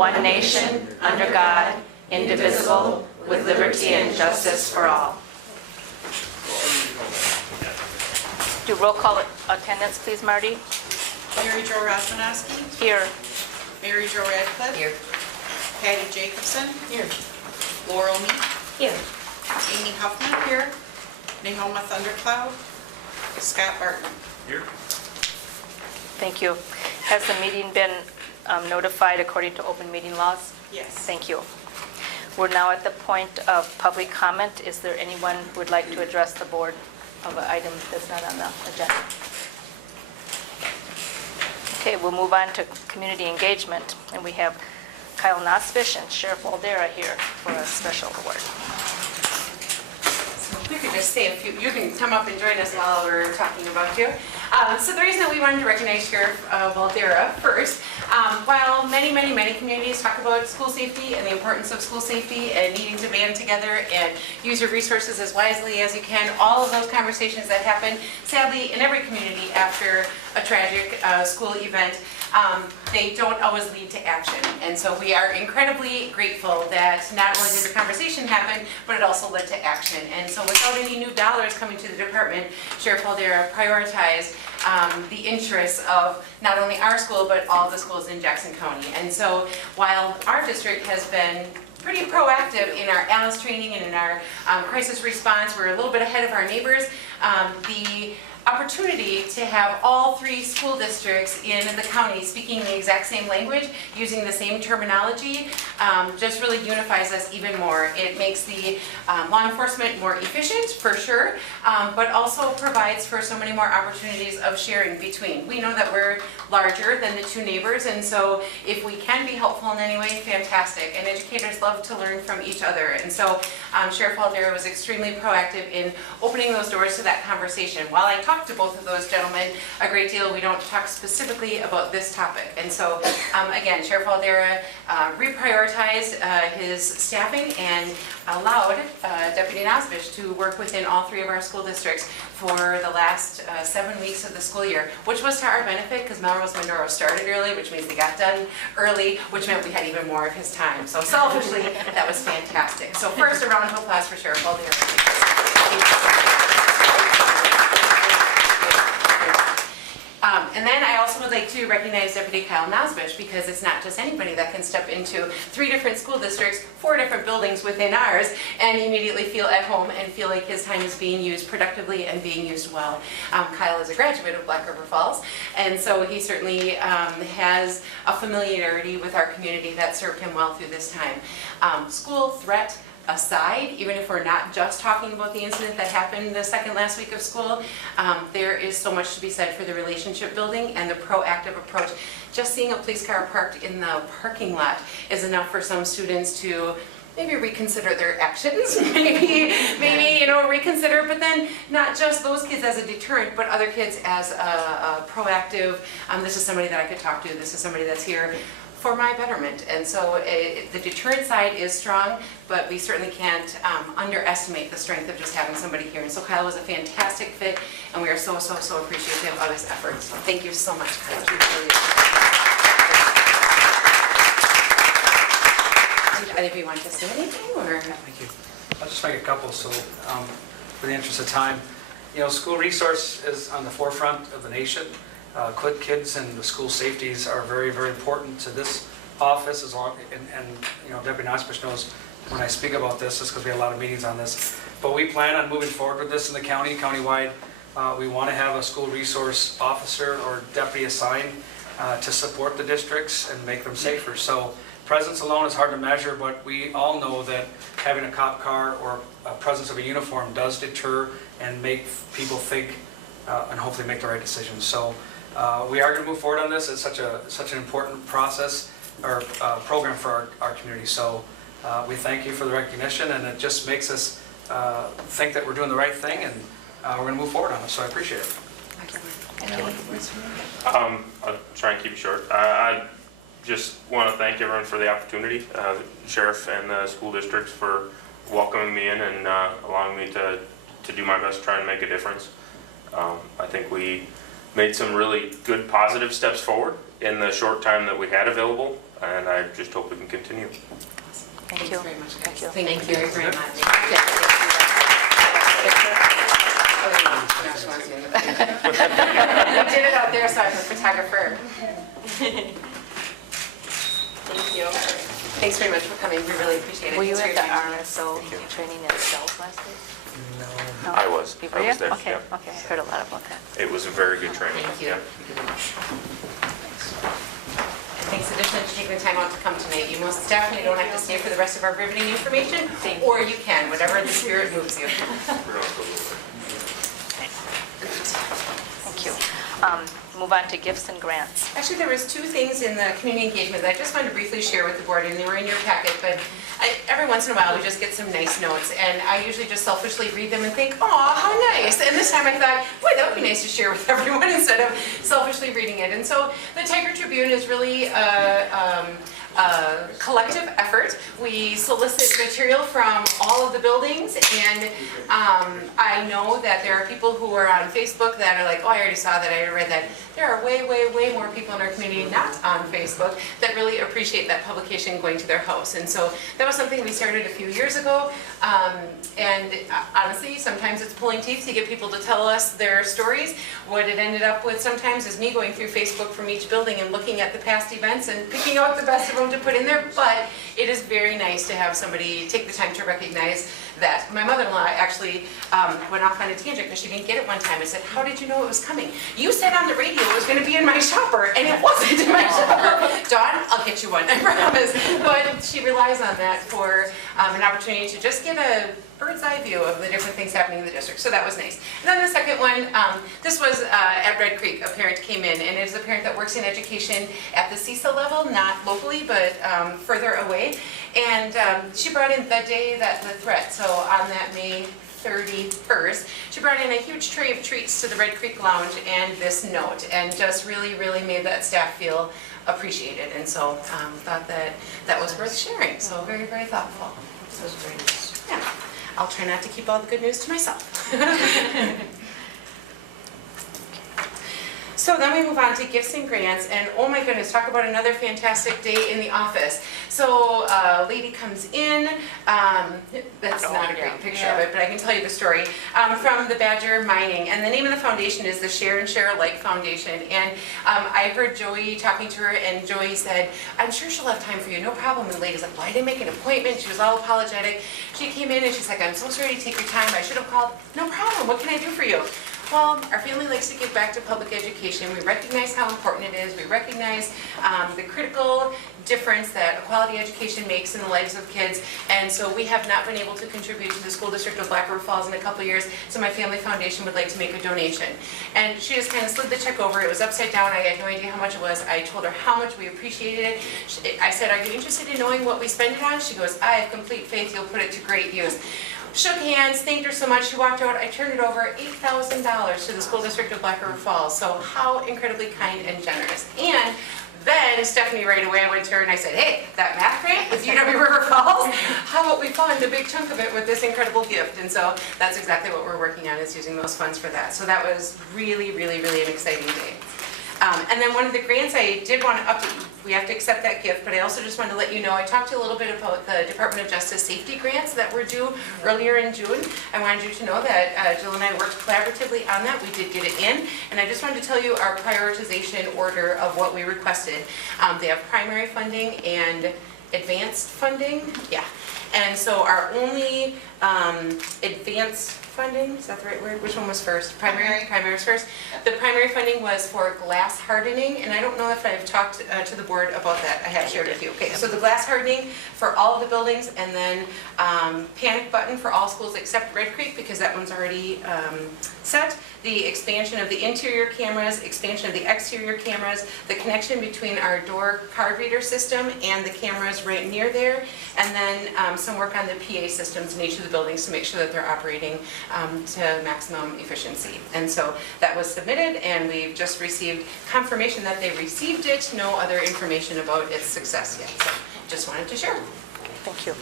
one nation, under God, indivisible, with liberty and justice for all. Do roll call attendance, please, Marty. Mary Jo Rosmanowski. Here. Mary Jo Radcliffe. Here. Patty Jacobson. Here. Laurel Meek. Here. Amy Huffman. Here. Naoma Thundercloud. Scott Barton. Here. Thank you. Has the meeting been notified according to open meeting laws? Yes. Thank you. We're now at the point of public comment. Is there anyone who would like to address the board of an item that's not on the agenda? Okay, we'll move on to community engagement. And we have Kyle Nosfish and Sheriff Waldera here for a special award. We could just say a few, you can come up and join us while we're talking about you. So the reason that we wanted to recognize Sheriff Waldera first, while many communities talk about school safety and the importance of school safety and needing to band together and use your resources as wisely as you can, all of those conversations that happen, sadly, in every community after a tragic school event, they don't always lead to action. And so we are incredibly grateful that not only did the conversation happen, but it also led to action. And so without any new dollars coming to the department, Sheriff Waldera prioritized the interests of not only our school, but all the schools in Jackson County. And so while our district has been pretty proactive in our ALICE training and in our crisis response, we're a little bit ahead of our neighbors. The opportunity to have all 3 school districts in the county speaking the exact same language, using the same terminology, just really unifies us even more. It makes the law enforcement more efficient, for sure, but also provides for so many more opportunities of sharing between. We know that we're larger than the 2 neighbors, and so if we can be helpful in any way, fantastic. And educators love to learn from each other. And so Sheriff Waldera was extremely proactive in opening those doors to that conversation. While I talked to both of those gentlemen a great deal, we don't talk specifically about this topic. And so again, Sheriff Waldera reprioritized his staffing and allowed Deputy Nosfish to work within all 3 of our school districts for the last 7 weeks of the school year, which was to our benefit because Melrose Mindoro started early, which means they got done early, which meant we had even more of his time. So selfishly, that was fantastic. So first, a round of applause for Sheriff Waldera. And then I also would like to recognize Deputy Kyle Nosfish, because it's not just anybody that can step into 3 different school districts, 4 different buildings within ours, and immediately feel at home and feel like his time is being used productively and being used well. Kyle is a graduate of Black River Falls, and so he certainly has a familiarity with our community that served him well through this time. School threat aside, even if we're not just talking about the incident that happened the second last week of school, there is so much to be said for the relationship building and the proactive approach. Just seeing a police car parked in the parking lot is enough for some students to maybe reconsider their actions, maybe reconsider, but then not just those kids as a deterrent, but other kids as a proactive, this is somebody that I could talk to, this is somebody that's here for my betterment. And so the deterrent side is strong, but we certainly can't underestimate the strength of just having somebody here. And so Kyle was a fantastic fit, and we are so appreciative of his efforts. So thank you so much, Kyle. Did either of you want to say anything? Or? Thank you. I'll just make a couple, so for the interest of time. School resource is on the forefront of the nation. Kids and the school safeties are very important to this office, and Deputy Nosfish knows when I speak about this, it's because we have a lot of meetings on this. But we plan on moving forward with this in the countywide. We want to have a school resource officer or deputy assigned to support the districts and make them safer. So presence alone is hard to measure, but we all know that having a cop car or a presence of a uniform does deter and make people think and hopefully make the right decisions. So we are going to move forward on this. It's such an important process or program for our community. So we thank you for the recognition, and it just makes us think that we're doing the right thing, and we're going to move forward on it. So I appreciate it. I'll try and keep it short. I just want to thank everyone for the opportunity, the sheriff and the school districts for welcoming me in and allowing me to do my best to try and make a difference. I think we made some really good positive steps forward in the short time that we had available and I just hope we can continue. Thank Thanks you. very much, Thank guys. you. Thank you very much. Josh wants me in the picture. I did it out there, so I'm a photographer. Thank you. Thanks very much for coming. We really appreciate it. Were you Thanks at for the your time. RSO training at Cells last week? No. I was You there, Okay, yeah. okay, I heard a lot about that. It was a very good training. Thank you. yeah. And thanks additionally for taking the time out to come tonight. You most definitely don't have to stay for the rest of our riveting information, or you can, whatever the spirit moves you. Thank you. Move on to gifts and grants. Actually, there was two things in the community engagement that I just wanted to briefly share with the board, and they were in your packet, but every once in a while, we just get some nice notes, and I usually just selfishly read them and think, oh, how nice. And this time I thought, boy, that would be nice to share with everyone instead of selfishly reading it. And so the Tiger Tribune is really a collective effort. We solicit material from all of the buildings, and I know that there are people who are on Facebook that are like, oh, I already saw that, I already read that. There are way, way, way more people in our community not on Facebook that really appreciate that publication going to their house. And so that was something we started a few years ago. And honestly, sometimes it's pulling teeth to get people to tell us their stories. What it ended up with sometimes is me going through Facebook from each building and looking at the past events and picking out the best of them to put in there. But it is very nice to have somebody take the time to recognize that. My mother-in-law actually went off on a tangent because she didn't get it one time. I said, how did you know it was coming? You said on the radio it was going to be in my shopper, and it wasn't in my shopper. Dawn, I'll get you one, I promise. But she relies on that for an opportunity to just get a bird's eye view of the different things happening in the district. So that was nice. And then the second one, this was at Red Creek. A parent came in, and it is a parent that works in education at the CISA level, not locally, but further away. And she brought in the day that the threat, so on that May 31st, she brought in a huge tray of treats to the Red Creek Lounge and this note, and just really, really made that staff feel appreciated. And so thought that that was worth sharing. So very, very thoughtful. So it was very nice. Yeah. I'll try not to keep all the good news to myself. So then we move on to gifts and grants, and oh my goodness, talk about another fantastic day in the office. So a lady comes in, that's not a great picture of it, but I can tell you the story, from the Badger Mining, and the name of the foundation is the Share and Share Alike Foundation. And I heard Joey talking to her, and Joey said, I'm sure she'll have time for you, no problem. And the lady's like, well, I didn't make an appointment. She was all apologetic. She came in and she's like, I'm so sorry to take your time. I should have called. No problem, what can I do for you? Well, our family likes to give back to public education. We recognize how important it is. We recognize the critical difference that a quality education makes in the lives of kids. And so we have not been able to contribute to the school district of Black River Falls in a couple of years. So my family foundation would like to make a donation. And she just kind of slid the check over. It was upside down. I had no idea how much it was. I told her how much we appreciated it. I said, are you interested in knowing what we spend it on? She goes, I have complete faith you'll put it to great use. Shook hands, thanked her so much, she walked out. I turned it over $8,000 to the school district of Black River Falls. So how incredibly kind and generous. And then Stephanie, right away, I went to her and I said, hey, that math grant with UW River Falls, how about we fund a big chunk of it with this incredible gift? And so that's exactly what we're working on, is using those funds for that. So that was really, really, really an exciting day. And then one of the grants I did want to update, we have to accept that gift, but I also just wanted to let you know, I talked to you a little bit about the Department of Justice safety grants that were due earlier in June. I wanted you to know that Jill and I worked collaboratively on that. We did get it in, and I just wanted to tell you our prioritization order of what we requested. They have primary funding and advanced funding, yeah. And so our only advanced funding, is that the right word? Which one was first? Primary? Primary was first. The primary funding was for glass hardening, and I don't know if I've talked to the board about that. I have shared with you. Okay, so the glass hardening for all of the buildings, and then panic button for all schools except Red Creek, because that one's already set. The expansion of the interior cameras, expansion of the exterior cameras, the connection between our door card reader system and the cameras right near there, and then some work on the PA systems in each of the buildings to make sure that they're operating to maximum efficiency. And so that was submitted, and we've just received confirmation that they received it, no other information about its success yet. So just wanted to share. Thank you.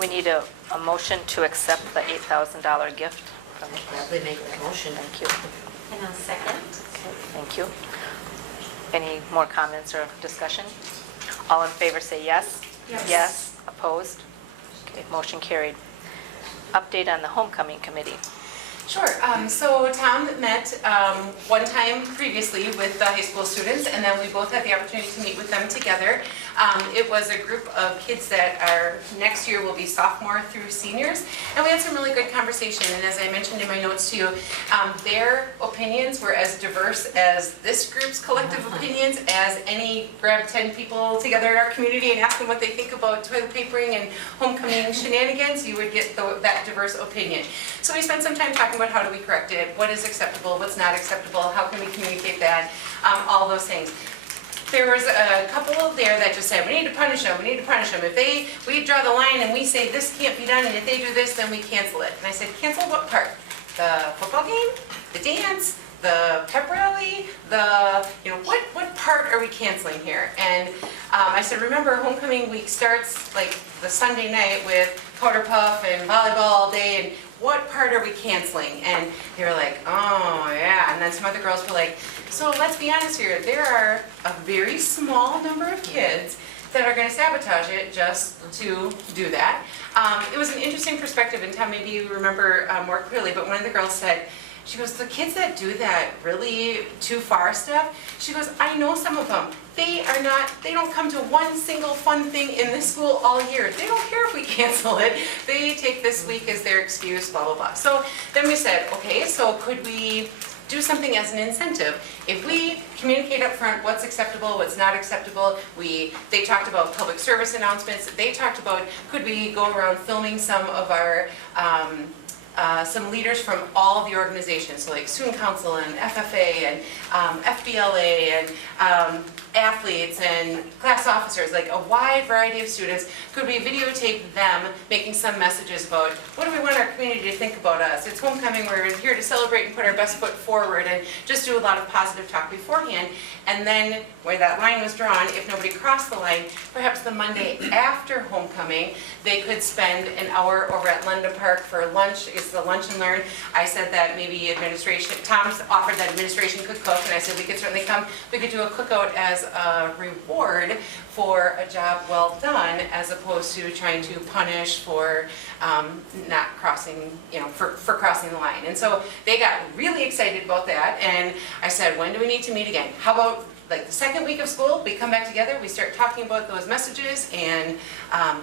We need a motion to accept the $8,000 gift. Gladly make that motion. Thank you. And I'll second. Okay, thank you. Any more comments or discussion? All in favor say yes. Yes. Yes, opposed? Okay, motion carried. Update on the homecoming committee. Sure. So Tom met one time previously with the high school students, and then we both had the opportunity to meet with them together. It was a group of kids that are next year will be sophomore through seniors, and we had some really good conversation. And as I mentioned in my notes to you, their opinions were as diverse as this group's collective opinions, as any grab 10 people together in our community and ask them what they think about toilet papering and homecoming shenanigans, you would get that diverse opinion. So we spent some time talking about how do we correct it, what is acceptable, what's not acceptable, how can we communicate that, all those things. There was a couple there that just said, we need to punish them, we need to punish them. If we draw the line and we say this can't be done, and if they do this, then we cancel it. And I said, cancel what part? The football game, the dance, the pep rally, what part are we canceling here? And I said, remember, homecoming week starts like the Sunday night with powder puff and volleyball all day, and what part are we canceling? And they were like, oh yeah. And then some other girls were like, so let's be honest here, there are a very small number of kids that are going to sabotage it just to do that. It was an interesting perspective, and Tom, maybe you remember more clearly, but one of the girls said, she goes, the kids that do that really too far stuff, she goes, I know some of them. They don't come to one single fun thing in this school all year. They don't care if we cancel it. They take this week as their excuse, blah, blah, blah. So then we said, okay, so could we do something as an incentive? If we communicate up front what's acceptable, what's not acceptable, they talked about public service announcements. They talked about, could we go around filming some of our some leaders from all the organizations, so like Student Council and FFA and FBLA and athletes and class officers, like a wide variety of students. Could we videotape them making some messages about what do we want our community to think about us? It's homecoming, we're here to celebrate and put our best foot forward, and just do a lot of positive talk beforehand. And then where that line was drawn, if nobody crossed the line, perhaps the Monday after homecoming, they could spend an hour over at Lunda Park for lunch. It's the lunch and learn. I said that maybe administration, Tom's offered that administration could cook, and I said we could certainly come. We could do a cookout as a reward for a job well done, as opposed to trying to punish for not crossing, for crossing the line. And so they got really excited about that, and I said, when do we need to meet again? How about like the second week of school, we come back together, we start talking about those messages, and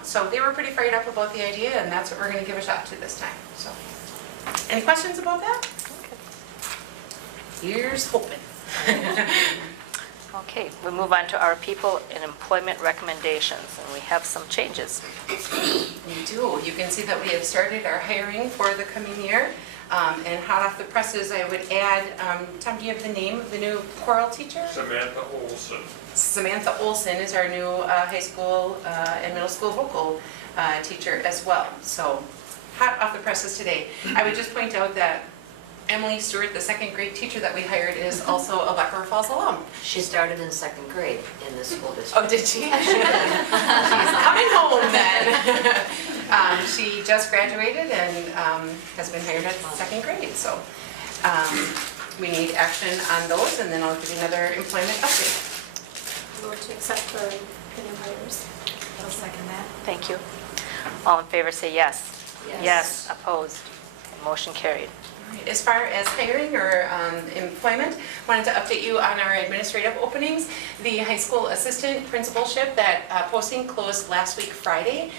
so they were pretty fired up about the idea, and that's what we're going to give a shot to this time. So, any questions about that? Here's hoping. Okay, we move on to our people and employment recommendations, and we have some changes. We do. You can see that we have started our hiring for the coming year. And hot off the presses, I would add, Tom, do you have the name of the new choral teacher? Samantha Olson. Samantha Olson is our new high school and middle school vocal teacher as well. So hot off the presses today. I would just point out that Emily Stewart, the second grade teacher that we hired, is also a Becker Falls alum. She started in second grade in the school district. Oh, did she? She's coming home then. She just graduated and has been hired at second grade, so we need action on those, and then I'll give you another employment update. Vote to accept the new hires. I'll second that. Thank you. All in favor say yes. Yes. Yes, opposed? Motion carried. As far as hiring or employment, wanted to update you on our administrative openings. The high school assistant principalship, that posting closed last week Friday.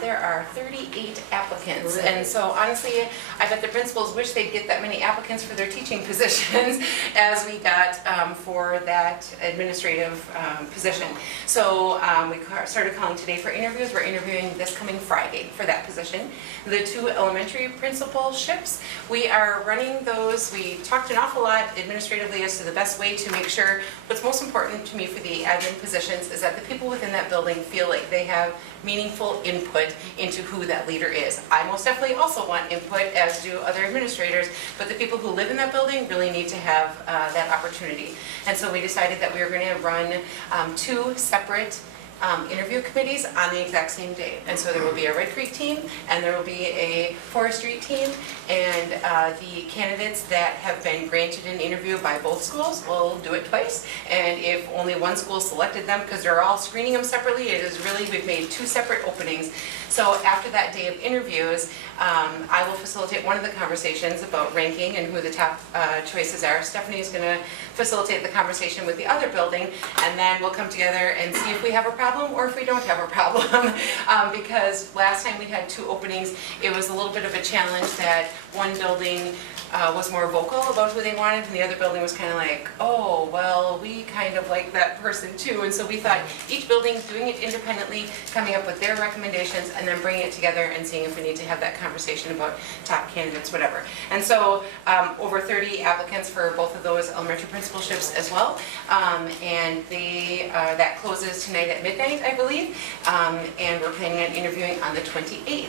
There are 38 applicants. Really? And so honestly, I bet the principals wish they'd get that many applicants for their teaching positions as we got for that administrative position. So we started calling today for interviews. We're interviewing this coming Friday for that position. The two elementary principalships, we are running those. We talked an awful lot administratively as to the best way to make sure what's most important to me for the admin positions is that the people within that building feel like they have meaningful input into who that leader is. I most definitely also want input, as do other administrators, but the people who live in that building really need to have that opportunity. And so we decided that we were going to run two separate interview committees on the exact same day. And so there will be a Red Creek team, and there will be a Forest Street team, and the candidates that have been granted an interview by both schools will do it twice. And if only one school selected them, because they're all screening them separately, it is really, we've made 2 separate openings. So after that day of interviews, I will facilitate one of the conversations about ranking and who the top choices are. Stephanie is going to facilitate the conversation with the other building, and then we'll come together and see if we have a problem or if we don't have a problem. Because last time we had 2 openings, it was a little bit of a challenge that one building was more vocal about who they wanted, and the other building was kind of like, oh, well, we kind of like that person too. And so we thought each building doing it independently, coming up with their recommendations, and then bringing it together and seeing if we need to have that conversation about top candidates, whatever. And so over 30 applicants for both of those elementary principalships as well. And that closes tonight at midnight, I believe. And we're planning on interviewing on the 28th.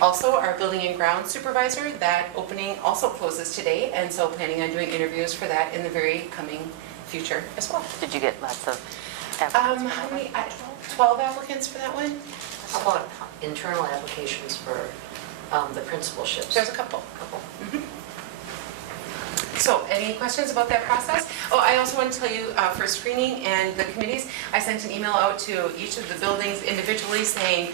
Also, our building and grounds supervisor, that opening also closes today, and so planning on doing interviews for that in the very coming future as well. Did you get lots of applicants? How many? 12 applicants for that one? How about internal applications for the principalships? There's a couple. So, any questions about that process? Oh, I also want to tell you, for screening and the committees, I sent an email out to each of the buildings individually saying,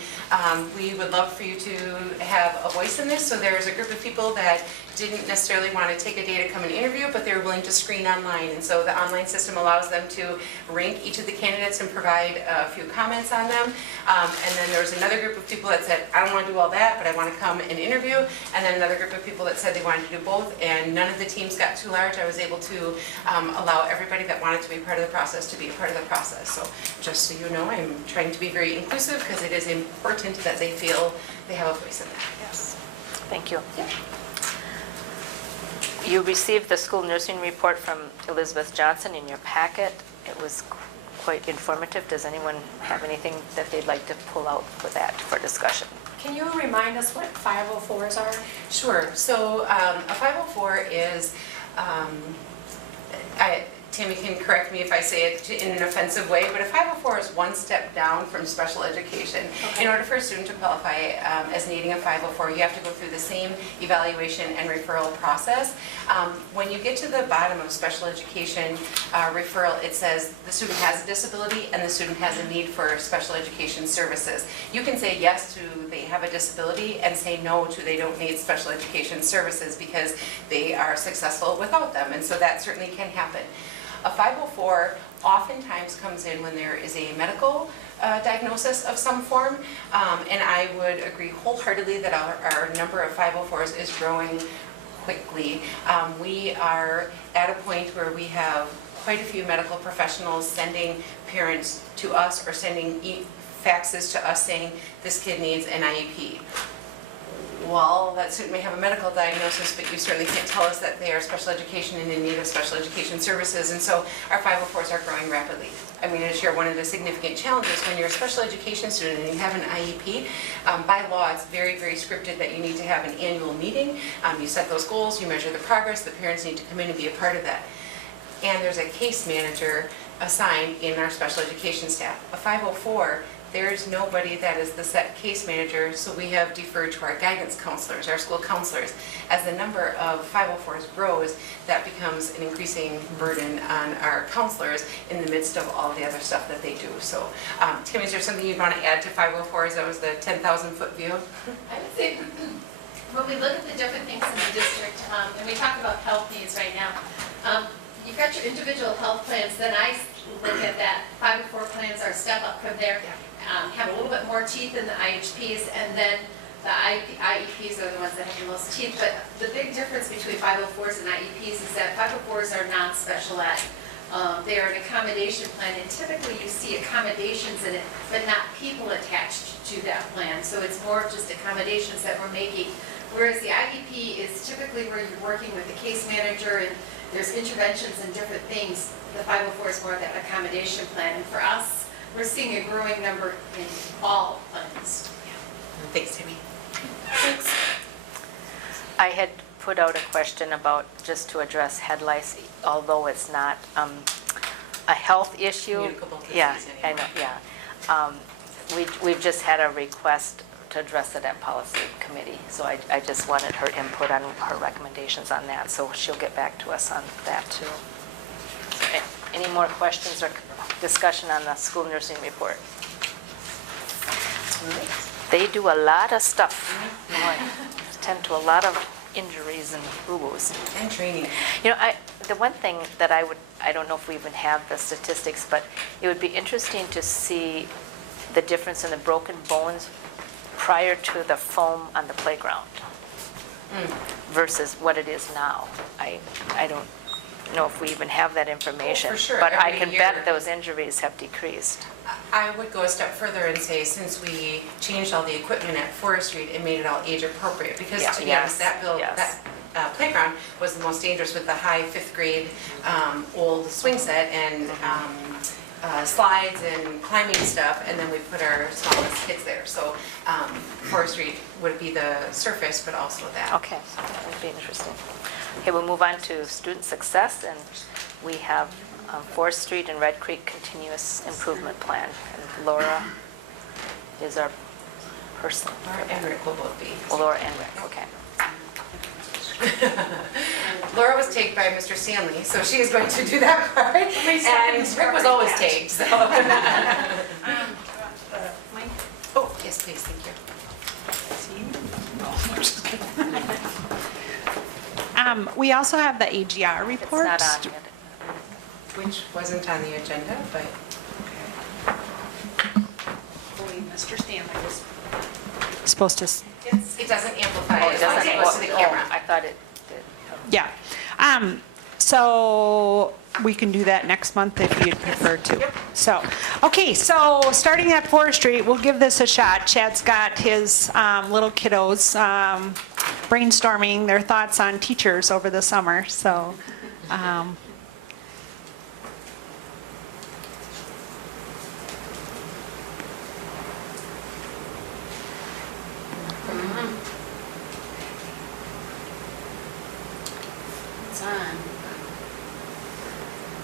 we would love for you to have a voice in this. So there's a group of people that didn't necessarily want to take a day to come and interview, but they were willing to screen online. And so the online system allows them to rank each of the candidates and provide a few comments on them. And then there was another group of people that said, I don't want to do all that, but I want to come and interview. And then another group of people that said they wanted to do both, and none of the teams got too large. I was able to allow everybody that wanted to be part of the process to be a part of the process. So just so you know, I'm trying to be very inclusive because it is important that they feel they have a voice in that. Yes. Thank you. Yeah. You received the school nursing report from Elizabeth Johnson in your packet. It was quite informative. Does anyone have anything that they'd like to pull out for that for discussion? Can you remind us what 504s are? Sure. So a 504 is, Tammy can correct me if I say it in an offensive way, but a 504 is one step down from special education. Okay. In order for a student to qualify as needing a 504, you have to go through the same evaluation and referral process. When you get to the bottom of special education referral, it says the student has a disability and the student has a need for special education services. You can say yes to they have a disability and say no to they don't need special education services because they are successful without them, and so that certainly can happen. A 504 oftentimes comes in when there is a medical diagnosis of some form, and I would agree wholeheartedly that our number of 504s is growing quickly. We are at a point where we have quite a few medical professionals sending parents to us or sending faxes to us saying this kid needs an IEP. Well, that student may have a medical diagnosis, but you certainly can't tell us that they are special education and in need of special education services, and so our 504s are growing rapidly. I mean, to share one of the significant challenges when you're a special education student and you have an IEP, by law it's very, very scripted that you need to have an annual meeting. You set those goals, you measure the progress, the parents need to come in and be a part of that. And there's a case manager assigned in our special education staff. A 504, there's nobody that is the set case manager, so we have deferred to our guidance counselors, our school counselors. As the number of 504s grows, that becomes an increasing burden on our counselors in the midst of all the other stuff that they do. So, Tammy, is there something you'd want to add to 504s? That was the 10,000-foot view. I would say, when we look at the different things in the district, and we talk about health needs right now, you've got your individual health plans, then I look at that 504 plans are a step up from there. Have a little bit more teeth than the IHPs, and then the IEPs are the ones that have the most teeth. But the big difference between 504s and IEPs is that 504s are non-special ed. They are an accommodation plan, and typically you see accommodations in it, but not people attached to that plan. So it's more of just accommodations that we're making. Whereas the IEP is typically where you're working with the case manager and there's interventions and different things. The 504 is more of that accommodation plan. And for us, we're seeing a growing number in all plans. Thanks, Tammy. Thanks. I had put out a question about, just to address head lice, although it's not a health issue. Communicable disease Yeah, I anymore. know, yeah. We've just had a request to address it at policy committee, so I just wanted her input on her recommendations on that, so she'll get back to us on that too. So, any more questions or discussion on the school nursing report? They do a lot of stuff. Boy, tend to a lot of injuries and boo-boos. And training. You know, the one thing that I don't know if we even have the statistics, but it would be interesting to see the difference in the broken bones prior to the foam on the playground versus what it is now. I don't know if we even have that information. for sure, But I every can year. bet those injuries have decreased. I would go a step further and say, since we changed all the equipment at Forest Street, it made it all age appropriate. Because Yeah, to be honest, yes. that playground was the most dangerous with the high fifth grade old swing set and slides and climbing stuff. And then we put our smallest kids there. So Forest Street would be the surface, but also that. Okay, that would be interesting. Okay, we'll move on to student success, and we have Forest Street and Red Creek Continuous Improvement Plan. And Laura is our person. Laura and Rick will both be. Laura and Rick, okay. Laura was tagged by Mr. Stanley, so she is going to do that part. And Rick was always tagged, so. Oh, yes, please, thank you. We also have the AGR It's report. not on yet. Which wasn't on the agenda, but. Mr. Stanley was supposed to, It doesn't amplify, Oh, it it doesn't? goes to the camera. Oh, I thought it did. yeah. So we can do that next month if you'd prefer to. So, okay, so starting at Forest Street, we'll give this a shot. Chad's got his little kiddos brainstorming their thoughts on teachers over the summer, so. It's on.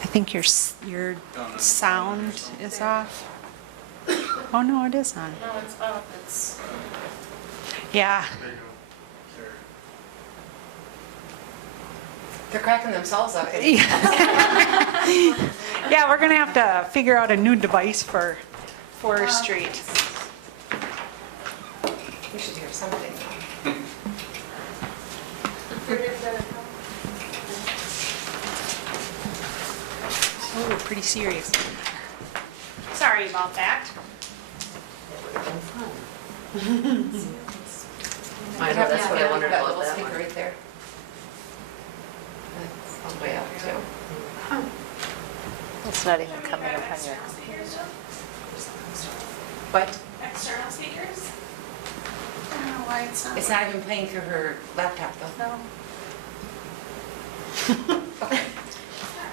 I think your sound is off. Oh, no, it is on. No, it's up, it's. Yeah. They're cracking themselves up. Yeah, we're gonna have to figure out a new device for Forest Street. We should hear something. Oh, pretty serious. Sorry about that. I know, that's what I wondered That about little that speaker one. right there. That's all the way up too. It's not even coming up on your, But External speakers? I don't know why it's not. it's not even playing through her laptop though. No.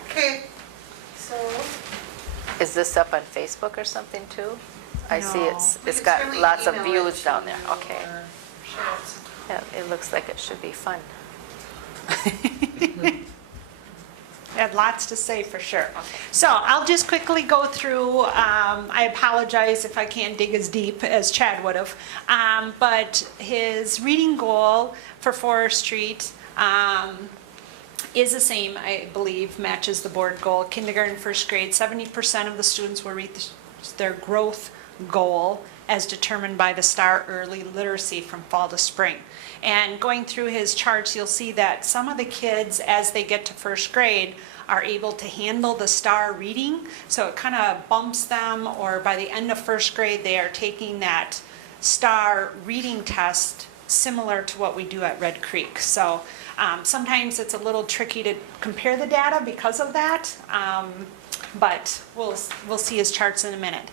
Okay. So. is this up on Facebook or something too? I see it's We can got certainly lots of email it views to down there, you okay. or share it. Yeah, it looks like it should be fun. Had lots to say for sure. So I'll just quickly go through, I apologize if I can't dig as deep as Chad would have, but his reading goal for Forest Street is the same, I believe, matches the board goal. Kindergarten, first grade, 70% of the students will reach their growth goal as determined by the STAR Early Literacy from fall to spring. And going through his charts, you'll see that some of the kids, as they get to first grade, are able to handle the STAR reading. So it kind of bumps them, or by the end of first grade, they are taking that STAR reading test similar to what we do at Red Creek. So sometimes it's a little tricky to compare the data because of that, but we'll see his charts in a minute.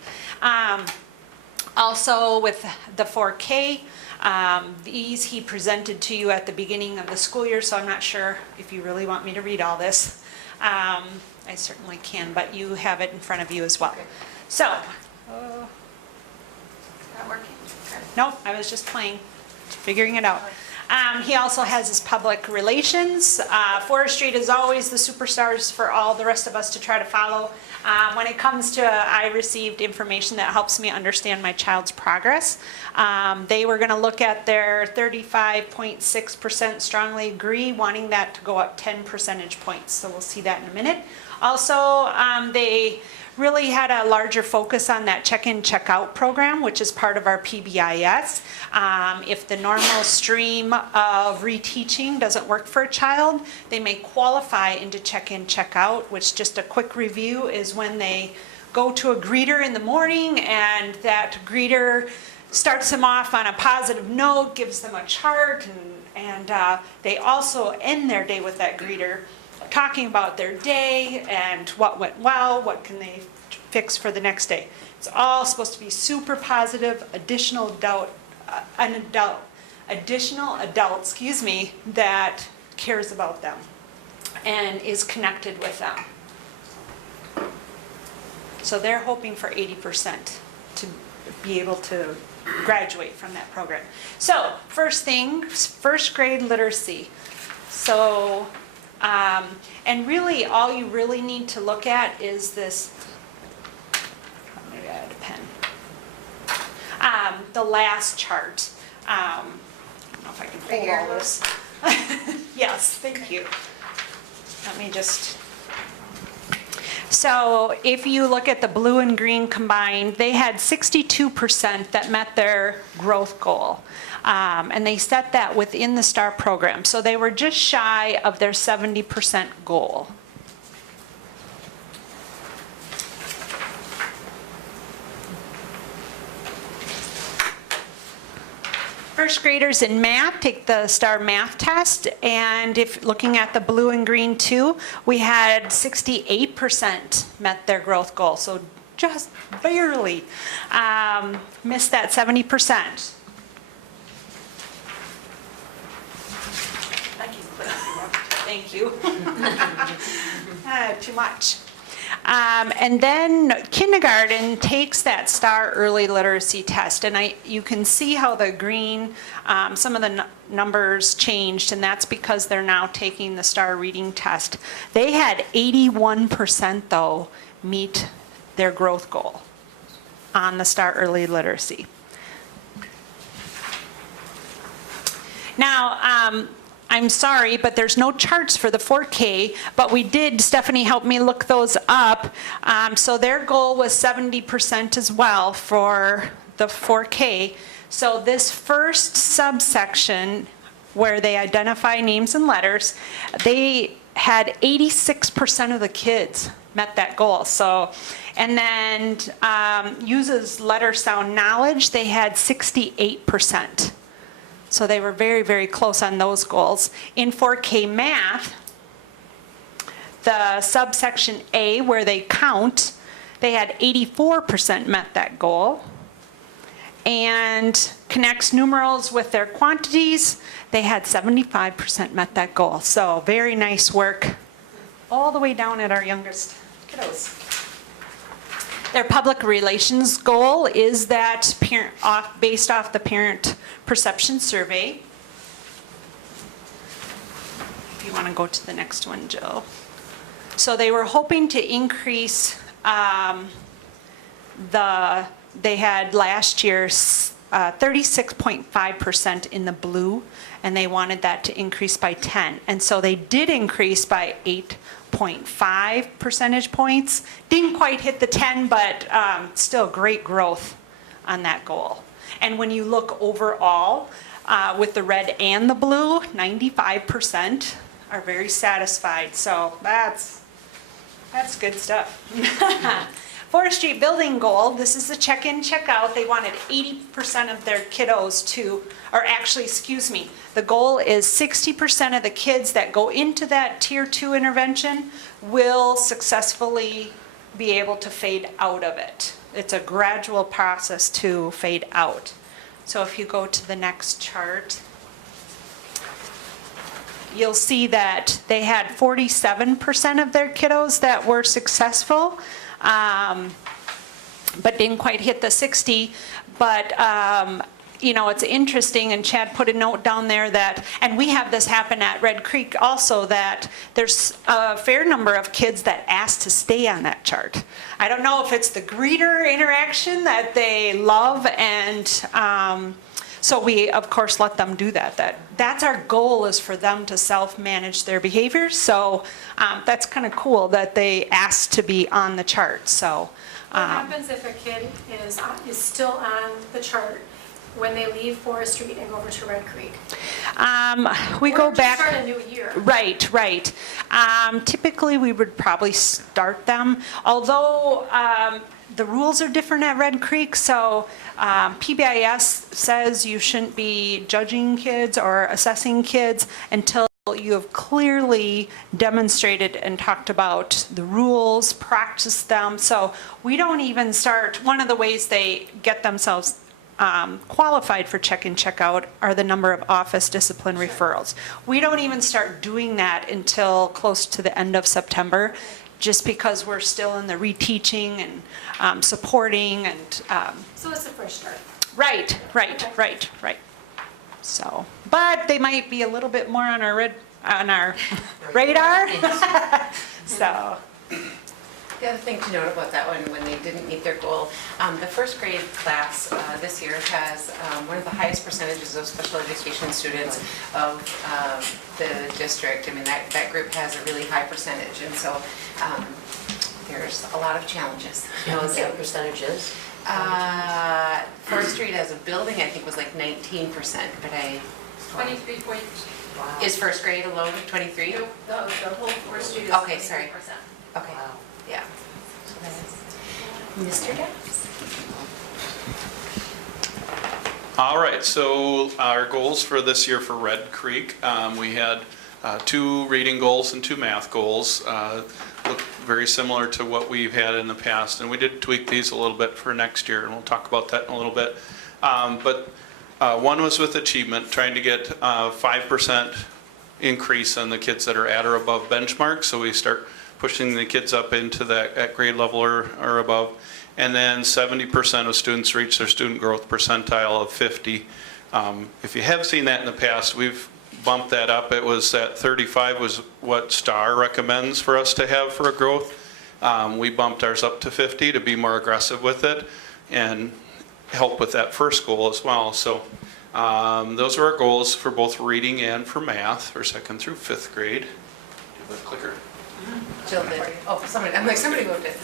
Also with the 4K, these he presented to you at the beginning of the school year, so I'm not sure if you really want me to read all this. I certainly can, but you have it in front of you as well. So, Not working? nope, I was just playing, figuring it out. He also has his public relations. Forestry is always the superstars for all the rest of us to try to follow. When it comes to, I received information that helps me understand my child's progress. They were going to look at their 35.6% strongly agree, wanting that to go up 10 percentage points. So we'll see that in a minute. Also, they really had a larger focus on that check-in, check-out program, which is part of our PBIS. If the normal stream of reteaching doesn't work for a child, they may qualify into check-in, check-out, which, just a quick review, is when they go to a greeter in the morning and that greeter starts them off on a positive note, gives them a chart, and they also end their day with that greeter talking about their day and what went well, what can they fix for the next day. It's all supposed to be super positive, additional adult, that cares about them and is connected with them. So they're hoping for 80% to be able to graduate from that program. So first thing, first grade literacy. So, and really all you really need to look at is this, maybe I had a pen, the last chart. I don't know if I can hold all this. Yes, thank you. Let me just, so if you look at the blue and green combined, they had 62% that met their growth goal. And they set that within the STAR program. So they were just shy of their 70% goal. First graders in math take the STAR math test, and if looking at the blue and green too, we had 68% met their growth goal, so just barely missed that 70%. Thank you. Too much. And then kindergarten takes that STAR early literacy test, and you can see how the green, some of the numbers changed, and that's because they're now taking the STAR reading test. They had 81% though meet their growth goal on the STAR early literacy. Now, I'm sorry, but there's no charts for the 4K, but we did, Stephanie helped me look those up. So their goal was 70% as well for the 4K. So this first subsection where they identify names and letters, they had 86% of the kids met that goal. So, and then uses letter sound knowledge, they had 68%. So they were very, very close on those goals. In 4K math, the subsection A, where they count, they had 84% met that goal. And connects numerals with their quantities, they had 75% met that goal. So very nice work all the way down at our youngest kiddos. Their public relations goal is that based off the parent perception survey. If you want to go to the next one, Jill. So they were hoping to increase they had last year 36.5% in the blue, and they wanted that to increase by 10. And so they did increase by 8.5 percentage points. Didn't quite hit the 10, but still great growth on that goal. And when you look overall, with the red and the blue, 95% are very satisfied. So that's good stuff. Forestry building goal, this is the check-in, check-out. They wanted 80% of their kiddos to, or actually, excuse me, the goal is 60% of the kids that go into that Tier 2 intervention will successfully be able to fade out of it. It's a gradual process to fade out. So if you go to the next chart, you'll see that they had 47% of their kiddos that were successful, but didn't quite hit the 60. But it's interesting, and Chad put a note down there that, and we have this happen at Red Creek also, that there's a fair number of kids that ask to stay on that chart. I don't know if it's the greeter interaction that they love, and so we, of course, let them do that. That's our goal, is for them to self-manage their behaviors. So that's kind of cool that they ask to be on the chart. So What happens if a kid is still on the chart when they leave Forest Street and go over to Red Creek? we go Or just back. start a new year? Right. Typically, we would probably start them, although the rules are different at Red Creek. So PBIS says you shouldn't be judging kids or assessing kids until you have clearly demonstrated and talked about the rules, practiced them. So we don't even start, one of the ways they get themselves qualified for check-in, check-out are the number of office discipline referrals. We don't even start doing that until close to the end of September, just because we're still in the reteaching and supporting and. So it's a fresh start. Right. So, but they might be a little bit more on our radar. So. The other thing to note about that one, when they didn't meet their goal, the first grade class this year has one of the highest percentages of special education students of the district. I mean, that group has a really high percentage, and so there's a lot of challenges. You know what that percentage is? Forest Street as a building, I think, was like 19%, but 23 point, Wow. is first grade alone 23? the whole Forest Street is Okay, sorry. 23%. Okay, Wow. yeah. Mr. Dax? All right, so our goals for this year for Red Creek, we had 2 reading goals and 2 math goals. Look very similar to what we've had in the past, and we did tweak these a little bit for next year, and we'll talk about that in a little bit. But one was with achievement, trying to get 5% increase on the kids that are at or above benchmark, so we start pushing the kids up into that at grade level or above. And then 70% of students reach their student growth percentile of 50. If you have seen that in the past, we've bumped that up. It was at 35 was what STAR recommends for us to have for a growth. We bumped ours up to 50 to be more aggressive with it and help with that first goal as well. So those are our goals for both reading and for math for 2nd through 5th grade. Do you have a clicker? Jill did. Oh, somebody moved it.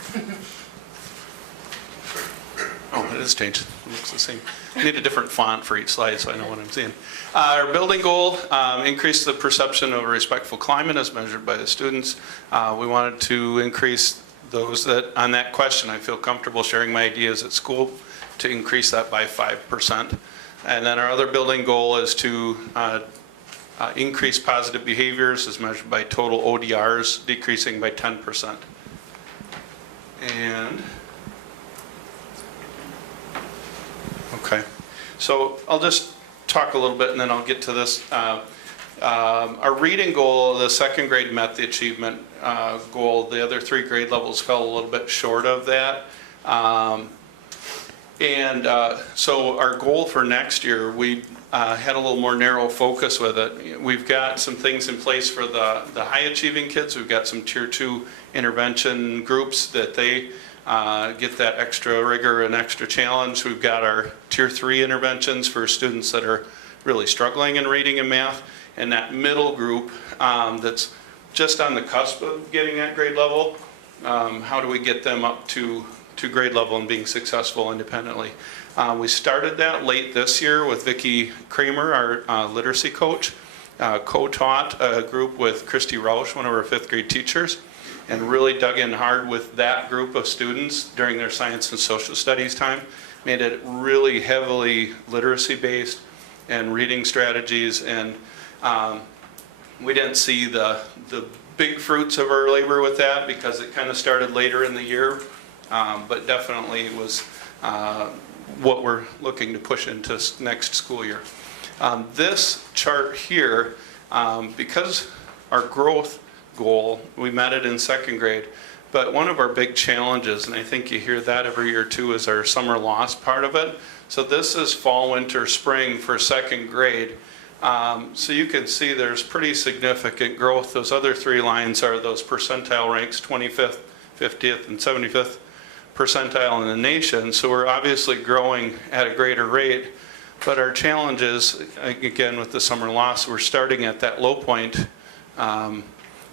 Oh, it is changed. It looks the same. I need a different font for each slide so I know what I'm seeing. Our building goal, increase the perception of a respectful climate as measured by the students. We wanted to increase those that, on that question, I feel comfortable sharing my ideas at school, to increase that by 5%. And then our other building goal is to increase positive behaviors as measured by total ODRs decreasing by 10%. And okay, so I'll just talk a little bit and then I'll get to this. Our reading goal, the 2nd grade met the achievement goal. The other 3 grade levels fell a little bit short of that. So our goal for next year, we had a little more narrow focus with it. We've got some things in place for the high achieving kids. We've got some tier 2 intervention groups that they get that extra rigor and extra challenge. We've got our tier 3 interventions for students that are really struggling in reading and math. And that middle group that's just on the cusp of getting at grade level, how do we get them up to grade level and being successful independently? We started that late this year with Vicki Kramer, our literacy coach, co-taught a group with Christy Rausch, one of our 5th grade teachers, and really dug in hard with that group of students during their science and social studies time. Made it really heavily literacy based and reading strategies, and we didn't see the big fruits of our labor with that because it kind of started later in the year. But definitely was what we're looking to push into next school year. This chart here, because our growth goal, we met it in 2nd grade, but one of our big challenges, and I think you hear that every year too, is our summer loss part of it. So this is fall, winter, spring for second grade. So you can see there's pretty significant growth. Those other three lines are those percentile ranks, 25th, 50th, and 75th percentile in the nation. So we're obviously growing at a greater rate. But our challenge is, again, with the summer loss, we're starting at that low point. And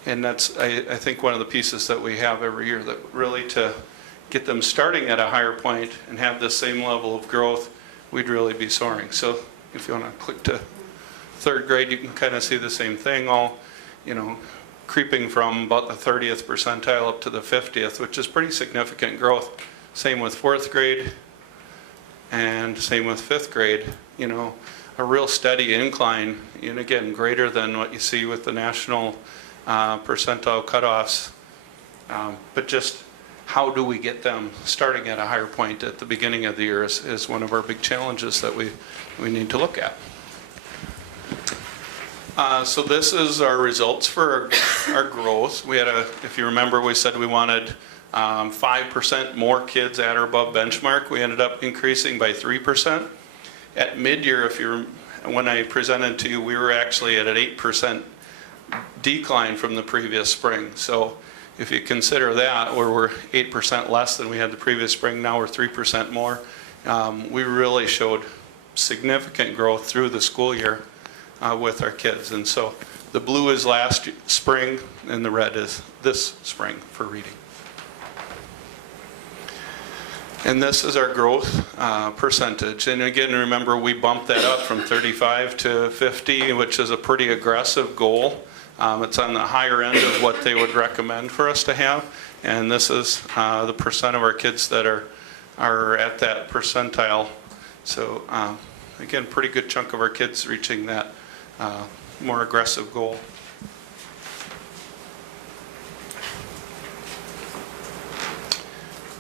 that's, I think, one of the pieces that we have every year, that really to get them starting at a higher point and have the same level of growth, we'd really be soaring. So if you want to click to third grade, you can kind of see the same thing, all, creeping from about the 30th percentile up to the 50th, which is pretty significant growth. Same with fourth grade and same with fifth grade, a real steady incline, and again, greater than what you see with the national percentile cutoffs. But just how do we get them starting at a higher point at the beginning of the year is one of our big challenges that we need to look at. So this is our results for our growth. We had if you remember, we said we wanted 5% more kids at or above benchmark. We ended up increasing by 3%. At mid-year, when I presented to you, we were actually at an 8% decline from the previous spring. So if you consider that, where we're 8% less than we had the previous spring, now we're 3% more. We really showed significant growth through the school year with our kids. And so the blue is last spring and the red is this spring for reading. And this is our growth percentage. And again, remember, we bumped that up from 35 to 50, which is a pretty aggressive goal. It's on the higher end of what they would recommend for us to have. And this is the percent of our kids that are at that percentile. So again, pretty good chunk of our kids reaching that more aggressive goal.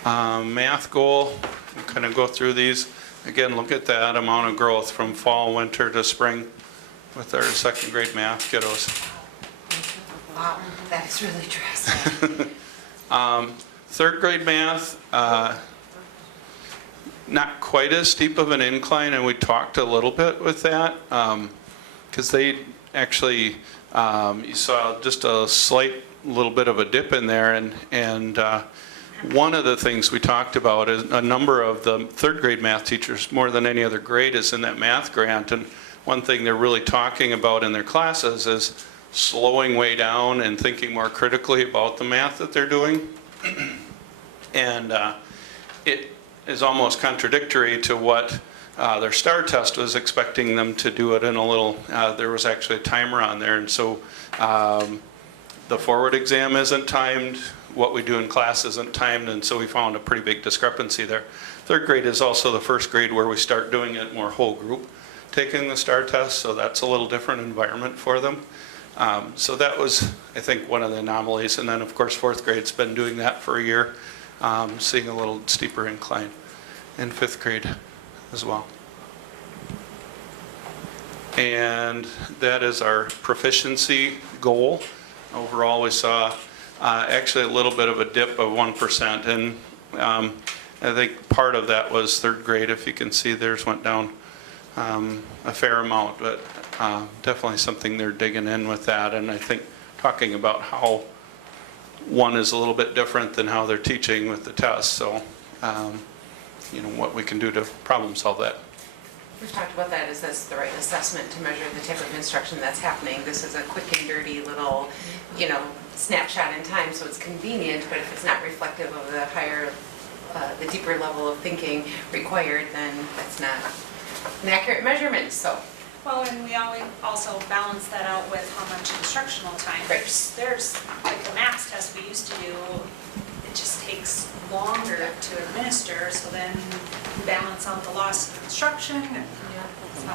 Math goal, we'll kind of go through these. Again, look at that amount of growth from fall, winter to spring with our second grade math kiddos. Wow, that is really drastic. Third grade math, not quite as steep of an incline, and we talked a little bit with that, because they actually, you saw just a slight little bit of a dip in there, and one of the things we talked about is a number of the third grade math teachers, more than any other grade, is in that math grant. And one thing they're really talking about in their classes is slowing way down and thinking more critically about the math that they're doing. And it is almost contradictory to what their STAR test was expecting them to do it in a little, there was actually a timer on there. And so the forward exam isn't timed, what we do in class isn't timed, and so we found a pretty big discrepancy there. Third grade is also the first grade where we start doing it more whole group, taking the STAR test, so that's a little different environment for them. So that was, I think, one of the anomalies. And then, of course, fourth grade's been doing that for a year, seeing a little steeper incline in fifth grade as well. And that is our proficiency goal. Overall, we saw actually a little bit of a dip of 1%. And I think part of that was third grade. If you can see, theirs went down a fair amount, but definitely something they're digging in with that. And I think talking about how one is a little bit different than how they're teaching with the test. So, what we can do to problem solve that. We've talked about that. Is this the right assessment to measure the type of instruction that's happening? This is a quick and dirty little, snapshot in time, so it's convenient, but if it's not reflective of the higher, the deeper level of thinking required, then that's not an accurate measurement, so. Well, and we always also balance that out with how much instructional time. Right. There's like the math test we used to do, it just takes longer to administer, so then you balance out the loss of instruction and, so.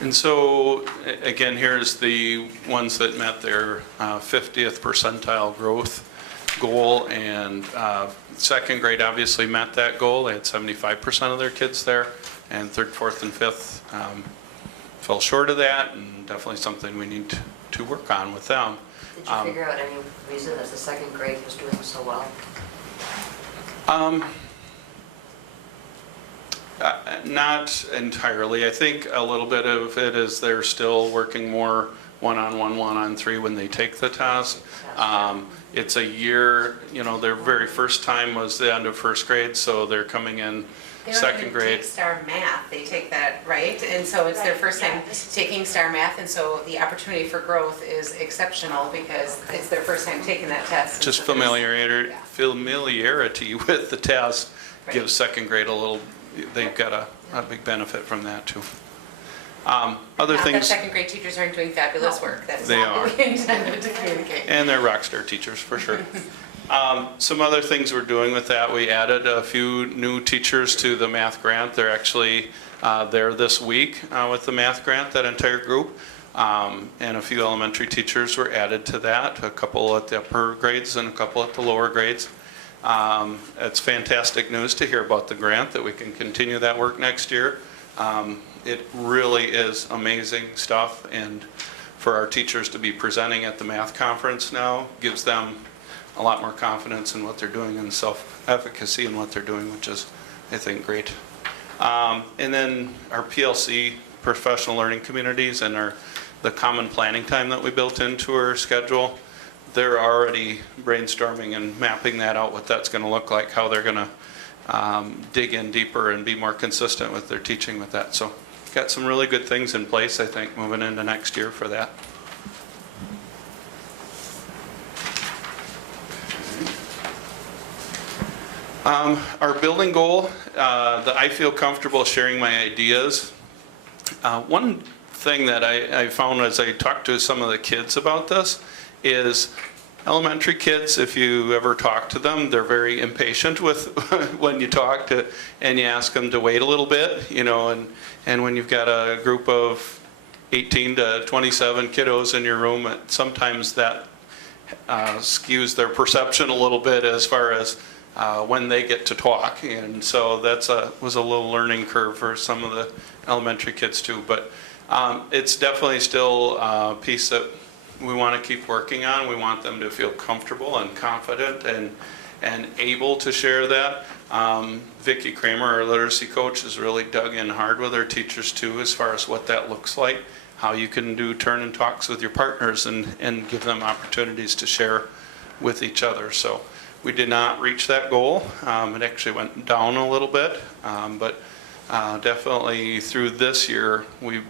And so, again, here's the ones that met their 50th percentile growth goal, and second grade obviously met that goal. They had 75% of their kids there, and third, fourth, and fifth fell short of that, and definitely something we need to work on with them. Did you figure out any reason that the second grade was doing so well? Not entirely. I think a little bit of it is they're still working more one-on-one, one-on-three when they take the test. It's a year, their very first time was the end of first grade, so they're coming in second grade. They take STAR Math, they take that, right? And so it's their first time taking STAR Math, and so the opportunity for growth is exceptional because it's their first time taking that test. Just So familiarity, yeah. familiarity with the test Right. gives second grade a little, they've got a big benefit from that too. Other Not that things, second grade teachers aren't doing fabulous work, that's They not what are. we intended to communicate. and they're rock star teachers for sure. Some other things we're doing with that, we added a few new teachers to the math grant. They're actually there this week with the math grant, that entire group. And a few elementary teachers were added to that, a couple at the upper grades and a couple at the lower grades. It's fantastic news to hear about the grant, that we can continue that work next year. It really is amazing stuff, and for our teachers to be presenting at the math conference now gives them a lot more confidence in what they're doing and self-efficacy in what they're doing, which is, I think, great. And then our PLC, professional learning communities, and the common planning time that we built into our schedule, they're already brainstorming and mapping that out, what that's going to look like, how they're going to dig in deeper and be more consistent with their teaching with that. So got some really good things in place, I think, moving into next year for that. Our building goal, that I feel comfortable sharing my ideas. One thing that I found as I talked to some of the kids about this is elementary kids, if you ever talk to them, they're very impatient with when you talk to and you ask them to wait a little bit, and when you've got a group of 18 to 27 kiddos in your room, sometimes that skews their perception a little bit as far as when they get to talk, and so was a little learning curve for some of the elementary kids too. But it's definitely still a piece that we want to keep working on. We want them to feel comfortable and confident and able to share that. Vicki Kramer, our literacy coach, has really dug in hard with our teachers too, as far as what that looks like, how you can do turn and talks with your partners and give them opportunities to share with each other. So we did not reach that goal. It actually went down a little bit, but definitely through this year, we've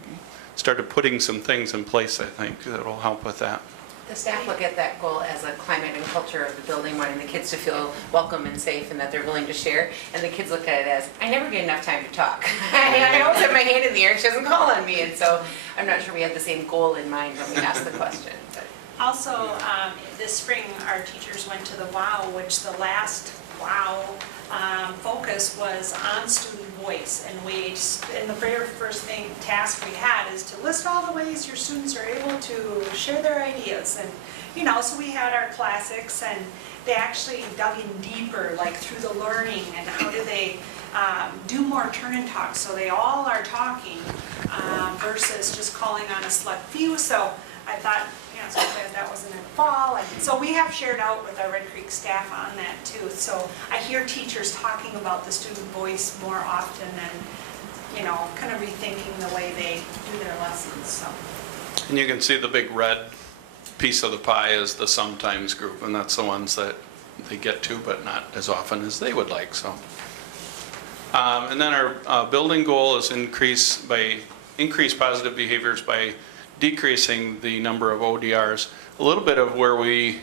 started putting some things in place, I think, that will help with that. The staff look at that goal as a climate and culture of the building, wanting the kids to feel welcome and safe and that they're willing to share. And the kids look at it as, I never get enough time to talk. I always have my hand in the air and she doesn't call on me. And so I'm not sure we had the same goal in mind when we asked the question. But. Also, this spring, our teachers went to the WOW, which the last WOW focus was on student voice. And the very first task we had is to list all the ways your students are able to share their ideas. And, so we had our classics, and they actually dug in deeper, like through the learning, and how do they do more turn and talk, so they all are talking versus just calling on a select few. So I thought, so glad that wasn't in the fall. And so we have shared out with our Red Creek staff on that too. So I hear teachers talking about the student voice more often and, kind of rethinking the way they do their lessons. So. And you can see the big red piece of the pie is the sometimes group, and that's the ones that they get to, but not as often as they would like. So, and then our building goal is increase positive behaviors by decreasing the number of ODRs. A little bit of where we,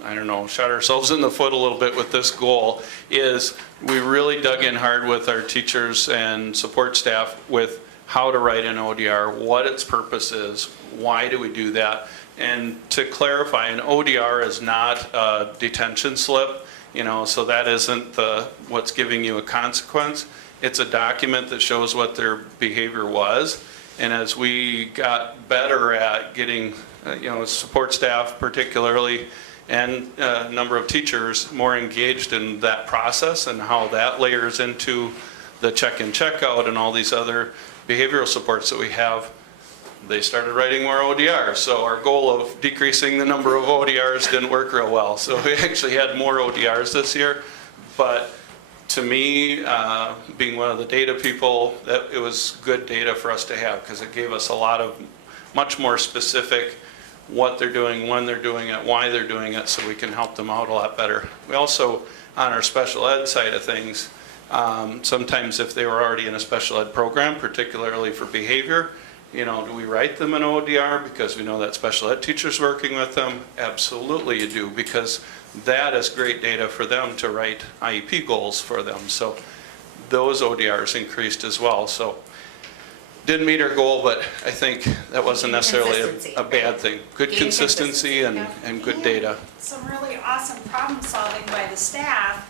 shot ourselves in the foot a little bit with this goal is we really dug in hard with our teachers and support staff with how to write an ODR, what its purpose is, why do we do that. And to clarify, an ODR is not a detention slip, so that isn't what's giving you a consequence. It's a document that shows what their behavior was. And as we got better at getting, support staff particularly, and a number of teachers more engaged in that process and how that layers into the check-in, check-out, and all these other behavioral supports that we have, they started writing more ODRs. So our goal of decreasing the number of ODRs didn't work real well. So we actually had more ODRs this year, but to me, being one of the data people, that it was good data for us to have because it gave us a lot of much more specific what they're doing, when they're doing it, why they're doing it, so we can help them out a lot better. We also, on our special ed side of things, sometimes if they were already in a special ed program, particularly for behavior, you know, do we write them an ODR because we know that special ed teacher's working with them? Absolutely you do, because that is great data for them to write IEP goals for them. So those ODRs increased as well. So didn't meet our goal, but I think that wasn't necessarily Consistency, a bad thing. Good Gain consistency and, consistency, and good data. Some really awesome problem solving by the staff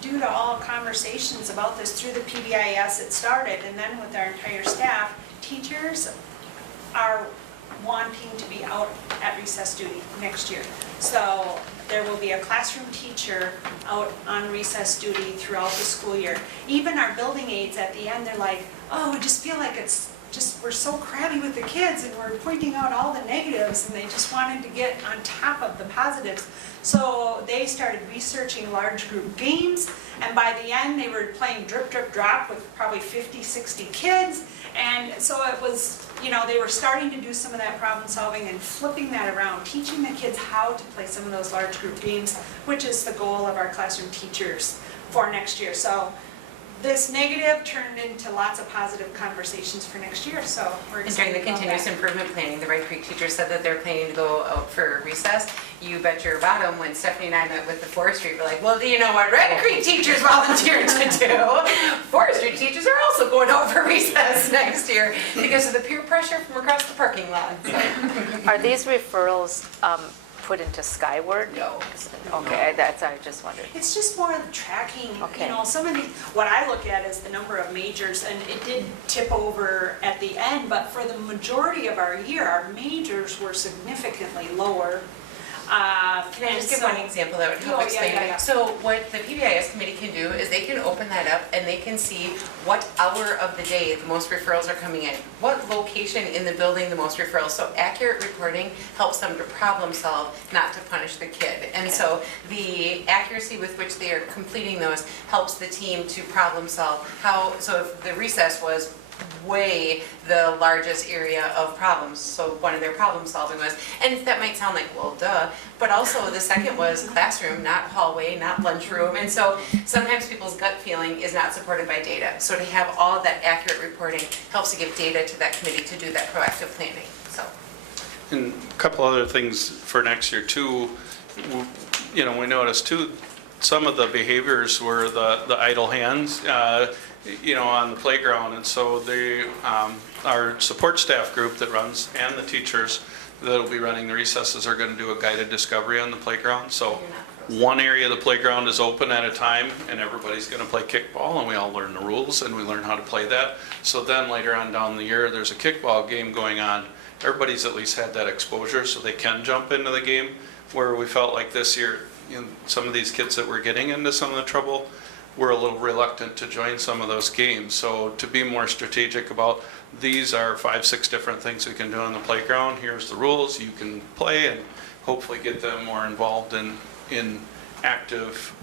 due to all conversations about this through the PBIS it started, and then with our entire staff. Teachers are wanting to be out at recess duty next year. So there will be a classroom teacher out on recess duty throughout the school year. Even our building aides at the end, they're like, oh, we just feel like it's just, we're so crabby with the kids and we're pointing out all the negatives, and they just wanted to get on top of the positives. So they started researching large group games, and by the end they were playing drip, drip, drop with probably 50, 60 kids. And so it was, you know, they were starting to do some of that problem solving and flipping that around, teaching the kids how to play some of those large group games, which is the goal of our classroom teachers for next year. So this negative turned into lots of positive conversations for next year, so we're And excited during the about continuous that. improvement planning, the Red Creek teacher said that they're planning to go out for recess. You bet your bottom, when Stephanie and I met with the forestry, we're like, well, do you know what Red Creek teachers volunteered to do? Forestry teachers are also going out for recess next year because of the peer pressure from across the parking lot. Are these referrals put into Skyward? No. Okay, that's, I just wondered. It's just more of the tracking, Okay. you know, some of the, what I look at is the number of majors, and it did tip over at the end, but for the majority of our year, our majors were significantly lower. Can I just give one example that would help Oh, explain yeah. it? So what the PBIS committee can do is they can open that up and they can see what hour of the day the most referrals are coming in, what location in the building the most referrals. So accurate reporting helps them to problem solve, not to punish the kid. And so the accuracy with which they are completing those helps the team to problem solve. So if the recess was way the largest area of problems. So one of their problem solving was, and that might sound like, well, duh, but also the second was classroom, not hallway, not lunchroom. And so sometimes people's gut feeling is not supported by data. So to have all of that accurate reporting helps to give data to that committee to do that proactive planning, so. And a couple other things for next year too, you know, we noticed too, some of the behaviors were the idle hands, you know, on the playground. And so they, our support staff group that runs, and the teachers that'll be running the recesses are gonna do a guided discovery on the playground. So one area of the playground is open at a time, and everybody's gonna play kickball, and we all learn the rules and we learn how to play that. So then later on down the year, there's a kickball game going on. Everybody's at least had that exposure so they can jump into the game, where we felt like this year, you know, some of these kids that were getting into some of the trouble were a little reluctant to join some of those games. So to be more strategic about, these are 5, 6 different things we can do on the playground. Here's the rules, you can play, and hopefully get them more involved in active,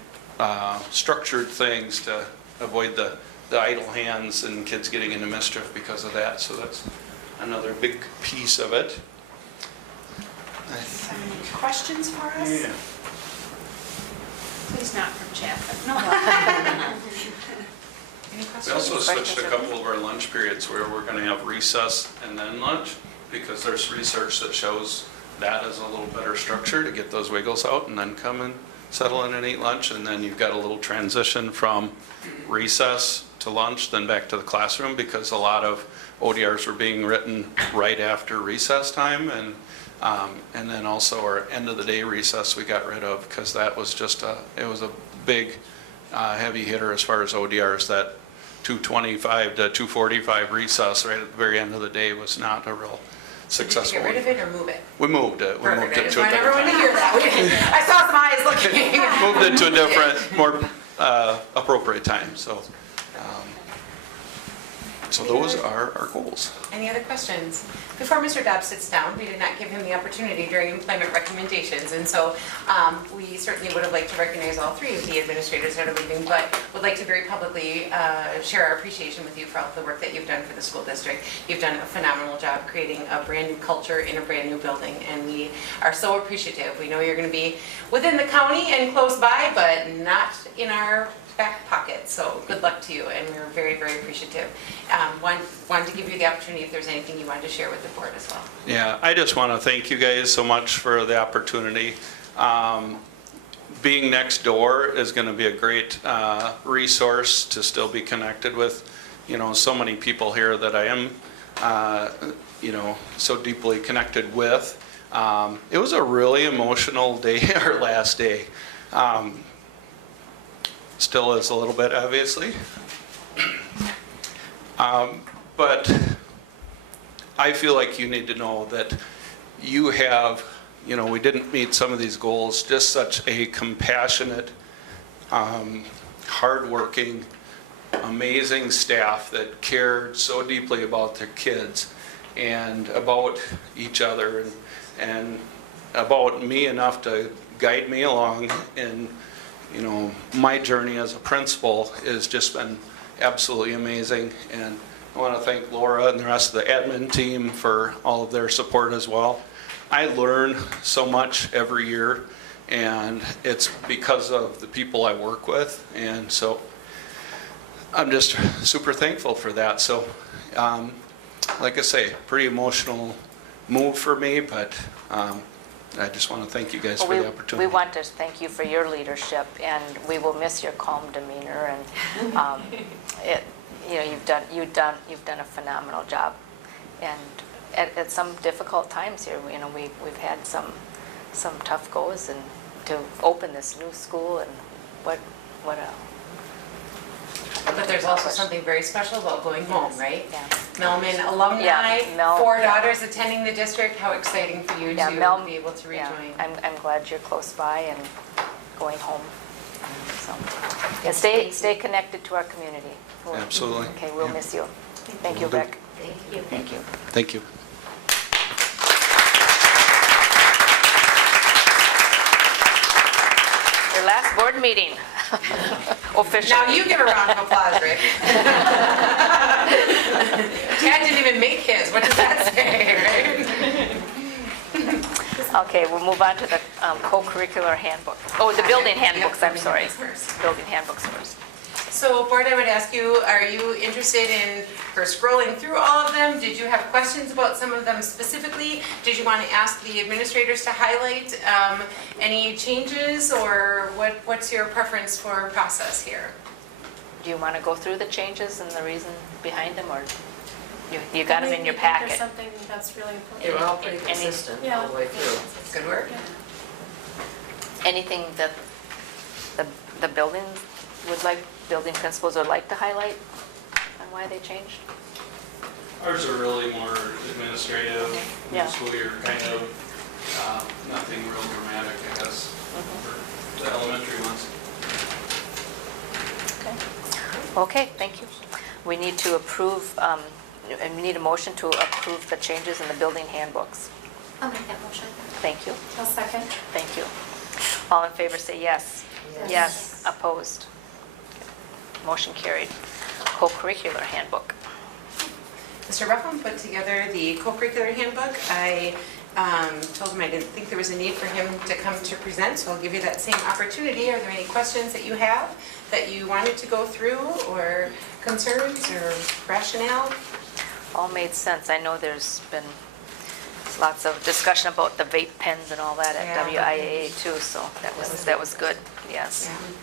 structured things to avoid the idle hands and kids getting into mischief because of that. So that's another big piece of it. Any questions for us? Yeah. Please not from Chapman, no. Any questions? We also switched Questions a or- couple of our lunch periods where we're gonna have recess and then lunch, because there's research that shows that is a little better structure to get those wiggles out and then come and settle in and eat lunch. And then you've got a little transition from recess to lunch, then back to the classroom, because a lot of ODRs were being written right after recess time. And then also our end of the day recess we got rid of, because that was just it was a big heavy hitter as far as ODRs. That 2:25 to 2:45 recess right at the very end of the day was not a real successful Did you get rid of one. it or move it? We moved it. We Perfect, moved I it just to a want different everyone to time. hear that. I saw some eyes looking. Moved it to a different, more appropriate time, so. So those are our goals. Any other questions? Before Mr. Dobbs sits down, we did not give him the opportunity during employment recommendations, and so we certainly would have liked to recognize all three of the administrators that are leaving, but would like to very publicly share our appreciation with you for all the work that you've done for the school district. You've done a phenomenal job creating a brand new culture in a brand new building, and we are so appreciative. We know you're going to be within the county and close by, but not in our back pocket, so good luck to you, and we're very, very appreciative. Wanted to give you the opportunity if there's anything you wanted to share with the board as well. Yeah, I just want to thank you guys so much for the opportunity. Being next door is going to be a great resource to still be connected with, so many people here that I am, so deeply connected with. It was a really emotional day, our last day. Still is a little bit, obviously. But I feel like you need to know that you have, we didn't meet some of these goals, just such a compassionate, hardworking, amazing staff that cared so deeply about their kids and about each other and about me enough to guide me along. And my journey as a principal has just been absolutely amazing, and I want to thank Laura and the rest of the admin team for all of their support as well. I learn so much every year, and it's because of the people I work with, and so I'm just super thankful for that. So, like I say, pretty emotional move for me, but I just want to thank you guys for the opportunity. We want to thank you for your leadership, and we will miss your calm demeanor. And you've done a phenomenal job. And at some difficult times here, we've had some tough goes, and to open this new school, and what a. But there's also something very special about going home, right? Yeah. Melman alumni, Yeah, 4 daughters attending the district. How exciting for you to be able to rejoin. Yeah, I'm glad you're close by and going home. So, and stay connected to our community. Absolutely. Okay, we'll miss you. Thank you, Beck. Thank you. Thank you. Thank you. Your last board meeting, officially. Now you give a round of applause, Rick. Chad didn't even make his. What does that say, right? Okay, we'll move on to the co-curricular handbook. Oh, the building handbooks, I'm sorry. Building handbooks first. So, board, I would ask you, are you interested in first scrolling through all of them? Did you have questions about some of them specifically? Did you want to ask the administrators to highlight any changes, or what's your preference for process here? Do you want to go through the changes and the reason behind them, or you got them in your packet? There's something that's really important. They were all pretty consistent all the way through. Good work. Anything that the building building principals would like to highlight on why they changed? Ours are really more administrative, Yeah. school year kind of, nothing real dramatic, I guess, for the elementary ones. Okay, thank you. We need to approve, and we need a motion to approve the changes in the building handbooks. I'll make that motion. Thank you. I'll second. Thank you. All in favor say yes. Yes. Opposed? Motion carried. Co-curricular handbook. Mr. Ruffin put together the co-curricular handbook. I told him I didn't think there was a need for him to come to present, so I'll give you that same opportunity. Are there any questions that you have that you wanted to go through, or concerns or rationale? All made sense. I know there's been lots of discussion about the vape pens and all that at WIAA too, so that was good, yes. Yeah.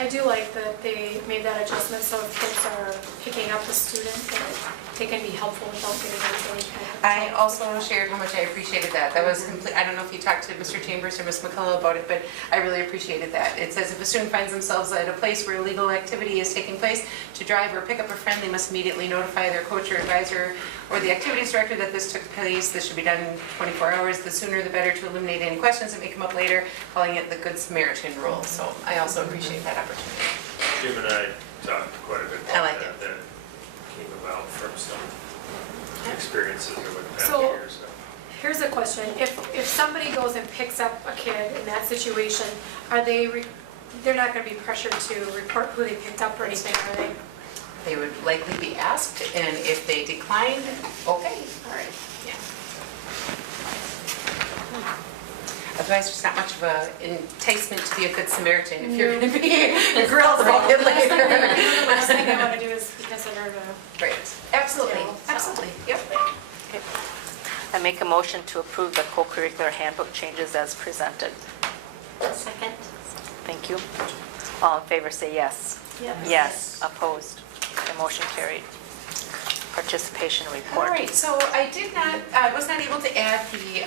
I do like that they made that adjustment, so if kids are picking up a student, that they can be helpful without getting into any kind of I trouble. also shared how much I appreciated that. That was complete. I don't know if you talked to Mr. Chambers or Ms. McCullough about it, but I really appreciated that. It says if a student finds themselves at a place where illegal activity is taking place, to drive or pick up a friend, they must immediately notify their coach or advisor or the activities director that this took place. This should be done in 24 hours. The sooner the better to eliminate any questions that may come up later, calling it the Good Samaritan rule. So I also appreciate that opportunity. Jim and I talked quite a bit I about like that. it. That came out from some experiences over the past So- years. Here's a question, if somebody goes and picks up a kid in that situation, are they're not gonna be pressured to report who they picked up or anything, are they? They would likely be asked, and if they declined, okay, all right, yeah. Otherwise, there's not much of a enticement to be a good Samaritan if you're gonna be grilled about it later. The last thing I wanna do is be considered a, Right, absolutely, Yeah, so- absolutely, yep. Okay. I make a motion to approve the co-curricular handbook changes as presented. Second? Thank you. All in favor, say yes. Yes. Yes, opposed. The motion carried. Participation All report. right, so I was not able to add the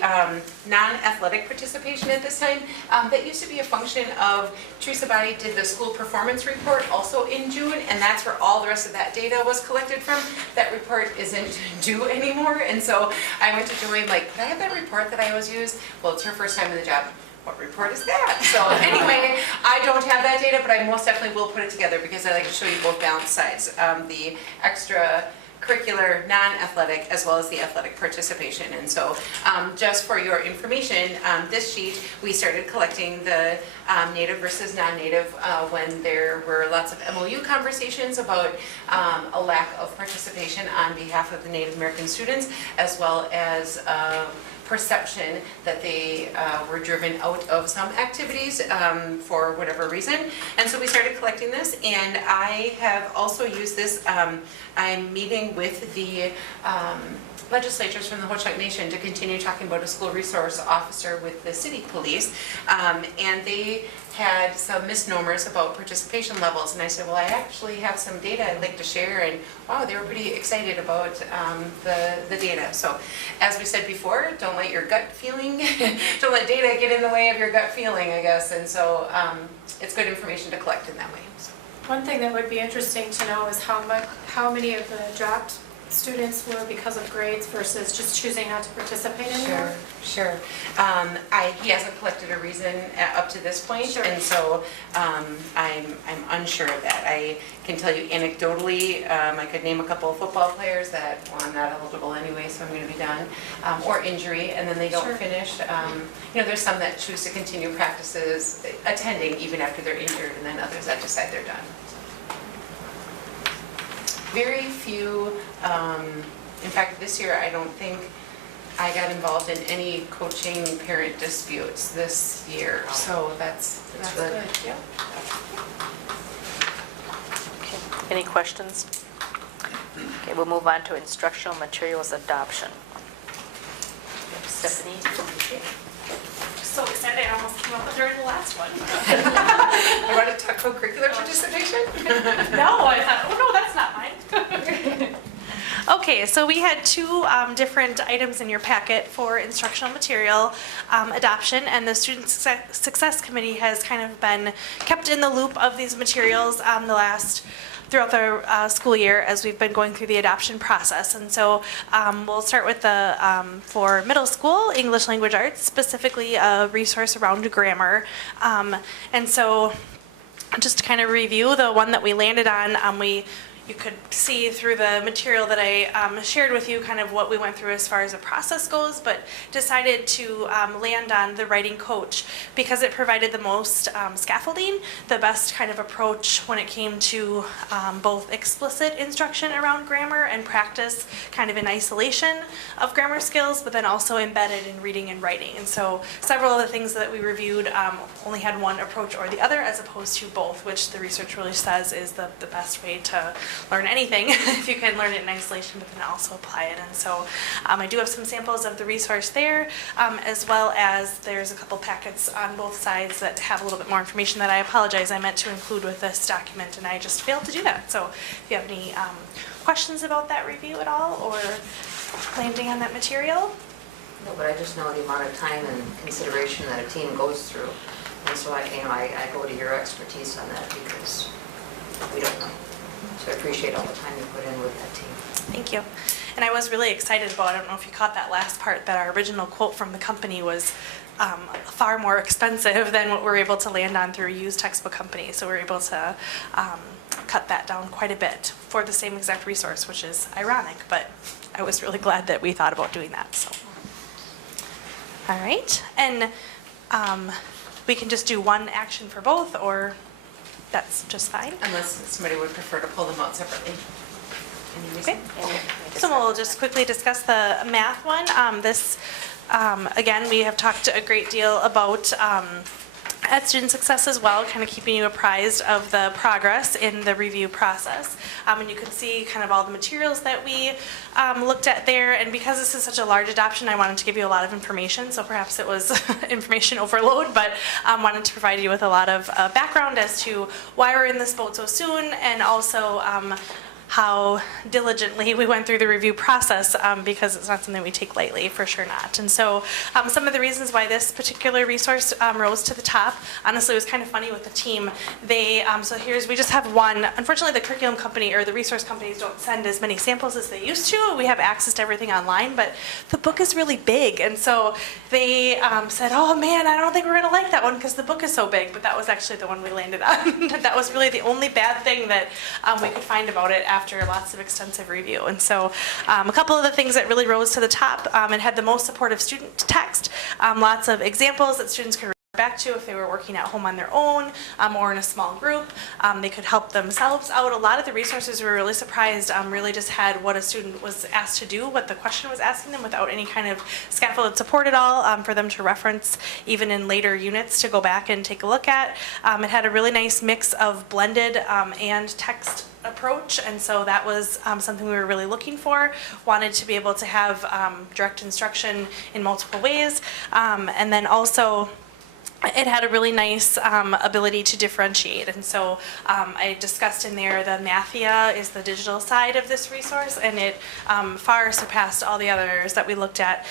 non-athletic participation at this time. That used to be a function of, Teresa Body did the school performance report also in June, and that's where all the rest of that data was collected from. That report isn't due anymore, and so I went to Joey, like, could I have that report that I always use? Well, it's her first time in the job. What report is that? So anyway, I don't have that data, but I most definitely will put it together because I like to show you both balanced sides. The extra curricular, non-athletic, as well as the athletic participation. And so just for your information, this sheet, we started collecting the native versus non-native when there were lots of MOU conversations about a lack of participation on behalf of the Native American students, as well as perception that they were driven out of some activities for whatever reason. And so we started collecting this, and I have also used this. I'm meeting with the legislatures from the Ho-Chunk Nation to continue talking about a school resource officer with the city police. And they had some misnomers about participation levels. And I said, well, I actually have some data I'd like to share. And wow, they were pretty excited about the data. So as we said before, don't let your gut feeling, don't let data get in the way of your gut feeling, I guess. And so it's good information to collect in that way. So. one thing that would be interesting to know is how many of the dropped students were because of grades versus just choosing not to participate anymore? Sure. He hasn't collected a reason up to this point, Sure. and so I'm unsure of that. I can tell you anecdotally, I could name a couple of football players that, well, I'm not eligible anyway, so I'm going to be done, or injury, and then they don't Sure. finish. There's some that choose to continue practices, attending even after they're injured, and then others that decide they're done. Very few, in fact, this year I don't think I got involved in any coaching parent disputes this year, so that's good. Yeah. Okay. Any questions? Okay, we'll move on to instructional materials adoption. Stephanie? So excited, I almost came up with during the last one. You want to talk about curricular participation? No, I thought, oh no, that's not mine. Okay, so we had two different items in your packet for instructional material adoption, and the Student Success Committee has kind of been kept in the loop of these materials throughout the school year as we've been going through the adoption process. And so we'll start with for middle school, English Language Arts, specifically a resource around grammar. And so just to kind of review, the one that we landed on, you could see through the material that I shared with you kind of what we went through as far as the process goes, but decided to land on the writing coach because it provided the most scaffolding, the best kind of approach when it came to both explicit instruction around grammar and practice kind of in isolation of grammar skills, but then also embedded in reading and writing. And so several of the things that we reviewed only had one approach or the other as opposed to both, which the research really says is the best way to learn anything if you can learn it in isolation but then also apply it. And so I do have some samples of the resource there, as well as there's a couple packets on both sides that have a little bit more information that I apologize I meant to include with this document and I just failed to do that. So if you have any questions about that review at all or landing on that material? No, but I just know the amount of time and consideration that a team goes through. And so I go to your expertise on that because we don't know. So I appreciate all the time you put in with that team. Thank you. And I was really excited about, I don't know if you caught that last part, that our original quote from the company was far more expensive than what we're able to land on through a used textbook company. So we're able to cut that down quite a bit for the same exact resource, which is ironic, but I was really glad that we thought about doing that, so. All right, and we can just do one action for both, or that's just fine. Unless somebody would prefer to pull them out separately. Any reason? Okay. So we'll just quickly discuss the math one. Again, we have talked a great deal about at Student Success as well, kind of keeping you apprised of the progress in the review process. And you can see kind of all the materials that we looked at there. And because this is such a large adoption, I wanted to give you a lot of information. So perhaps it was information overload, but wanted to provide you with a lot of background as to why we're in this boat so soon, and also how diligently we went through the review process, because it's not something we take lightly, for sure not. And so some of the reasons why this particular resource rose to the top, honestly, it was kind of funny with the team. We just have one. Unfortunately, the curriculum company or the resource companies don't send as many samples as they used to. We have access to everything online, but the book is really big. And so they said, oh man, I don't think we're gonna like that one because the book is so big, but that was actually the one we landed on. That was really the only bad thing that we could find about it after lots of extensive review. And so a couple of the things that really rose to the top, it had the most supportive student text, lots of examples that students could refer back to if they were working at home on their own, or in a small group. They could help themselves out. A lot of the resources we were really surprised really just had what a student was asked to do, what the question was asking them, without any kind of scaffolded support at all, for them to reference even in later units to go back and take a look at. It had a really nice mix of blended and text approach, and so that was something we were really looking for. Wanted to be able to have direct instruction in multiple ways, and then also it had a really nice ability to differentiate. And so I discussed in there the Mathia is the digital side of this resource, and it far surpassed all the others that we looked at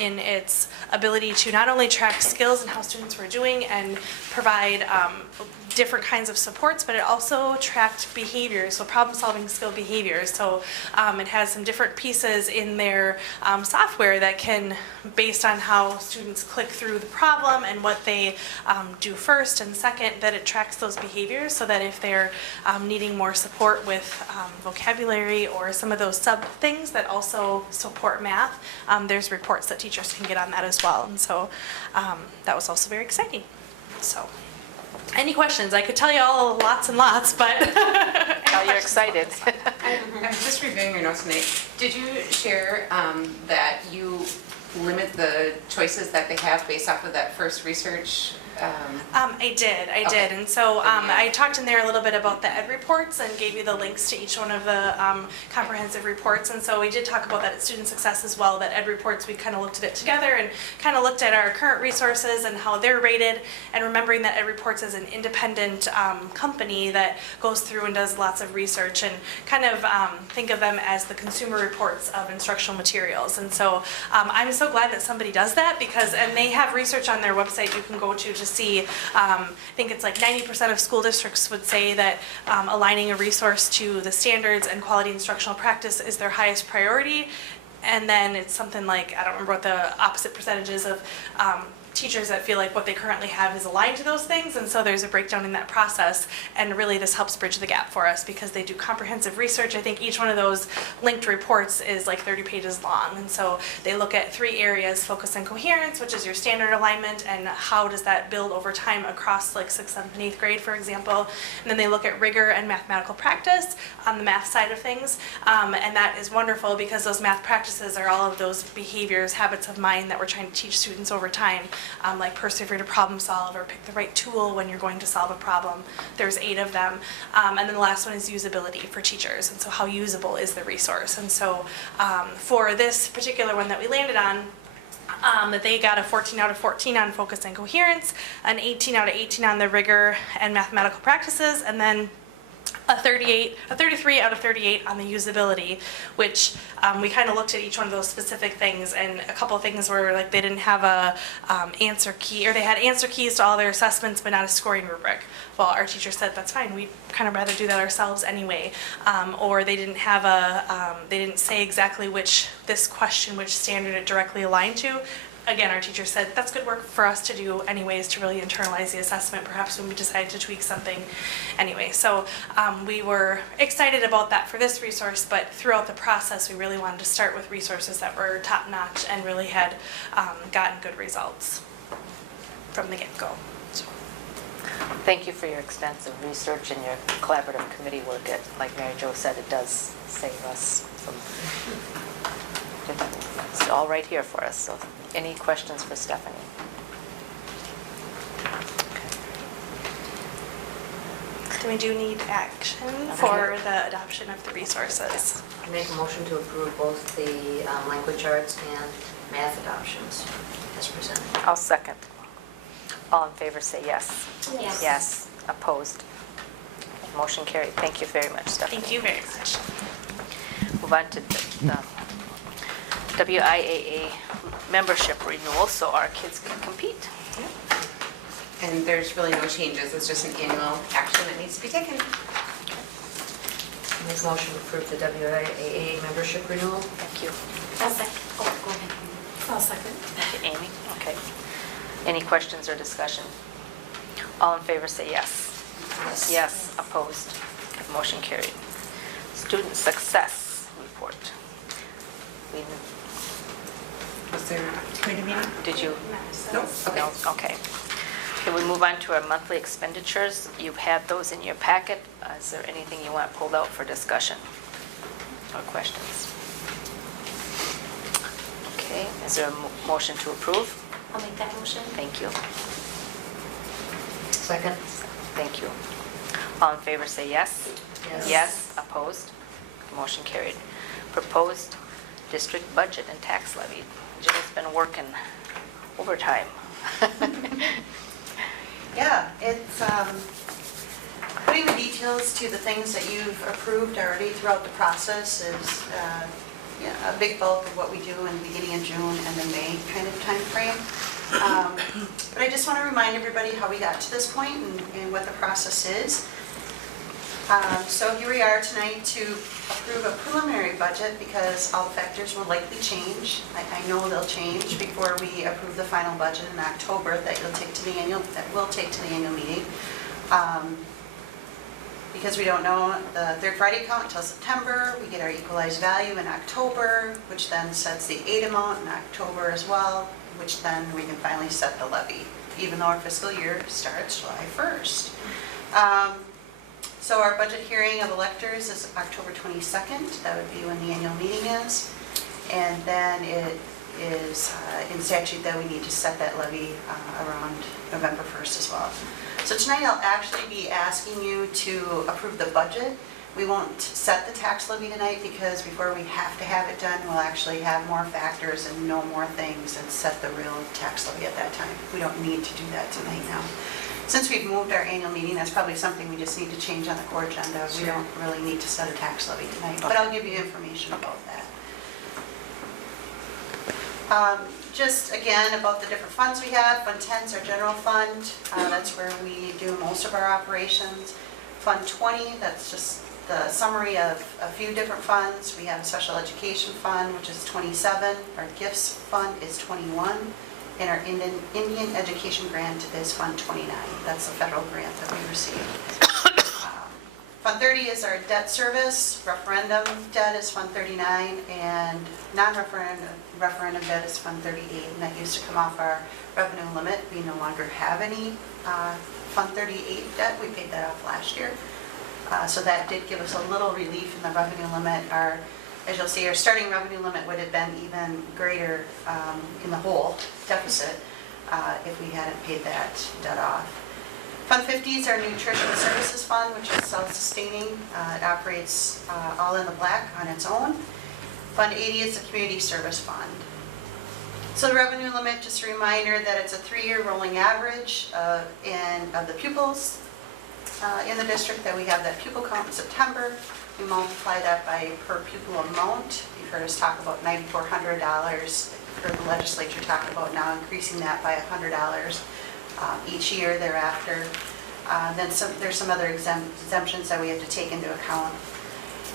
in its ability to not only track skills and how students were doing and provide different kinds of supports, but it also tracked behaviors, so problem-solving skill behaviors. So it has some different pieces in their software that can, based on how students click through the problem and what they do first and second, that it tracks those behaviors so that if they're needing more support with vocabulary or some of those sub things that also support math, there's reports that teachers can get on that as well. And so that was also very exciting. So. Any questions? I could tell you all lots and lots, but... Now you're excited. I'm just reviewing your notes, Nate. Did you share that you limit the choices that they have based off of that first research? I did. And so I talked in there a little bit about the ed reports and gave you the links to each one of the comprehensive reports. And so we did talk about that at Student Success as well, that ed reports, we kind of looked at it together and kind of looked at our current resources and how they're rated, and remembering that ed reports is an independent company that goes through and does lots of research, and kind of think of them as the consumer reports of instructional materials. And so I'm so glad that somebody does that, because, and they have research on their website you can go to see, I think it's like 90% of school districts would say that aligning a resource to the standards and quality instructional practice is their highest priority. And then it's something like, I don't remember what the opposite percentages of teachers that feel like what they currently have is aligned to those things, and so there's a breakdown in that process, and really this helps bridge the gap for us because they do comprehensive research. I think each one of those linked reports is like 30 pages long, and so they look at 3 areas: focus and coherence, which is your standard alignment, and how does that build over time across like 6th, 7th, and 8th grade, for example. And then they look at rigor and mathematical practice on the math side of things, and that is wonderful because those math practices are all of those behaviors, habits of mind that we're trying to teach students over time. Like persevere to problem solve, or pick the right tool when you're going to solve a problem. There's 8 of them. And then the last one is usability for teachers, and so how usable is the resource. And so for this particular one that we landed on, that they got a 14 out of 14 on focus and coherence, an 18 out of 18 on the rigor and mathematical practices, and then a 33 out of 38 on the usability, which we kind of looked at each one of those specific things, and a couple of things were like they didn't have a answer key, or they had answer keys to all their assessments but not a scoring rubric. Well, our teacher said that's fine, we'd kind of rather do that ourselves anyway. Or they didn't have they didn't say exactly which standard it directly aligned to. again, our teacher said, that's good work for us to do anyways, to really internalize the assessment, perhaps when we decide to tweak something anyway. So we were excited about that for this resource, but throughout the process, we really wanted to start with resources that were top-notch and really had gotten good results from the get-go. So. Thank you for your extensive research and your collaborative committee work. Like Mary Jo said, it does save us some. It's all right here for us. So, any questions for Stephanie? So we do need action for the adoption of the resources. I make a motion to approve both the language arts and math adoptions as presented. I'll second. All in favor say yes. Yes. Yes. Opposed? Motion carried. Thank you very much, Stephanie. Thank you very much. Move on to the WIAA membership renewal so our kids can compete. And there's really no changes, it's just an annual action that needs to be taken. I make a motion to approve the WIAA membership renewal. Thank you. I'll second. Oh, go ahead. I'll second. Amy? Okay. Any questions or discussion? All in favor say yes. Yes. Yes. Opposed? Motion carried. Student success report. Was there a committee meeting? Did you? Nope. Okay. No? Okay. Can we move on to our monthly expenditures? You've had those in your packet. Is there anything you want pulled out for discussion or questions? Okay, is there a motion to approve? I'll make that motion. Thank you. Second. Thank you. All in favor say yes. Yes. Yes. Opposed? Motion carried. Proposed district budget and tax levy. Jill's been working overtime. Yeah, it's putting the details to the things that you've approved already throughout the process is a big bulk of what we do in the beginning of June and the May kind of time frame. But I just want to remind everybody how we got to this point and what the process is. So here we are tonight to approve a preliminary budget because all the factors will likely change. I know they'll change before we approve the final budget in October that will take to the annual meeting. Because we don't know the third Friday count until September. We get our equalized value in October, which then sets the aid amount in October as well, which then we can finally set the levy, even though our fiscal year starts July 1st. So our budget hearing of electors is October 22nd. That would be when the annual meeting is. And then it is in statute that we need to set that levy around November 1st as well. So tonight I'll actually be asking you to approve the budget. We won't set the tax levy tonight because before we have to have it done, we'll actually have more factors and know more things and set the real tax levy at that time. We don't need to do that tonight now. Since we've moved our annual meeting, that's probably something we just need to change on the core agenda. We don't really need to set a tax levy tonight, but I'll give you information about that. Just again about the different funds we have. Fund 10 is our general fund. That's where we do most of our operations. Fund 20, that's just the summary of a few different funds. We have a special education fund, which is 27. Our gifts fund is 21. And our Indian education grant is Fund 29. That's the federal grant that we received. Fund 30 is our debt service. Referendum debt is Fund 39, and non-referendum debt is Fund 38. And that used to come off our revenue limit. We no longer have any Fund 38 debt. We paid that off last year. So that did give us a little relief in the revenue limit. As you'll see, our starting revenue limit would have been even greater in the whole deficit if we hadn't paid that debt off. Fund 50 is our nutrition services fund, which is self-sustaining. It operates all in the black on its own. Fund 80 is the community service fund. So the revenue limit, just a reminder that it's a 3-year rolling average of the pupils in the district, that we have that pupil count in September. We multiply that by per pupil amount. You've heard us talk about $9,400. You've heard the legislature talk about now increasing that by $100 each year thereafter. Then there's some other exemptions that we have to take into account.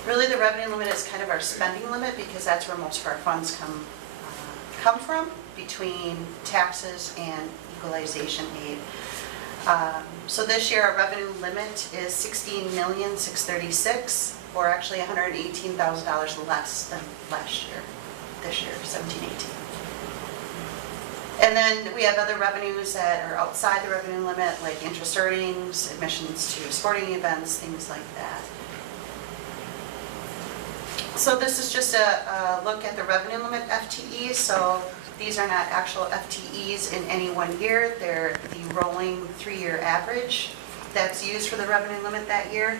Really, the revenue limit is kind of our spending limit because that's where most of our funds come come from between taxes and equalization aid. So this year, our revenue limit is $16,636,000, or actually $118,000 less than last year, this year, 17-18. And then we have other revenues that are outside the revenue limit, like interest earnings, admissions to sporting events, things like that. So this is just a look at the revenue limit FTEs. So these are not actual FTEs in any one year. They're the rolling 3-year average that's used for the revenue limit that year.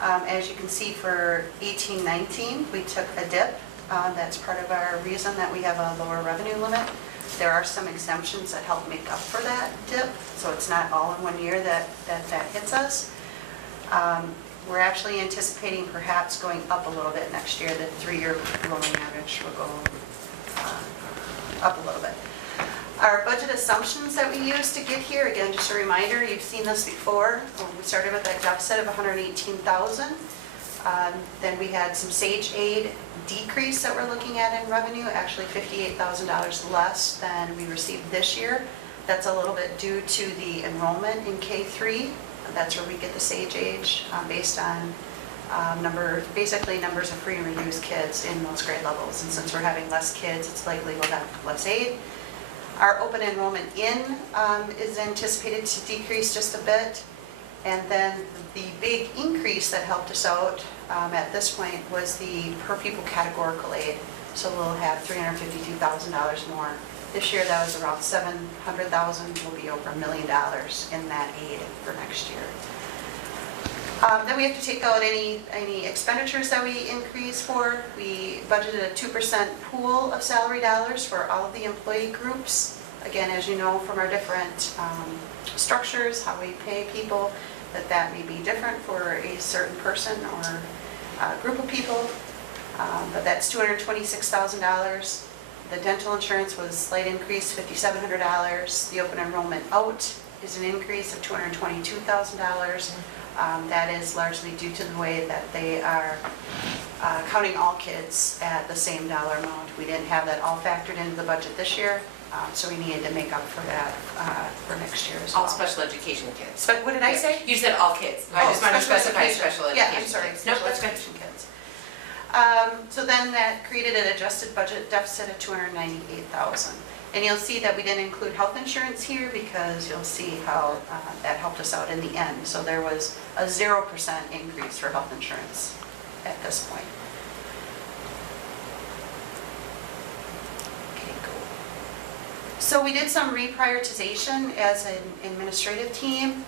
As you can see, for 18-19, we took a dip. That's part of our reason that we have a lower revenue limit. There are some exemptions that help make up for that dip, so it's not all in one year that hits us. We're actually anticipating perhaps going up a little bit next year. The 3-year rolling average will go up a little bit. Our budget assumptions that we use to get here, again, just a reminder, you've seen this before. We started with that deficit of $118,000. Then we had some SAGE aid decrease that we're looking at in revenue, actually $58,000 less than we received this year. That's a little bit due to the enrollment in K-3. That's where we get the SAGE age based on basically numbers of free and reduced kids in those grade levels. And since we're having less kids, it's likely we'll have less aid. Our open enrollment is anticipated to decrease just a bit. And then the big increase that helped us out at this point was the per pupil categorical aid. So we'll have $352,000 more. This year that was around $700,000. We'll be over $1 million in that aid for next year. Then we have to take out any expenditures that we increase for. We budgeted a 2% pool of salary dollars for all of the employee groups. Again, as you know from our different structures, how we pay people, that may be different for a certain person or group of people. But that's $226,000. The dental insurance was a slight increase, $5,700. The open enrollment out is an increase of $222,000. That is largely due to the way that they are counting all kids at the same dollar amount. We didn't have that all factored into the budget this year, so we needed to make up for that for next year as well. All special education kids. But what did I say? You said all kids. I just want to specify special education. Yeah, I'm sorry, kids. special No, that's good. education kids. So then that created an adjusted budget deficit of $298,000. And you'll see that we didn't include health insurance here because you'll see how that helped us out in the end. So there was a 0% increase for health insurance at this point. Okay, go. So we did some reprioritization as an administrative team.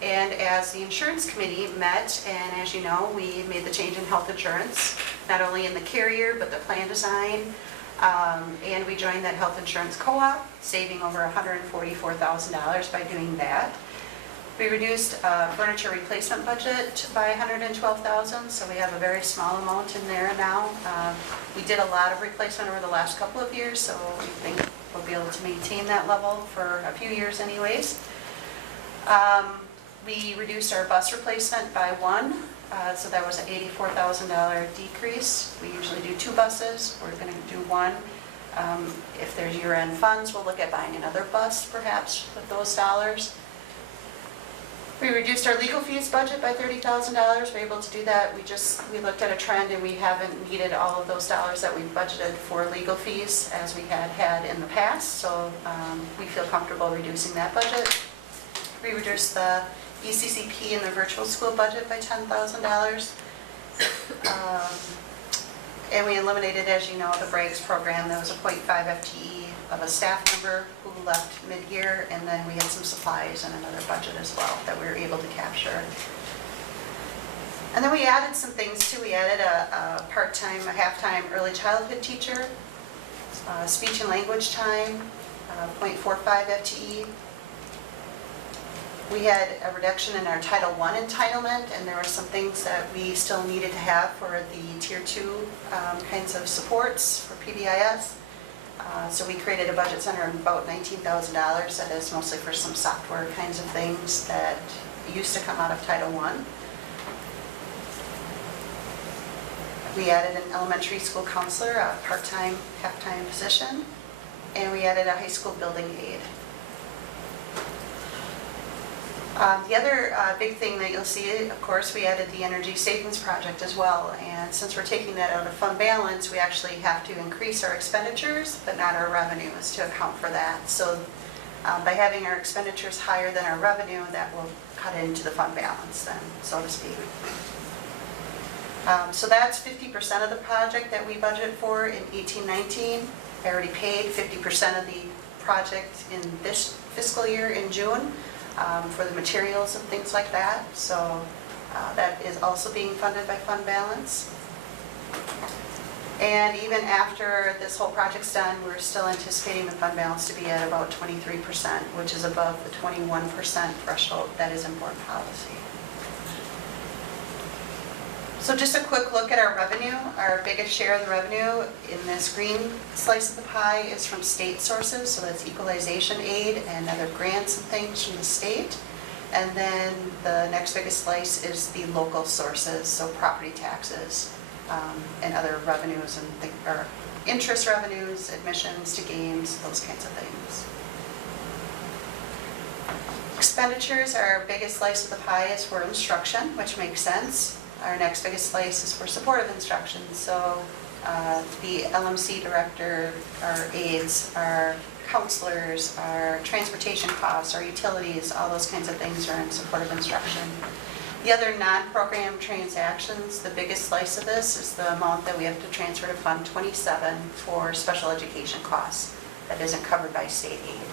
And as the insurance committee met, and as you know, we made the change in health insurance, not only in the carrier, but the plan design. And we joined that health insurance co-op, saving over $144,000 by doing that. We reduced furniture replacement budget by $112,000, so we have a very small amount in there now. We did a lot of replacement over the last couple of years, so we think we'll be able to maintain that level for a few years anyways. We reduced our bus replacement by 1, so that was an $84,000 decrease. We usually do 2 buses, we're going to do 1. If there's year-end funds, we'll look at buying another bus perhaps with those dollars. We reduced our legal fees budget by $30,000. We're able to do that. We looked at a trend and we haven't needed all of those dollars that we budgeted for legal fees as we had in the past, so we feel comfortable reducing that budget. We reduced the ECCP and the virtual school budget by $10,000. And we eliminated, as you know, the breaks program. There was a 0.5 FTE of a staff member who left mid-year, and then we had some supplies and another budget as well that we were able to capture. And then we added some things too. We added a part-time, a half-time early childhood teacher, speech and language time, 0.45 FTE. We had a reduction in our Title I entitlement, and there were some things that we still needed to have for the Tier 2 kinds of supports for PBIS. So we created a budget center of about $19,000 that is mostly for some software kinds of things that used to come out of Title I. We added an elementary school counselor, a part-time, half-time position, and we added a high school building aide. The other big thing that you'll see, of course, we added the energy savings project as well. And since we're taking that out of fund balance, we actually have to increase our expenditures, but not our revenues to account for that. So by having our expenditures higher than our revenue, that will cut into the fund balance then, so to speak. So that's 50% of the project that we budgeted for in 18-19. I already paid 50% of the project in this fiscal year in June for the materials and things like that. So that is also being funded by fund balance. And even after this whole project's done, we're still anticipating the fund balance to be at about 23%, which is above the 21% threshold that is in board policy. So just a quick look at our revenue. Our biggest share of the revenue in this green slice of the pie is from state sources, so that's equalization aid and other grants and things from the state. And then the next biggest slice is the local sources, so property taxes and other revenues or interest revenues, admissions to games, those kinds of things. Expenditures, our biggest slice of the pie is for instruction, which makes sense. Our next biggest slice is for supportive instruction, so the LMC director, our aides, our counselors, our transportation costs, our utilities, all those kinds of things are in supportive instruction. The other non-program transactions, the biggest slice of this is the amount that we have to transfer to Fund 27 for special education costs that isn't covered by state aid.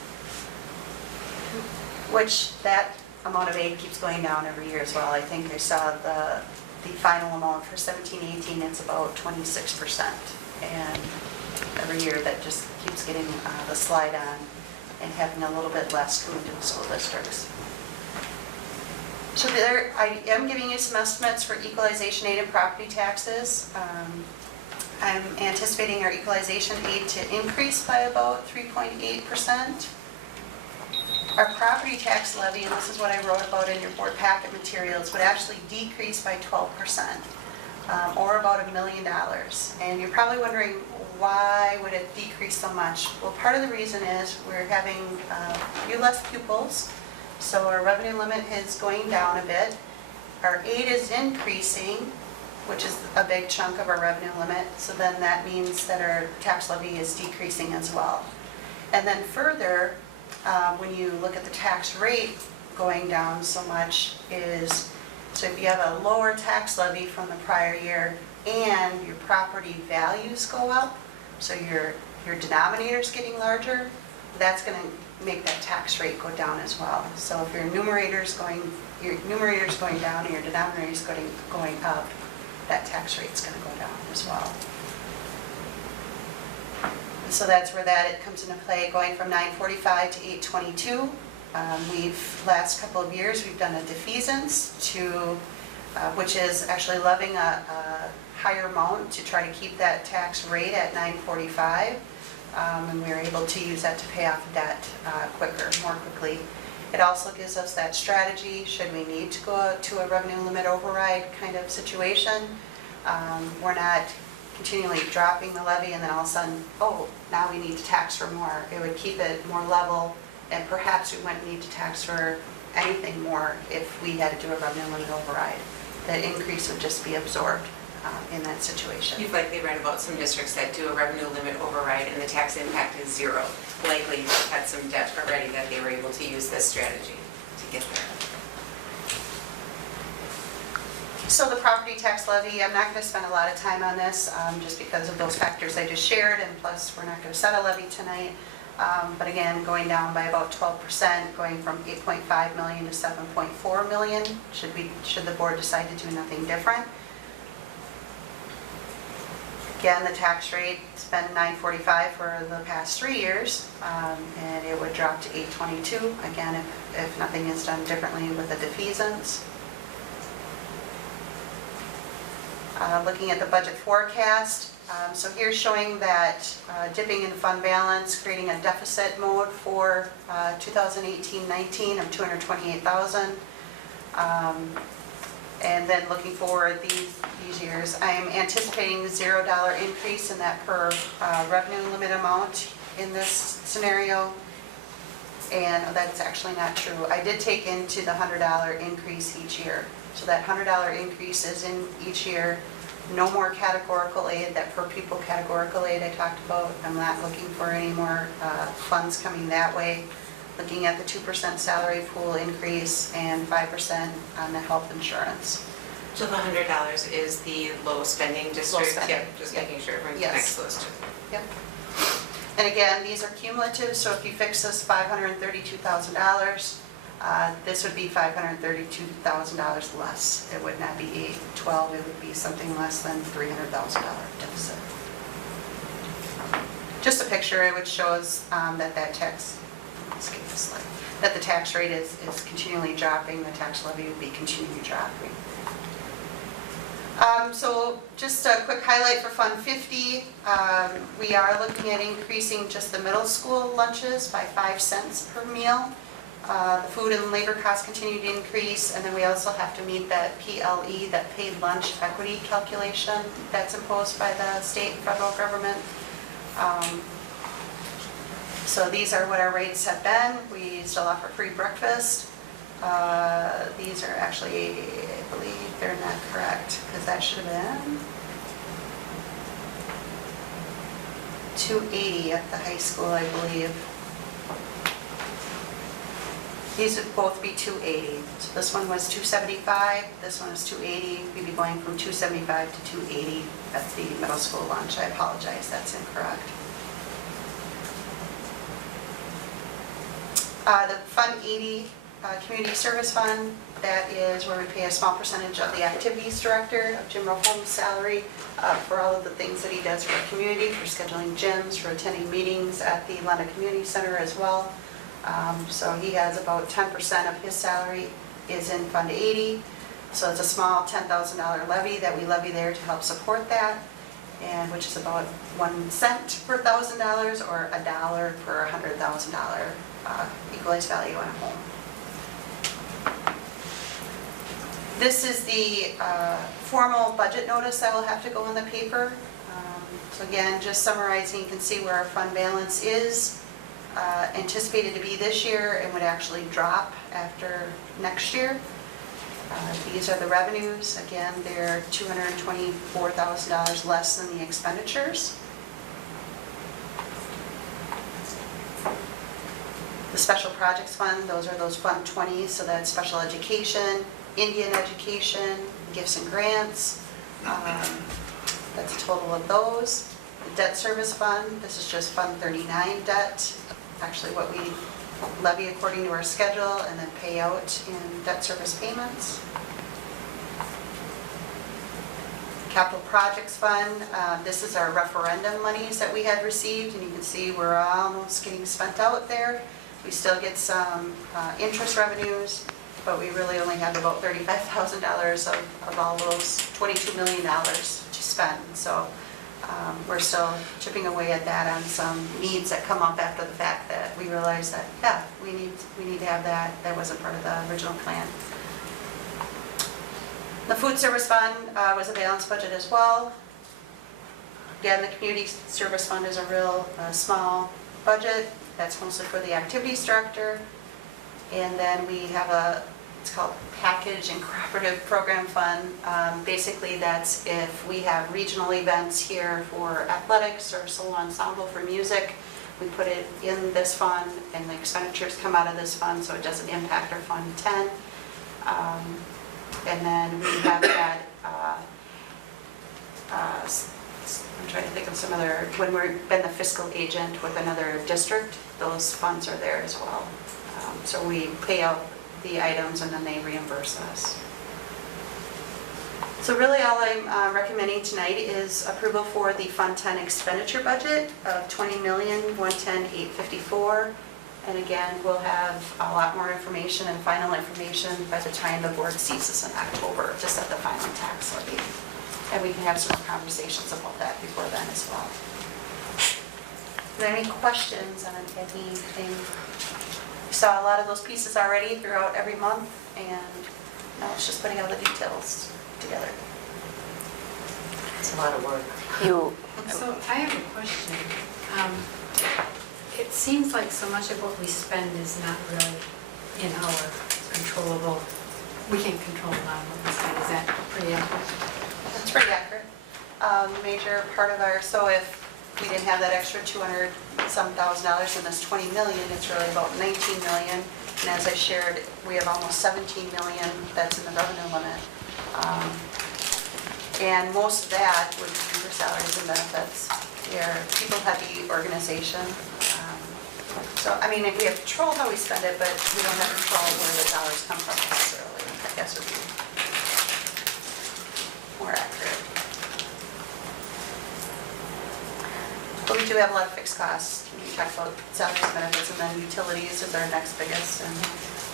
Which that amount of aid keeps going down every year as well. I think I saw the final amount for 17-18, it's about 26%. And every year that just keeps getting the slide on and having a little bit less going to the school districts. So there, I am giving you some estimates for equalization aid and property taxes. I'm anticipating our equalization aid to increase by about 3.8%. Our property tax levy, and this is what I wrote about in your board packet materials, would actually decrease by 12%, or about $1 million. And you're probably wondering, why would it decrease so much? Well, part of the reason is we're having a few less pupils, so our revenue limit is going down a bit. Our aid is increasing, which is a big chunk of our revenue limit, so then that means that our tax levy is decreasing as well. And then further, when you look at the tax rate going down so much is, so if you have a lower tax levy from the prior year and your property values go up, so your denominator's getting larger, that's going to make that tax rate go down as well. So if your numerator's going down and your denominator's going up, that tax rate's going to go down as well. So that's where it comes into play, going from 945 to 822. Last couple of years, we've done a defeasance which is actually levying a higher amount to try to keep that tax rate at 945. And we were able to use that to pay off debt more quickly. It also gives us that strategy, should we need to go to a revenue limit override kind of situation. We're not continually dropping the levy and then all of a sudden, oh, now we need to tax for more. It would keep it more level, and perhaps we wouldn't need to tax for anything more if we had to do a revenue limit override. That increase would just be absorbed in that situation. You've likely read about some districts that do a revenue limit override and the tax impact is zero. Likely they've had some debt already that they were able to use this strategy to get there. So the property tax levy, I'm not going to spend a lot of time on this just because of those factors I just shared, and plus we're not going to set a levy tonight. But again, going down by about 12%, going from 8.5 million to 7.4 million, should the board decide to do nothing different. Again, the tax rate's been 945 for the past 3 years, and it would drop to 822, again, if nothing is done differently with the defeasance. Looking at the budget forecast, so here's showing that dipping in fund balance, creating a deficit mode for 2018-19 of $228,000. And then looking forward these years, I am anticipating $0 increase in that per revenue limit amount in this scenario. And that's actually not true. I did take into the $100 increase each year. So that $100 increase is in each year. No more categorical aid, that per pupil categorical aid I talked about. I'm not looking for any more funds coming that way. Looking at the 2% salary pool increase and 5% on the health insurance. So the $100 is the low spending district? spending. Yep, just Yep. making sure everyone Yes. connects those two. Yep. And again, these are cumulative, so if you fix this $532,000, this would be $532,000 less. It would not be 812, it would be something less than $300,000 deficit. Just a picture, it would shows that tax, let's skip this slide, that the tax rate is continually dropping, the tax levy would be continually dropping. So just a quick highlight for Fund 50, we are looking at increasing just the middle school lunches by 5 cents per meal. The food and labor costs continue to increase, and then we also have to meet that PLE, that paid lunch equity calculation that's imposed by the state and federal government. So these are what our rates have been. We still offer free breakfast. These are actually, I believe they're not correct, because that should have been $280 at the high school, I believe. These would both be $280. So this one was $275, this one is $280. We'd be going from $275 to $280 at the middle school lunch. I apologize, that's incorrect. The Fund 80 Community Service Fund, that is where we pay a small percentage of the activities director of Jim Holmes' salary for all of the things that he does for the community, for scheduling gyms, for attending meetings at the London Community Center as well. So he has about 10% of his salary is in Fund 80. So it's a small $10,000 levy that we levy there to help support that, and which is about 1 cent per $1,000 or $1 per $100,000 equalized value on a home. This is the formal budget notice that will have to go in the paper. So again, just summarizing, you can see where our fund balance is anticipated to be this year and would actually drop after next year. These are the revenues. Again, they're $224,000 less than the expenditures. The Special Projects Fund, those are those Fund 20s, so that's special education, Indian education, gifts and grants. That's a total of those. The Debt Service Fund, this is just Fund 39 debt, actually what we levy according to our schedule and then pay out in debt service payments. Capital Projects Fund, this is our referendum monies that we had received, and you can see we're almost getting spent out there. We still get some interest revenues, but we really only have about $35,000 of all those $22 million to spend. So we're still chipping away at that on some needs that come up after the fact that we realize that, yeah, we need to have that. That wasn't part of the original plan. The Food Service Fund was a balanced budget as well. Again, the Community Service Fund is a real small budget. That's mostly for the Activities Director. And then we have it's called Package and Cooperative Program Fund. Basically, that's if we have regional events here for athletics or solo ensemble for music, we put it in this fund and the expenditures come out of this fund, so it doesn't impact our Fund 10. And then we have had, I'm trying to think of some other, when we've been the fiscal agent with another district, those funds are there as well. So we pay out the items and then they reimburse us. So really all I'm recommending tonight is approval for the Fund 10 expenditure budget of $20,110,854. And again, we'll have a lot more information and final information by the time the board sees us in October to set the final tax levy. And we can have some more conversations about that before then as well. Are there any questions on anything? We saw a lot of those pieces already throughout every month, and Now it's just putting all the details together. It's a lot of work. So I have a question. It seems like so much of what we spend is not really in our controllable, we can't control a lot of what we spend. Is that pretty accurate? That's pretty accurate. Major part of our, so if we didn't have that extra 200 some $1,000 in this 20 million, it's really about 19 million. And as I shared, we have almost 17 million that's in the revenue limit. And most of that would be for salaries and benefits. We are a people-heavy organization. So, I mean, we have control how we spend it, but we don't have control where the dollars come from necessarily. I guess would be more accurate. But we do have a lot of fixed costs. We talked about salaries and benefits, and then utilities is our next biggest. And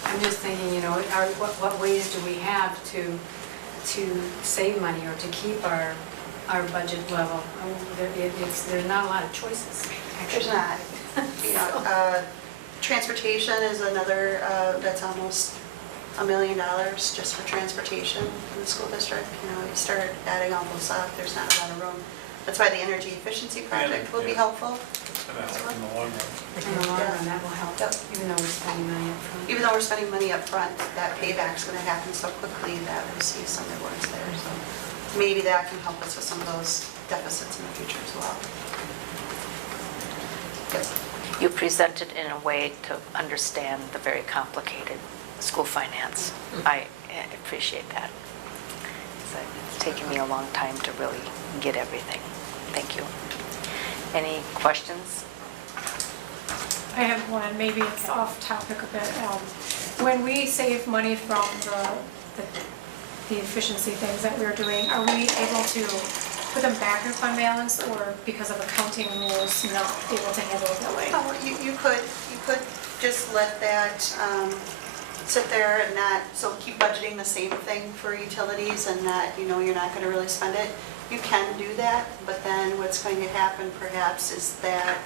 I'm just thinking, what ways do we have to save money or to keep our budget level? There's not a lot of choices. there's not, transportation is another, that's almost $1 million just for transportation in the school district. You start adding all those up, there's not a lot of room. That's why the energy efficiency project will be helpful. It's going to help in the long run. In the long run, that will help, Yep. even though we're spending money up front. Even though we're spending money up front, that payback's going to happen so quickly that we see some rewards there. So maybe that can help us with some of those deficits in the future as well. Yep. You presented in a way to understand the very complicated school finance. I appreciate that. It's taken me a long time to really get everything. Thank you. Any questions? I have one, maybe it's off topic a bit. When we save money from the efficiency things that we're doing, are we able to put them back in fund balance, or because of accounting rules, not able to handle it that way? Oh, you could just let that sit there and not, so keep budgeting the same thing for utilities and that, you're not going to really spend it. You can do that, but then what's going to happen perhaps is that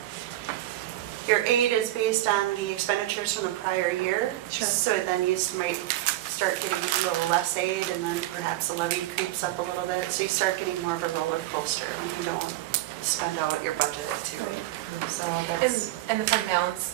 your aid is based on the expenditures from the prior year. Sure. So then you might start getting a little less aid, and then perhaps the levy creeps up a little bit. So you start getting more of a roller coaster when you don't spend out your budget too. So that's. And the fund balance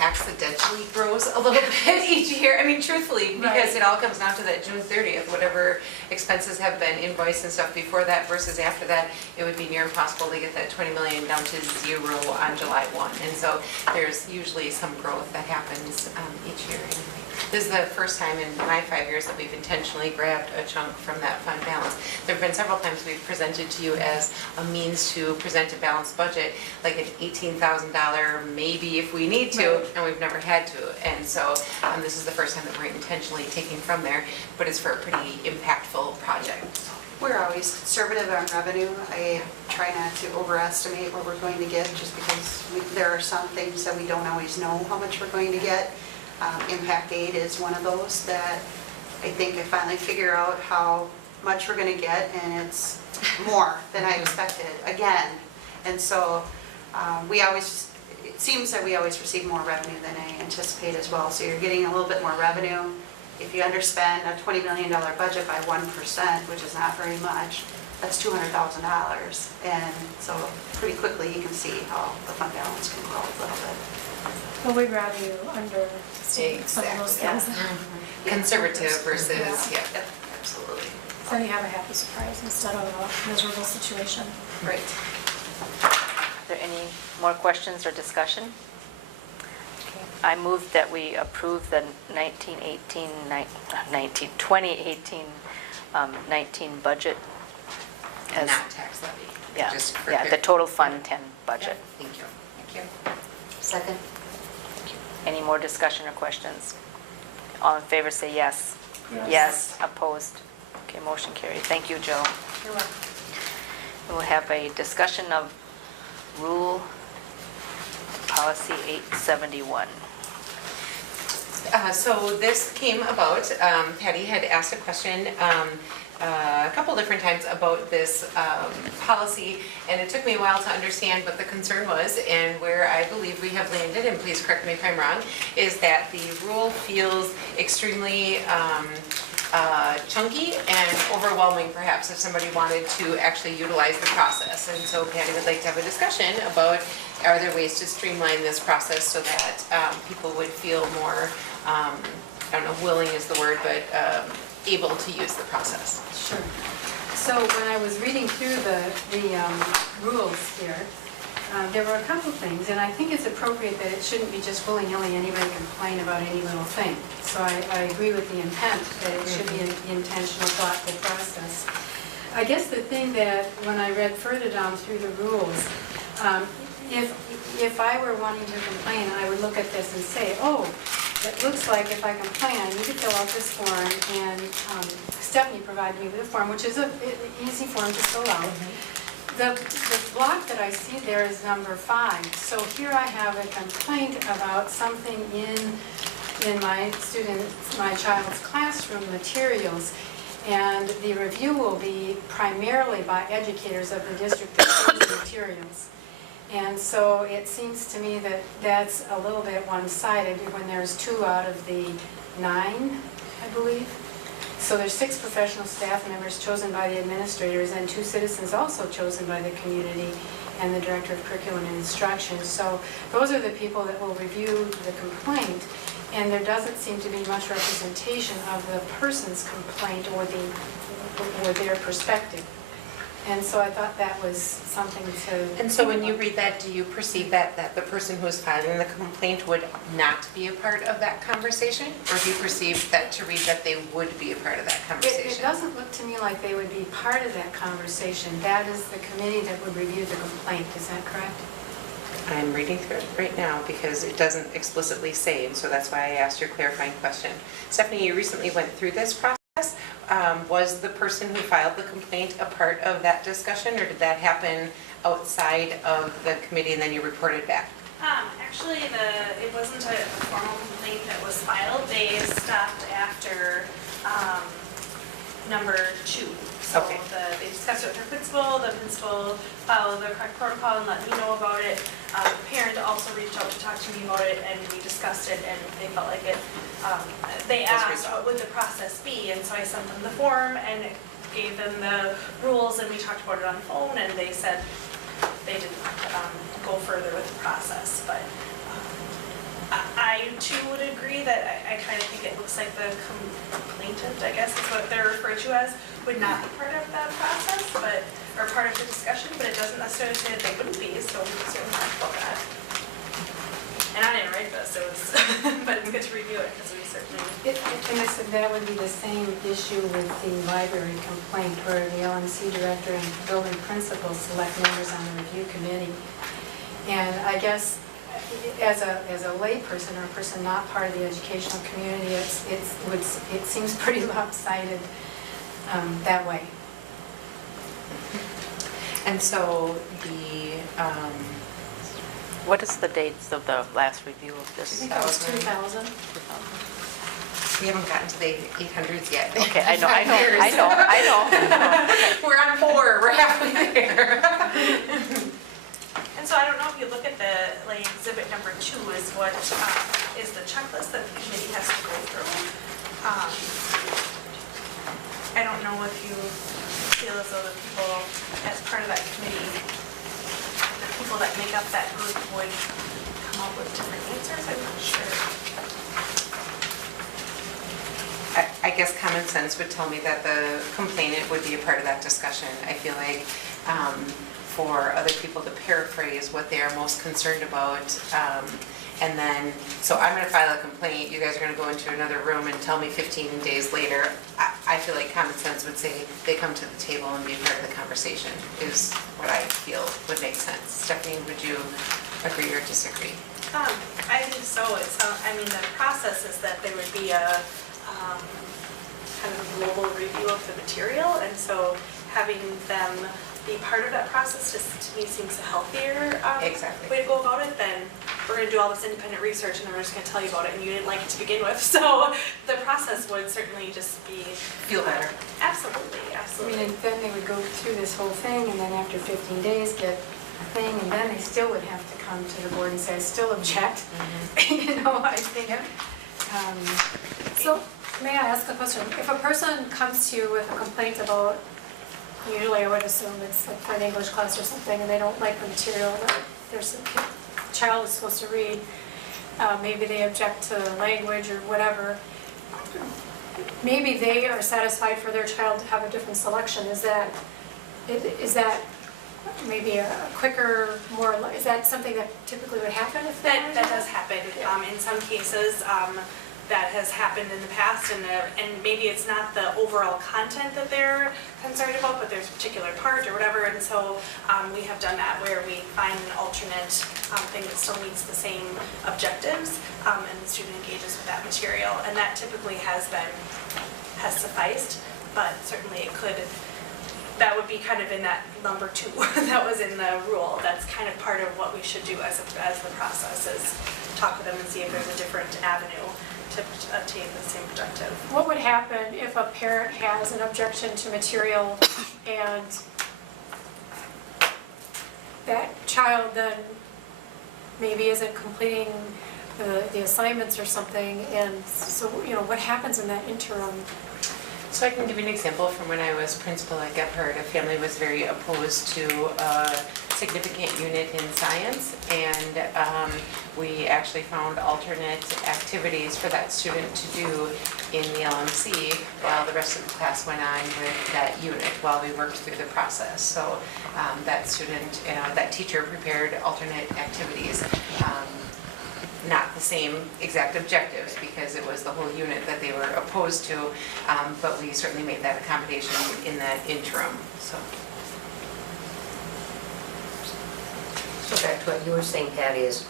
accidentally grows a little bit each year. I mean, truthfully, because Right. it all comes down to that June 30th, whatever expenses have been invoiced and stuff before that versus after that, it would be near impossible to get that 20 million down to zero on July 1. And so there's usually some growth that happens each year anyway. This is the first time in my 5 years that we've intentionally grabbed a chunk from that fund balance. There have been several times we've presented to you as a means to present a balanced budget, like an $18,000 maybe if we need to, and we've never had to. And so this is the first time that we're intentionally taking from there, but it's for a pretty impactful project. We're always conservative on revenue. I try not to overestimate what we're going to get just because there are some things that we don't always know how much we're going to get. Impact aid is one of those that I think I finally figure out how much we're going to get, and it's more than I expected again. And so it seems that we always receive more revenue than I anticipate as well. So you're getting a little bit more revenue. If you underspend a $20 million budget by 1%, which is not very much, that's $200,000. And so pretty quickly you can see how the fund balance can grow a little bit. Well, we'd rather you understate some of those things. Conservative versus, Yep, absolutely. So you have a happy surprise instead of a miserable situation. Right. Are there any more questions or discussion? Okay. I move that we approve the 2018-19 budget as, not tax levy. yeah, Just for the total Fund 10 budget. Thank you. Thank you. Second? Any more discussion or questions? All in favor say yes. Yes, opposed. Okay, motion carried. Thank you, Joe. You're welcome. We'll have a discussion of rule policy 871. So this came about, Patty had asked a question a couple different times about this policy, and it took me a while to understand what the concern was, and where I believe we have landed, and please correct me if I'm wrong, is that the rule feels extremely chunky and overwhelming perhaps if somebody wanted to actually utilize the process. And so Patty would like to have a discussion about, are there ways to streamline this process so that people would feel more, I don't know, willing is the word, but able to use the process. Sure. So when I was reading through the rules here, there were a couple things, and I think it's appropriate that it shouldn't be just willy-nilly anybody complain about any little thing. So I agree with the intent that it should be an intentional, thoughtful process. I guess the thing that, when I read further down through the rules, if I were wanting to complain, I would look at this and say, oh, it looks like if I complain, I need to fill out this form, and Stephanie provided me with a form, which is an easy form to fill out. The block that I see there is number 5. So here I have a complaint about something in my child's classroom materials, and the review will be primarily by educators of the district that use the materials. And so it seems to me that that's a little bit one-sided when there's 2 out of the 9, I believe. So there's 6 professional staff members chosen by the administrators and 2 citizens also chosen by the community and the director of curriculum and instruction. So those are the people that will review the complaint, and there doesn't seem to be much representation of the person's complaint or their perspective. And so I thought that was something to... And so when you read that, do you perceive that the person who is filing the complaint would not be a part of that conversation? Or do you perceive that to read that they would be a part of that conversation? It doesn't look to me like they would be part of that conversation. That is the committee that would review the complaint, is that correct? I'm reading through it right now because it doesn't explicitly say, and so that's why I asked your clarifying question. Stephanie, you recently went through this process. Was the person who filed the complaint a part of that discussion, or did that happen outside of the committee and then you reported back? Actually, it wasn't a formal complaint that was filed. They stopped after number 2. So Okay. They discussed it with their principal. The principal followed the correct protocol and let me know about it. The parent also reached out to talk to me about it, and we discussed it, and they felt like it. They asked what would the process be, and so I sent them the form and gave them the rules, and we talked about it on the phone, and they said they didn't go further with the process. But I too would agree that I kind of think it looks like the complainant, I guess is what they're referred to as, would not be part of that process, or part of the discussion, but it doesn't necessarily say that they wouldn't be, so we can certainly talk about that. And I didn't write this, but it's good to review it, because we certainly... And I said that would be the same issue with the library complaint, where the LMC director and building principal select members on the review committee. And I guess as a lay person or a person not part of the educational community, it seems pretty lopsided that way. And so What is the dates of the last review of I this? think that was 2000. we haven't gotten to the 800s yet. Okay, I know. We're on 4, we're halfway there. And so I don't know if you look at the, like, exhibit number 2 is what is the checklist that the committee has to go through. I don't know if you feel as though the people, as part of that committee, the people that make up that group would come up with different answers, I'm not sure. I guess common sense would tell me that the complainant would be a part of that discussion. I feel like for other people to paraphrase what they are most concerned about, and then, so I'm going to file a complaint, you guys are going to go into another room and tell me 15 days later. I feel like common sense would say they come to the table and be part of the conversation is what I feel would make sense. Stephanie, would you agree or disagree? I think so. The process is that there would be a kind of global review of the material, and so having them be part of that process just to me seems a healthier Exactly. way to go about it than we're going to do all this independent research and then we're just going to tell you about it and you didn't like it to begin with. So the process would certainly just be... Feel better. Absolutely, I absolutely. mean, and then they would go through this whole thing, and then after 15 days get a thing, and then they still would have to come to the board and say, I still object. Mm-hmm. You know, I think. So May I ask a question? If a person comes to you with a complaint about, usually I would assume it's like for an English class or something, and they don't like the material that there's a child is supposed to read, maybe they object to language or whatever, maybe they are satisfied for their child to have a different selection. Is that maybe a quicker, more, is that something that typically would happen if That does happen. In some cases, that has happened in the past, and maybe it's not the overall content that they're concerned about, but there's a particular part or whatever, and so we have done that where we find an alternate thing that still meets the same objectives, and the student engages with that material, and that typically has sufficed, but certainly it could. That would be kind of in that number 2 that was in the rule. That's kind of part of what we should do as the process is talk with them and see if there's a different avenue to attain the same objective. What would happen if a parent has an objection to material and that child then maybe isn't completing the assignments or something, and so, what happens in that interim? So I can give you an example from when I was principal at Gebhardt. A family was very opposed to a significant unit in science, and we actually found alternate activities for that student to do in the LMC while the rest of the class went on with that unit while we worked through the process. So that student, that teacher prepared alternate activities. Not the same exact objectives because it was the whole unit that they were opposed to, but we certainly made that accommodation in that interim. So back to what you were saying, Patty, is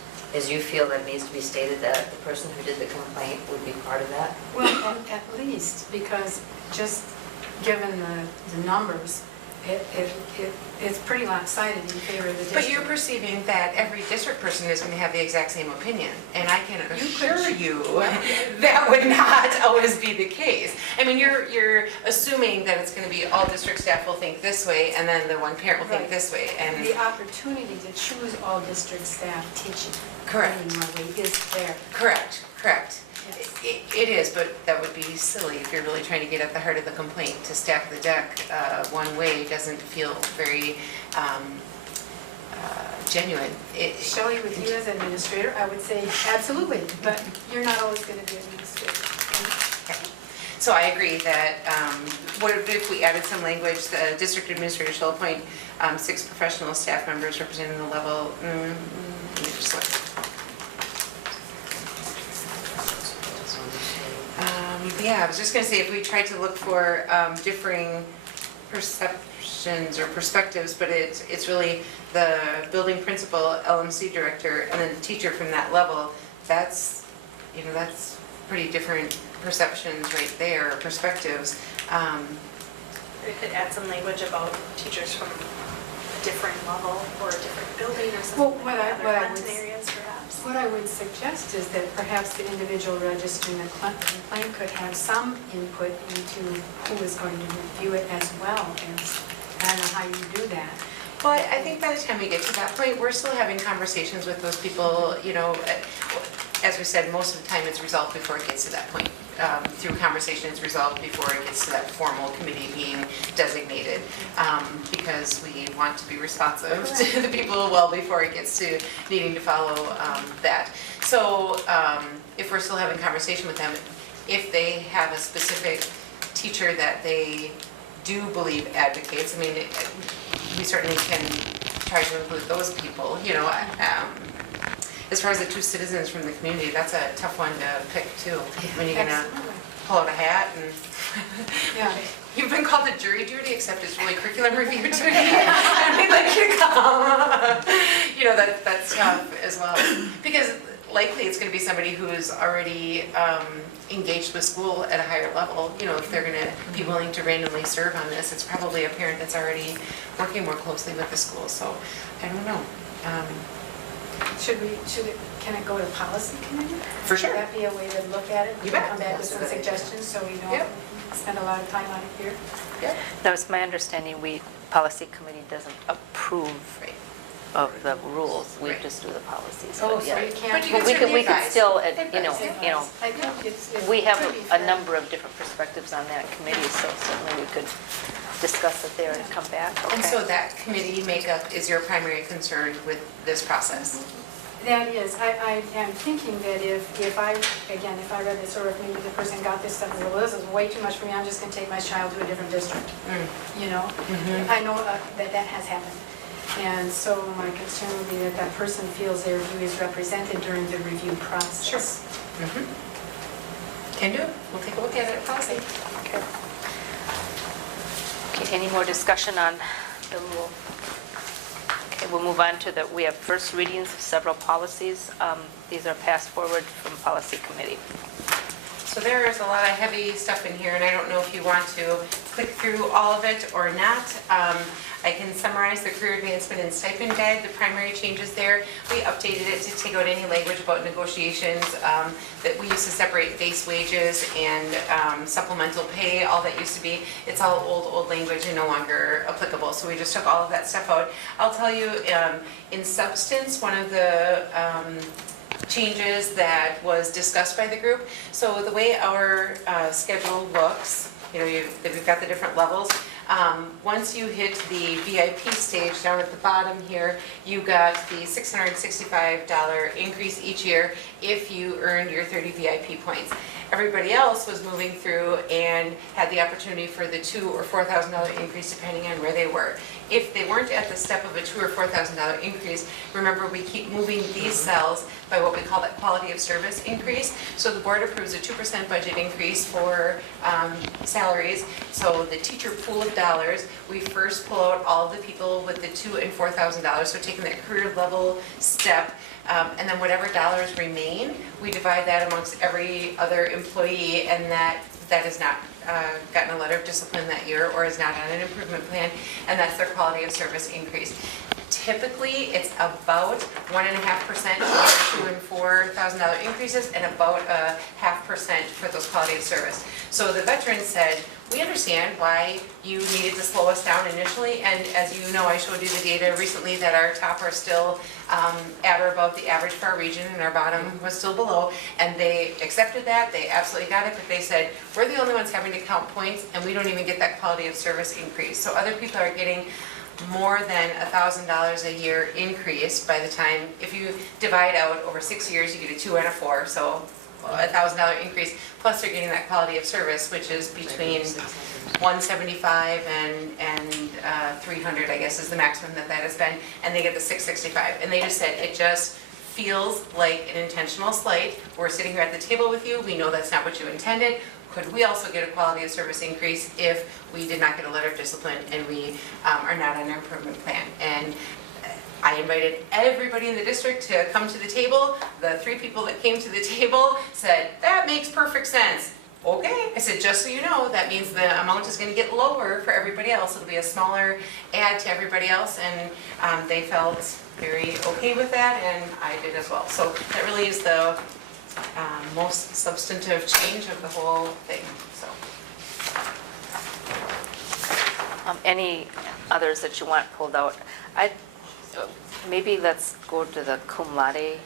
you feel that it needs to be stated that the person who did the complaint would be part of that? Well, at least, because just given the numbers, it's pretty lopsided in favor of the district. but you're perceiving that every district person is going to have the exact same opinion, and I can assure you that would not always be the case. I mean, you're assuming that it's going to be all district staff will think this way, and then the one parent will think this way. And the opportunity to choose all district staff teaching Correct. in one way is there. Correct. Yes. It is, but that would be silly if you're really trying to get at the heart of the complaint. To stack the deck one way doesn't feel very genuine. Shelley, with you as administrator, I would say absolutely, but you're not always going to be administrator. So I agree that, what if we added some language, the district administrator shall appoint 6 professional staff members representing the level, let me just look. Yeah, I was just going to say, if we tried to look for differing perceptions or perspectives, but it's really the building principal, LMC director, and then the teacher from that level, that's pretty different perceptions right there, perspectives. We could add some language about teachers from a different level or a different building or something Well, like that, what I other would- areas perhaps. What I would suggest is that perhaps the individual registering a complaint could have some input into who is going to review it as well as, I don't know how you do that. Well, I think by the time we get to that point, we're still having conversations with those people, as we said, most of the time it's resolved before it gets to that point. Through conversation, it's resolved before it gets to that formal committee being designated, because we want to be responsive to the people well before it gets to needing to follow that. So if we're still having conversation with them, if they have a specific teacher that they do believe advocates, I mean, we certainly can try to include those people, As far as the 2 citizens from the community, that's a tough one to pick too. When you're gonna pull out a hat and, Yeah. you've been called a jury duty, except it's really curriculum review duty. And we'd like you to come. That's tough as well. Because likely it's gonna be somebody who's already engaged with school at a higher level. If they're gonna be willing to randomly serve on this, it's probably a parent that's already working more closely with the school. So, I don't know. Can it go to policy committee? For sure. Would that be a way to look at it? You bet. Come back with some suggestions so we don't Yep. spend a lot of time on it here? That was my understanding, policy committee doesn't approve Right. of the rules. We Right. just do the policies. Oh, but so yeah. you can't. But you can We certainly could advise. still, Advise. I think we have could be a fair. number of different perspectives on that committee, so certainly we could discuss it there and come back. And Okay. so that committee makeup is your primary concern with this process? That is, I am thinking that if I read this, or if maybe the person got this stuff, and said, well, this is way too much for me, I'm just gonna take my child to a different district, you know? I know that has happened. And so my concern would be that that person feels their view is represented during the review process. Sure. Can do. We'll take a look at it at policy. Okay, any more discussion on the rule? Okay, we'll move on to we have first readings of several policies. These are passed forward from policy committee. So there is a lot of heavy stuff in here, and I don't know if you want to click through all of it or not. I can summarize the career advancement and stipend guide, the primary changes there. We updated it to take out any language about negotiations that we used to separate base wages and supplemental pay, all that used to be. It's all old language and no longer applicable, so we just took all of that stuff out. I'll tell you, in substance, one of the changes that was discussed by the group. So the way our schedule looks, we've got the different levels. Once you hit the VIP stage down at the bottom here, you got the $665 increase each year if you earned your 30 VIP points. Everybody else was moving through and had the opportunity for the $2,000 or $4,000 increase depending on where they were. If they weren't at the step of a $2,000 or $4,000 increase, remember we keep moving these cells by what we call that quality of service increase. So the board approves a 2% budget increase for salaries. So the teacher pool of dollars, we first pull out all of the people with the $2,000 and $4,000, so taking that career level step. And then whatever dollars remain, we divide that amongst every other employee, and that has not gotten a letter of discipline that year or is not on an improvement plan, and that's their quality of service increase. Typically, it's about 1.5% for $2,000 and $4,000 increases, and about 0.5% for those quality of service. So the veterans said, we understand why you needed to slow us down initially, and as you know, I showed you the data recently that our top are still at or above the average for our region, and our bottom was still below, and they accepted that, they absolutely got it, but they said, we're the only ones having to count points, and we don't even get that quality of service increase. So other people are getting more than $1,000 a year increase by the time, if you divide out over 6 years, you get a 2 and a 4, so $1,000 increase, plus they're getting that quality of service, which is between $175 and $300, I guess, is the maximum that has been, and they get the $665. And they just said, it just feels like an intentional slight. We're sitting here at the table with you, we know that's not what you intended. Could we also get a quality of service increase if we did not get a letter of discipline and we are not on an improvement plan? And I invited everybody in the district to come to the table. The 3 people that came to the table said, that makes perfect sense. Okay, I said, just so you know, that means the amount is going to get lower for everybody else. It'll be a smaller add to everybody else, and they felt very okay with that, and I did as well. So that really is the most substantive change of the whole thing. So, Any others that you want pulled out? Maybe let's go to the cum laude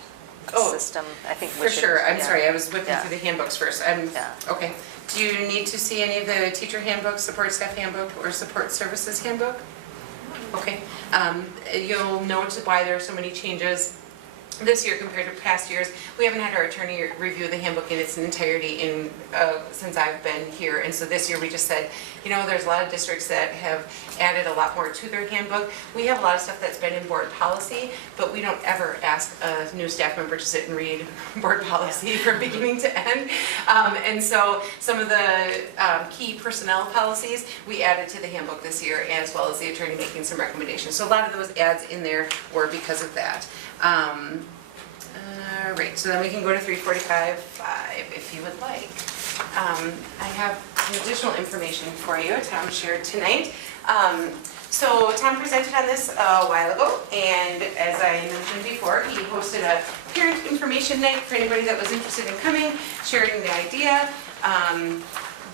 system. I think we for should. sure. I'm yeah. sorry, I was whipping Yeah. through the handbooks first. Yeah. Okay. Do you need to see any of the teacher handbook, support staff handbook, or support services handbook? Okay. You'll note why there are so many changes this year compared to past years. We haven't had our attorney review the handbook in its entirety since I've been here, and so this year we just said, there's a lot of districts that have added a lot more to their handbook. We have a lot of stuff that's been in board policy, but we don't ever ask a new staff member to sit and read board policy from beginning to end. And so some of the key personnel policies we added to the handbook this year, as well as the attorney making some recommendations. So a lot of those adds in there were because of that. Right, so then we can go to 345.5 if you would like. I have some additional information for you Tom shared tonight. So Tom presented on this a while ago, and as I mentioned before, he hosted a parent information night for anybody that was interested in coming, sharing the idea.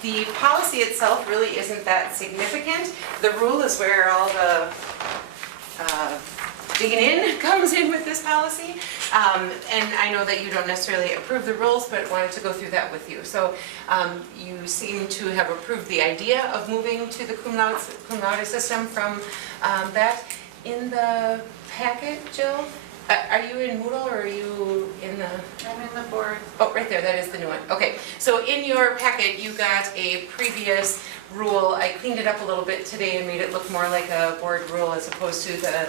The policy itself really isn't that significant. The rule is where all the digging in comes in with this policy. And I know that you don't necessarily approve the rules, but wanted to go through that with you. So you seem to have approved the idea of moving to the cum laude system from that. In the packet, Jill, are you in Moodle or are you in the? I'm in the board. Oh, right there, that is the new one. Okay, so in your packet, you got a previous rule. I cleaned it up a little bit today and made it look more like a board rule as opposed to the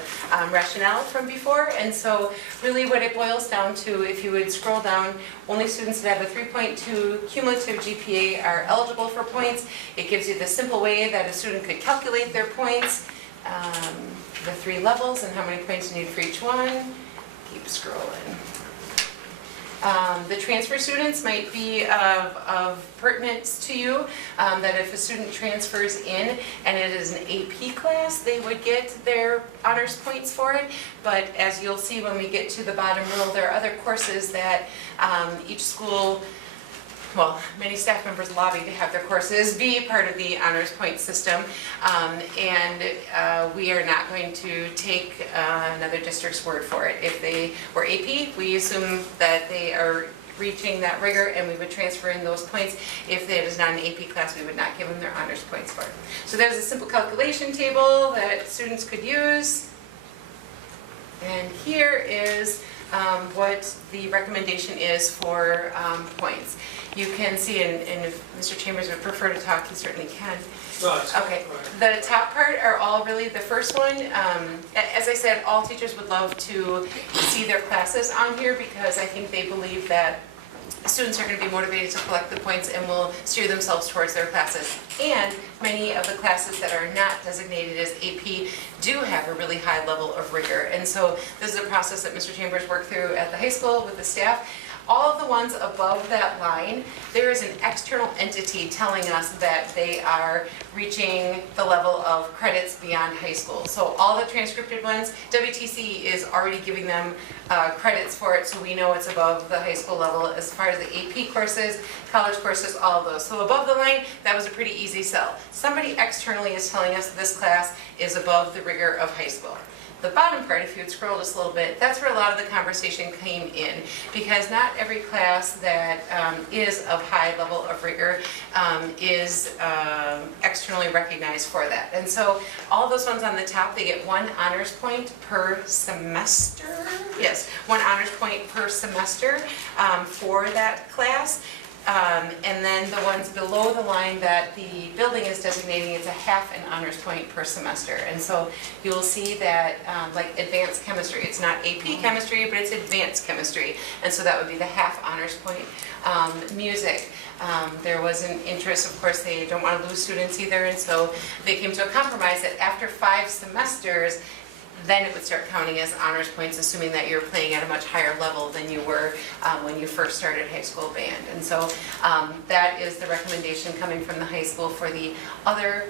rationale from before. And so really what it boils down to, if you would scroll down, only students that have a 3.2 cumulative GPA are eligible for points. It gives you the simple way that a student could calculate their points, the 3 levels and how many points you need for each one. Keep scrolling. The transfer students might be of pertinence to you, that if a student transfers in and it is an AP class, they would get their honors points for it. But as you'll see when we get to the bottom rule, there are other courses that each school, well, many staff members lobby to have their courses be part of the honors point system. We are not going to take another district's word for it. If they were AP, we assume that they are reaching that rigor and we would transfer in those points. If it is not an AP class, we would not give them their honors points for it. So there's a simple calculation table that students could use. And here is what the recommendation is for points. You can see, and if Mr. Chambers would prefer to talk, he certainly can. Okay, the top part are all really the first one. As I said, all teachers would love to see their classes on here because I think they believe that students are going to be motivated to collect the points and will steer themselves towards their classes. And many of the classes that are not designated as AP do have a really high level of rigor. And so this is a process that Mr. Chambers worked through at the high school with the staff. All of the ones above that line, there is an external entity telling us that they are reaching the level of credits beyond high school. So all the transcripted ones, WTC is already giving them credits for it, so we know it's above the high school level. As far as the AP courses, college courses, all of those. So above the line, that was a pretty easy sell. Somebody externally is telling us this class is above the rigor of high school. The bottom part, if you would scroll just a little bit, that's where a lot of the conversation came in, because not every class that is of high level of rigor is externally recognized for that. And so all those ones on the top, they get 1 honors point per semester. Yes, 1 honors point per semester for that class. And then the ones below the line that the building is designating, it's a half an honors point per semester. And so you'll see that like advanced chemistry, it's not AP chemistry, but it's advanced chemistry. And so that would be the half honors point. Music, there was an interest, of course, they don't want to lose students either. And so they came to a compromise that after 5 semesters, then it would start counting as honors points, assuming that you're playing at a much higher level than you were when you first started high school band. And so that is the recommendation coming from the high school for the other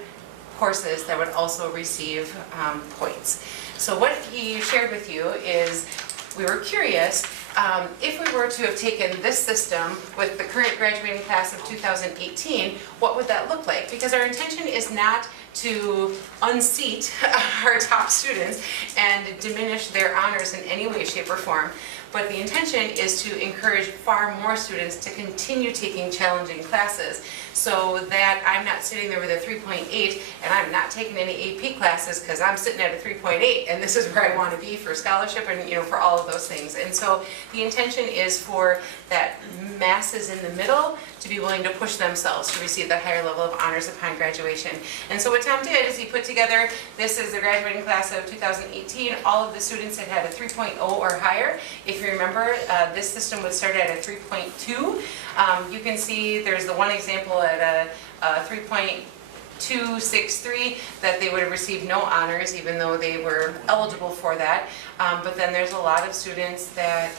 courses that would also receive points. So what he shared with you is, we were curious, if we were to have taken this system with the current graduating class of 2018, what would that look like? Because our intention is not to unseat our top students and diminish their honors in any way, shape, or form. But the intention is to encourage far more students to continue taking challenging classes, so that I'm not sitting there with a 3.8 and I'm not taking any AP classes because I'm sitting at a 3.8 and this is where I want to be for scholarship and for all of those things. And so the intention is for that masses in the middle to be willing to push themselves to receive that higher level of honors upon graduation. And so what Tom did is he put together, this is the graduating class of 2018, all of the students that had a 3.0 or higher. If you remember, this system would start at a 3.2. You can see there's the one example at a 3.263 that they would have received no honors even though they were eligible for that. But then there's a lot of students that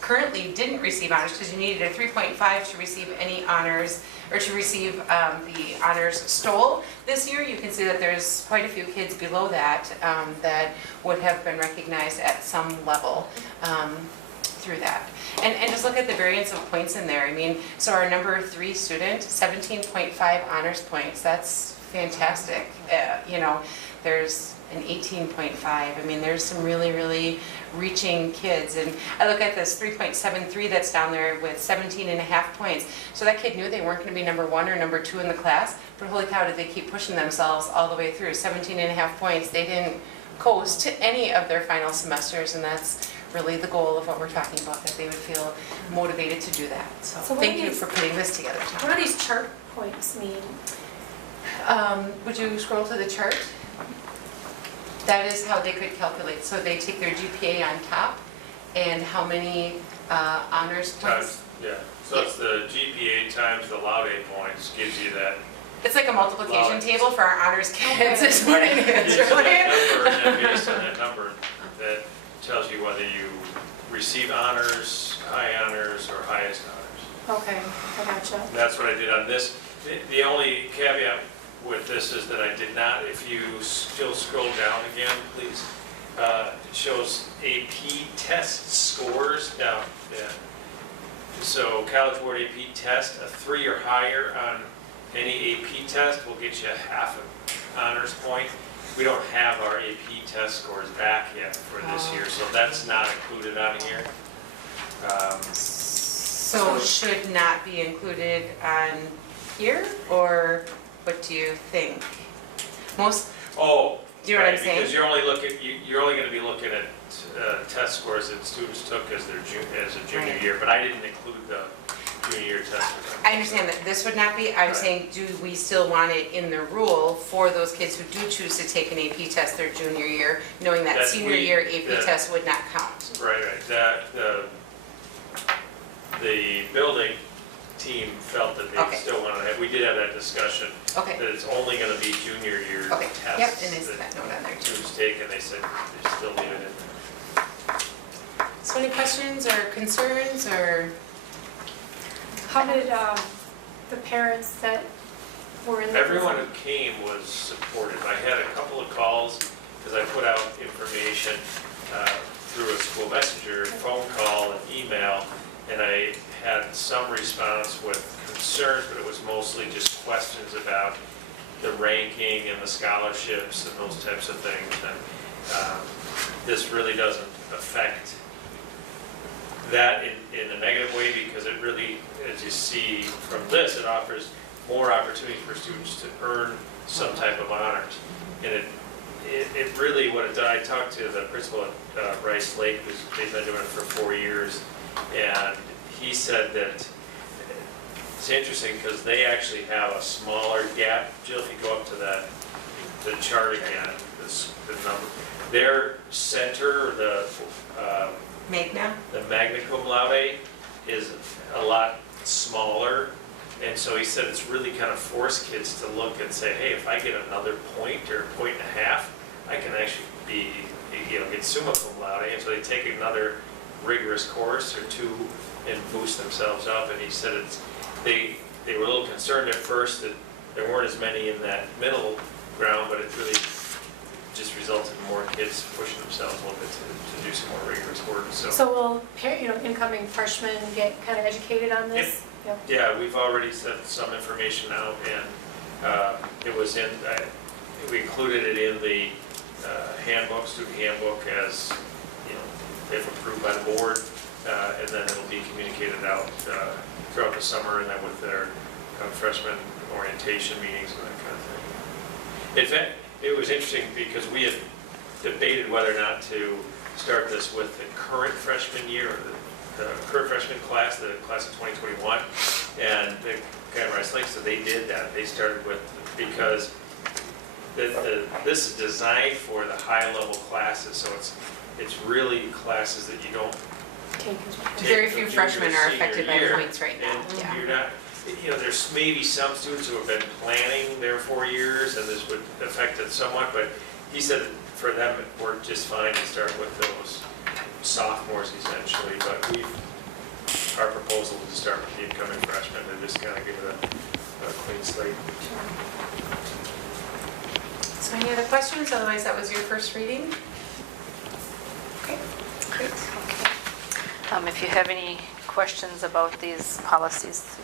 currently didn't receive honors because you needed a 3.5 to receive any honors, or to receive the honors stole this year. You can see that there's quite a few kids below that that would have been recognized at some level through that. And just look at the variance of points in there. I mean, so our number 3 student, 17.5 honors points, that's fantastic. There's an 18.5. I mean, there's some really, really reaching kids. And I look at this 3.73 that's down there with 17 and a half points. So that kid knew they weren't going to be number 1 or number 2 in the class, but holy cow, did they keep pushing themselves all the way through. 17 and a half points. They didn't coast to any of their final semesters, and that's really the goal of what we're talking about, that they would feel motivated to do that. So So what thank are you these- for putting this together, Tom. What do these chart points mean? Would you scroll to the chart? That is how they could calculate. So they take their GPA on top and how many honors points. Yeah, so it's the GPA times the Laude points gives you that. It's like a multiplication Laude. table for our honors kids, Okay. is what it is, Gives you really. that number, and then based on that number, that tells you whether you receive honors, high honors, or highest honors. Okay, I gotcha. That's what I did on this. The only caveat with this is that I did not, if you still scroll down again, please, it shows AP test scores down. Yeah. So College Board AP test, a 3 or higher on any AP test will get you a half an honors point. We don't have our AP test scores back yet for this year, so that's not included on here. So should not be included on here, or what do you think? Most, Oh, do you know what I'm right, saying? because you're only going to be looking at test scores that students took as a junior Right. year, but I didn't include the junior year test for them. I understand that this would not be, I'm Right. saying, do we still want it in the rule for those kids who do choose to take an AP test their junior year, knowing that That's senior we- year AP the- test would not count? Right, the building team felt that Okay. they still wanted to have, we did have that discussion, Okay, that it's only going to be junior year okay, tests. yep, and is that that note on there too? students take, and they said they still leave it in there. So any questions or concerns, or? How did the parents that were in the... Everyone who came was supportive. I had a couple of calls, because I put out information through a school messenger, phone call, and email, and I had some response with concerns, but it was mostly just questions about the ranking and the scholarships and those types of things. And this really doesn't affect that in a negative way, because it really, as you see from this, it offers more opportunity for students to earn some type of honors. And it really, what it does, I talked to the principal at Rice Lake, who's they've been doing it for 4 years, and he said that it's interesting because they actually have a smaller gap. Jill, if you go up to the chart again, the number, their center, Magna? the magna cum laude is a lot smaller, and so he said it's really kind of forced kids to look and say, hey, if I get another point or a point and a half, I can actually be, get summa cum laude, and so they take another rigorous course or two and boost themselves up. And he said they were a little concerned at first that there weren't as many in that middle ground, but it really just resulted in more kids pushing themselves a little bit to do some more rigorous work. So will incoming freshmen get kind of educated on this? Yep. Yeah, we've already sent some information out, and it was in, we included it in the handbook, student handbook, as, if approved by the board, and then it'll be communicated out throughout the summer, and then with their freshman orientation meetings and that kind of thing. In fact, it was interesting because we had debated whether or not to start this with the current freshman year, or the current freshman class, the class of 2021, and the guy at Rice Lake said they did that. They started with, because this is designed for the high-level classes, so it's really classes that you don't take Very from few junior to freshmen are senior affected by year. points right now, And yeah. you're not, there's maybe some students who have been planning their 4 years, and this would affect it somewhat, but he said that for them, it worked just fine to start with those sophomores essentially, but our proposal is to start with the incoming freshmen and just kind of give it a clean slate. So any other questions? Otherwise, that was your first reading? Okay, great. If you have any questions about these policies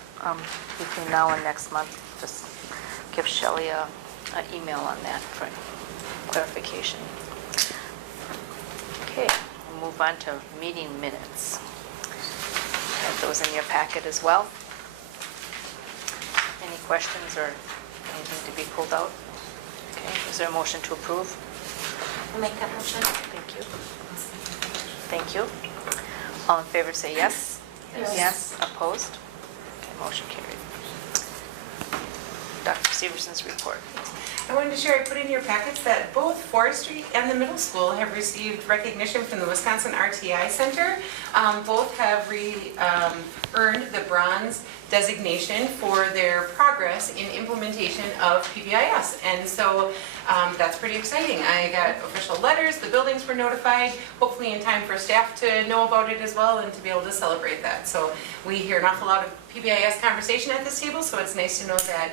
between now and next month, just give Shelley an email on that. clarification. Okay, we'll move on to meeting minutes. Have those in your packet as well. Any questions or anything to be pulled out? Okay, is there a motion to approve? I'll make that motion. Thank you. Thank you. All in favor say yes. Yes. Opposed? Okay, motion carried. Dr. Severson's report. I wanted to share, I put in your packets that both Forestry and the middle school have received recognition from the Wisconsin RTI Center. Both have earned the bronze designation for their progress in implementation of PBIS. And so that's pretty exciting. I got official letters, the buildings were notified, hopefully in time for staff to know about it as well and to be able to celebrate that. So we hear an awful lot of PBIS conversation at this table, so it's nice to know that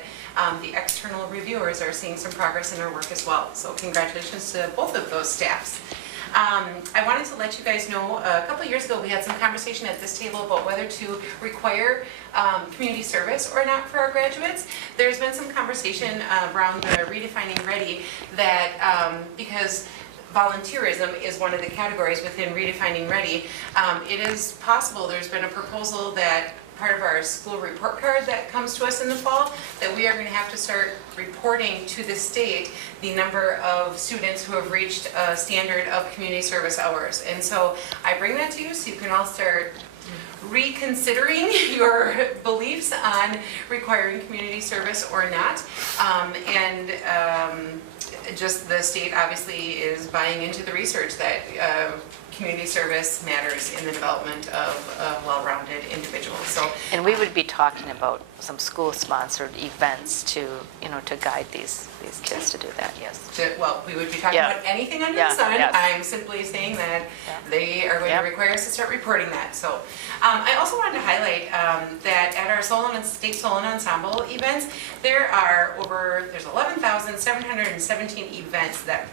the external reviewers are seeing some progress in our work as well. So congratulations to both of those staffs. I wanted to let you guys know, a couple years ago we had some conversation at this table about whether to require community service or not for our graduates. There's been some conversation around the Redefining Ready that because volunteerism is one of the categories within Redefining Ready, it is possible, there's been a proposal that part of our school report card that comes to us in the fall, that we are going to have to start reporting to the state the number of students who have reached a standard of community service hours. And so I bring that to you so you can all start reconsidering your beliefs on requiring community service or not. Just the state obviously is buying into the research that community service matters in the development of well-rounded individuals. So, And we would be talking about some school-sponsored events to, to guide these kids to do that, yes. well, we would be talking Yeah. about anything under Yeah, the sun. yes. I'm simply saying that they are going Yep. to require us to start reporting that. So I also wanted to highlight that at our state solo ensemble events, there's 11,717 events that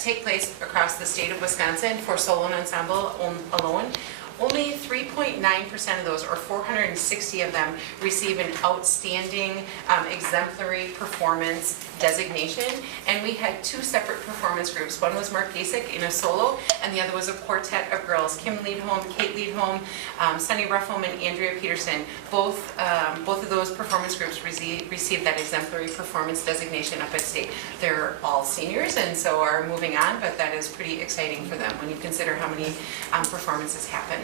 take place across the state of Wisconsin for solo and ensemble alone. Only 3.9% of those, or 460 of them, receive an outstanding exemplary performance designation. And we had two separate performance groups. One was Mark Gasek in a solo, and the other was a quartet of girls, Kim Leadholm, Kate Leadholm, Sunny Ruffholm, and Andrea Peterson. Both of those performance groups received that exemplary performance designation up at state. They're all seniors and so are moving on, but that is pretty exciting for them when you consider how many performances happen.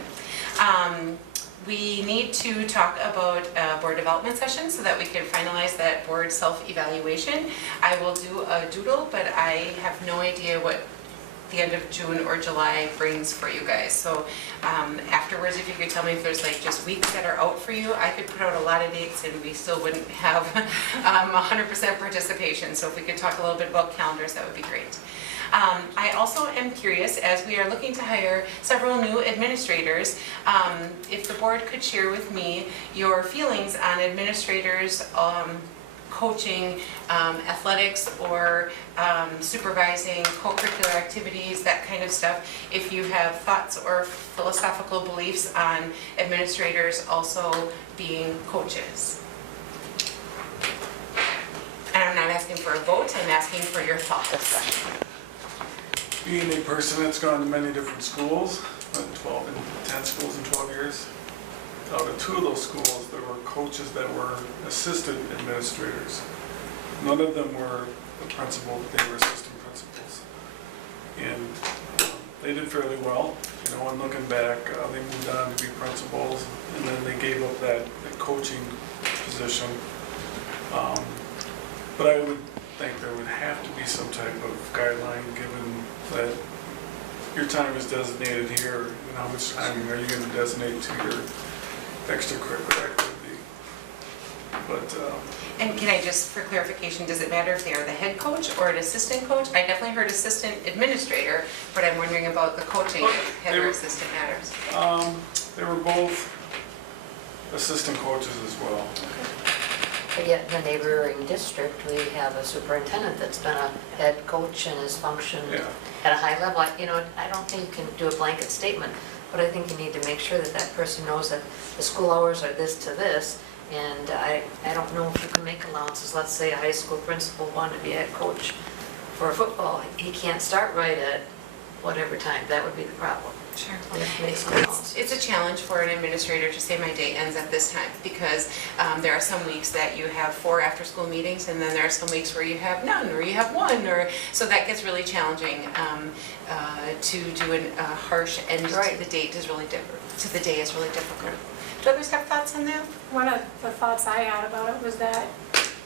We need to talk about a board development session so that we can finalize that board self-evaluation. I will do a doodle, but I have no idea what the end of June or July brings for you guys. So afterwards, if you could tell me if there's like just weeks that are out for you, I could put out a lot of dates and we still wouldn't have 100% participation. So if we could talk a little bit about calendars, that would be great. I also am curious, as we are looking to hire several new administrators, if the board could share with me your feelings on administrators coaching athletics or supervising co-curricular activities, that kind of stuff. If you have thoughts or philosophical beliefs on administrators also being coaches. And I'm not asking for a vote, I'm asking for your thoughts. Being a person that's gone to many different schools, 10 schools in 12 years, out of 2 of those schools, there were coaches that were assistant administrators. None of them were the principal, but they were assistant principals. And they did fairly well. And looking back, they moved on to be principals, and then they gave up that coaching position. But I would think there would have to be some type of guideline given that your time is designated here, and how much time are you going to designate to your extracurricular activity. But and can I just, for clarification, does it matter if they are the head coach or an assistant coach? I definitely heard assistant administrator, but I'm wondering about the coaching, if head or assistant matters. They were both assistant coaches as well. But yet in the neighboring district, we have a superintendent that's been a head coach and has functioned at a high level. I don't think you can do a blanket statement, but I think you need to make sure that that person knows that the school hours are this to this. And I don't know if you can make allowances. Let's say a high school principal wanted to be a head coach for football, he can't start right at whatever time, that would be the problem. Sure. We have to make some calls. It's a challenge for an administrator to say my day ends at this time, because there are some weeks that you have 4 after-school meetings, and then there are some weeks where you have none, or you have 1, or, so that gets really challenging. To do a harsh end to Right. the date is really to the day is really difficult. Do others have thoughts on that? One of the thoughts I had about it was that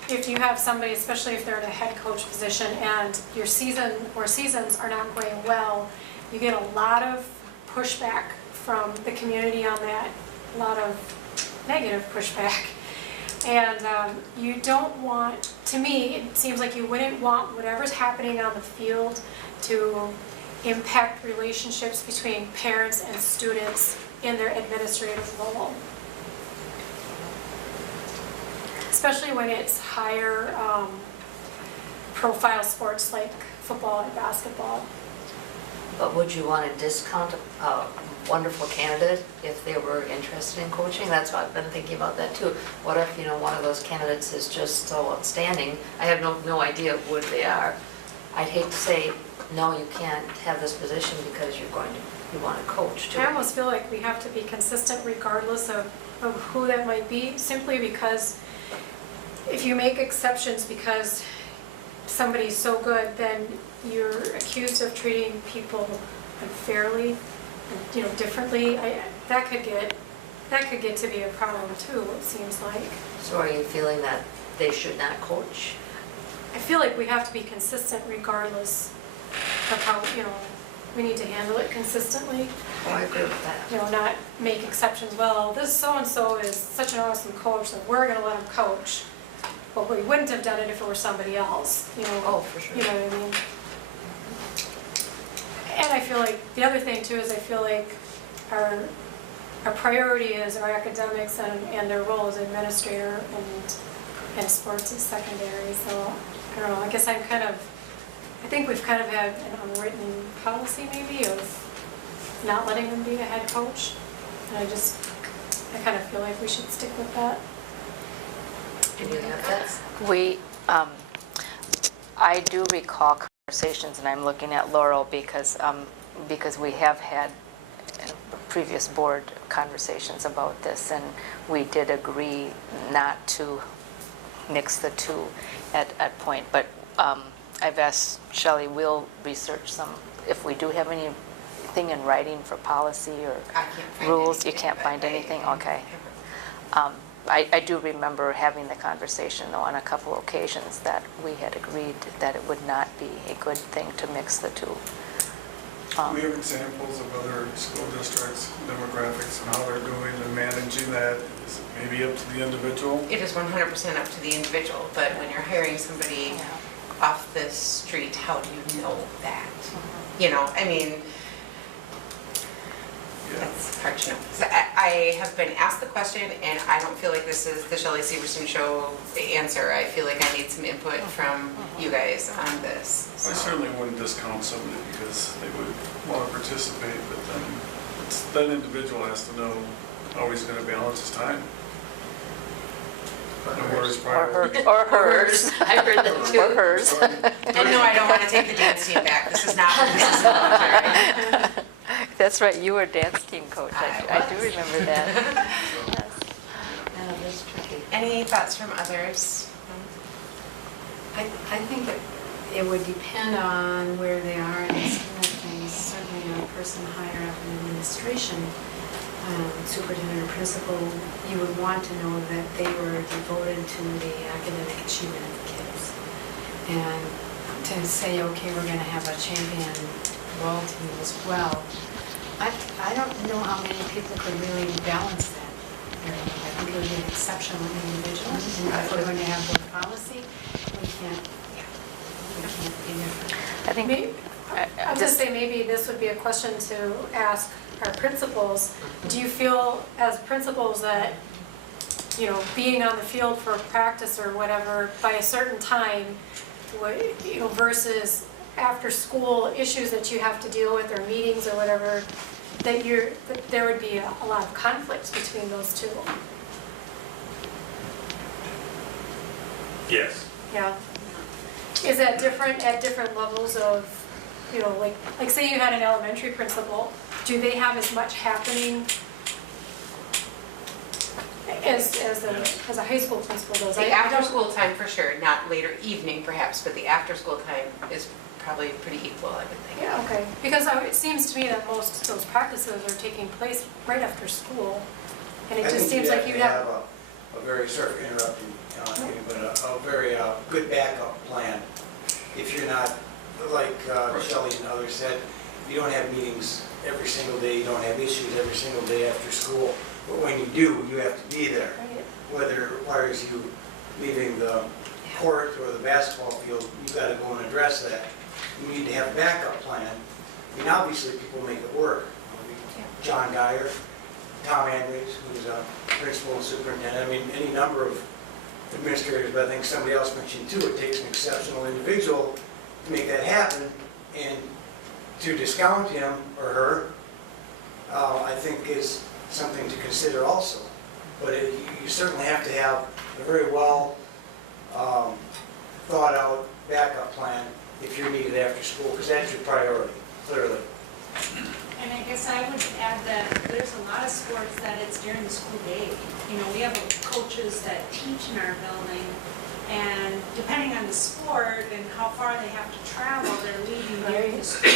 if you have somebody, especially if they're in a head coach position and your season or seasons are not going well, you get a lot of pushback from the community on that, a lot of negative pushback. And you don't want, to me, it seems like you wouldn't want whatever's happening on the field to impact relationships between parents and students in their administrative role. Especially when it's higher profile sports like football and basketball. But would you want to discount a wonderful candidate if they were interested in coaching? That's what I've been thinking about that too. What if, one of those candidates is just so outstanding, I have no idea what they are. I'd hate to say, no, you can't have this position because you want to coach too. I almost feel like we have to be consistent regardless of who that might be, simply because if you make exceptions because somebody's so good, then you're accused of treating people unfairly, differently. That could get to be a problem too, it seems like. So are you feeling that they should not coach? I feel like we have to be consistent regardless of how, we need to handle it consistently. Oh, I agree with that. Not make exceptions. Well, this so-and-so is such an awesome coach that we're gonna let him coach. But we wouldn't have done it if it were somebody else, Oh, for sure. You know what I mean? And I feel like, the other thing too is I feel like our priority is our academics and their role as administrator, and sports is secondary. So, I don't know, I guess I think we've kind of had an unwritten policy maybe of not letting them be a head coach. And I kind of feel like we should stick with that. Any other thoughts? I do recall conversations, and I'm looking at Laurel because we have had previous board conversations about this, and we did agree not to mix the two at point. But I've asked Shelley, we'll research if we do have anything in writing for policy or I can't find rules. You anything, can't but find anything? Okay. I do remember having the conversation, though, on a couple occasions that we had agreed that it would not be a good thing to mix the two. We have examples of other school districts, demographics, and how they're doing and managing that. Is it maybe up to the individual? It is 100% up to the individual, but when you're hiring somebody off the street, how do you know that? I mean, that's hard to know. So I have been asked the question, and I don't feel like this is the Shelley Severson show answer. I feel like I need some input from you guys on this. I certainly wouldn't discount somebody because they would want to participate, but then that individual has to know how he's going to balance his time. And where his priorities. Or hers. I heard that too. Or hers. And no, I don't want to take the dance team back. This is voluntary. That's right, you were dance team coach. I do remember that. Yes. Yeah, that's tricky. Any thoughts from others? I think it would depend on where they are in the scheme of things. Certainly a person higher up in administration, superintendent or principal, you would want to know that they were devoted to the academic achievement of the kids. And to say, okay, we're going to have a champion role team as well, I don't know how many people could really balance that. I think it would be an exceptional individual. And if we're going to have board policy, we can't be different. I think I was going to say maybe this would be a question to ask our principals. Do you feel as principals that, being on the field for practice or whatever by a certain time, versus after school issues that you have to deal with or meetings or whatever, that there would be a lot of conflicts between those two? Yes. Yeah. Is that different at different levels of, you know, like say you had an elementary principal, do they have as much happening as a high school principal does? The after-school time for sure, not later evening perhaps, but the after-school time is probably pretty equal, I would think. Yeah, okay, because it seems to me that most of those practices are taking place right after school, and it just seems like you'd have. A very, sorry for interrupting, but a very good backup plan. If you're not, like Shelley and others said, you don't have meetings every single day, you don't have issues every single day after school, but when you do, you have to be there. Whether it requires you leaving the court or the basketball field, you've got to go and address that. You need to have a backup plan. I mean, obviously, people make it work. John Geyer, Tom Andrews, who's a principal and superintendent, I mean, any number of administrators, but I think somebody else mentioned too, it takes an exceptional individual to make that happen, and to discount him or her, I think is something to consider also. But you certainly have to have a very well thought out backup plan if you're needed after school, because that's your priority, clearly. And I guess I would add that there's a lot of sports that it's during the school day. You know, we have coaches that teach in our building, and depending on the sport and how far they have to travel, they're leaving during the school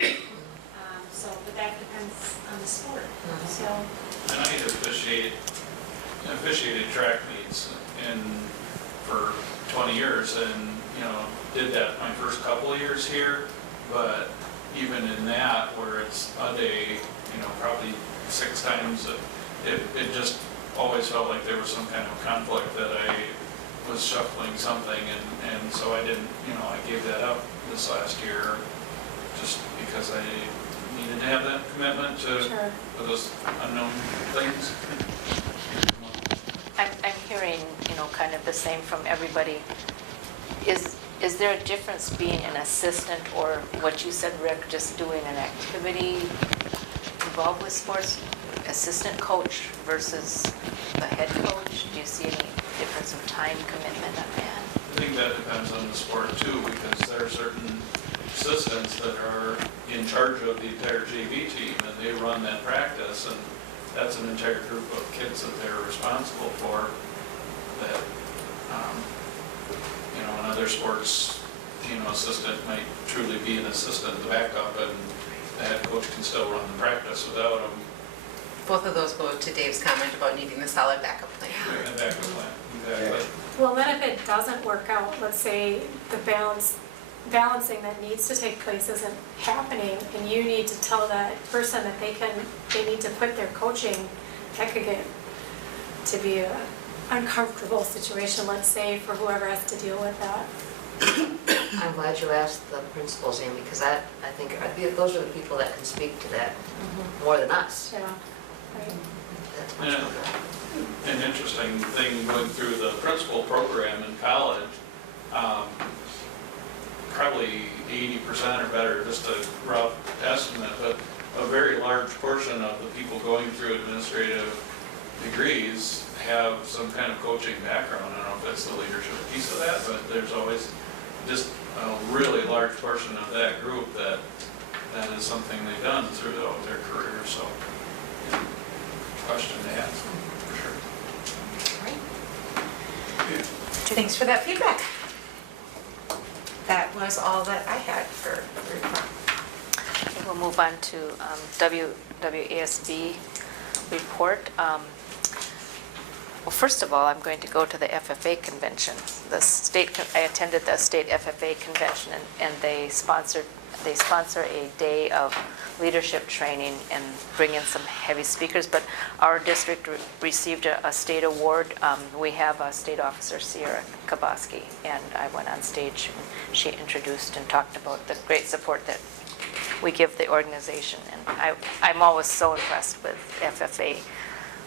day. But that depends on the sport, so. And I officiated track meets for 20 years, and, you know, did that my first couple of years here, but even in that, where it's a day, you know, probably 6 times, it just always felt like there was some kind of conflict that I was shuffling something, and so I didn't, you know, I gave that up this last year, just because I needed to have that commitment to those unknown things. I'm hearing, you know, kind of the same from everybody. Is there a difference being an assistant or what you said, Rick, just doing an activity involved with sports? Assistant coach versus the head coach? Do you see any difference of time commitment on that? I think that depends on the sport too, because there are certain assistants that are in charge of the entire JV team, and they run that practice, and that's an entire group of kids that they're responsible for. That, you know, in other sports, you know, assistant might truly be an assistant, the backup, and the head coach can still run the practice without them. Both of those go to Dave's comment about needing the solid backup plan. Yeah, backup plan, exactly. Well, then if it doesn't work out, let's say the balancing that needs to take place isn't happening, and you need to tell that person that they need to quit their coaching, that could get to be an uncomfortable situation, let's say, for whoever has to deal with that. I'm glad you asked the principals, Amy, because I think those are the people that can speak to that more than us. Yeah, right. That's much better. An interesting thing going through the principal program in college, probably 80% or better, just a rough estimate, but a very large portion of the people going through administrative degrees have some kind of coaching background. I don't know if that's the leadership piece of that, but there's always just a really large portion of that group that is something they've done throughout their career, so question to ask, for sure. Thanks for that feedback. That was all that I had for the report. We'll move on to WASB report. Well, first of all, I'm going to go to the FFA convention. I attended the state FFA convention, and they sponsor a day of leadership training and bring in some heavy speakers. But our district received a state award. We have a state officer, Sierra Kaboski, and I went on stage and she introduced and talked about the great support that we give the organization. And I'm always so impressed with FFA.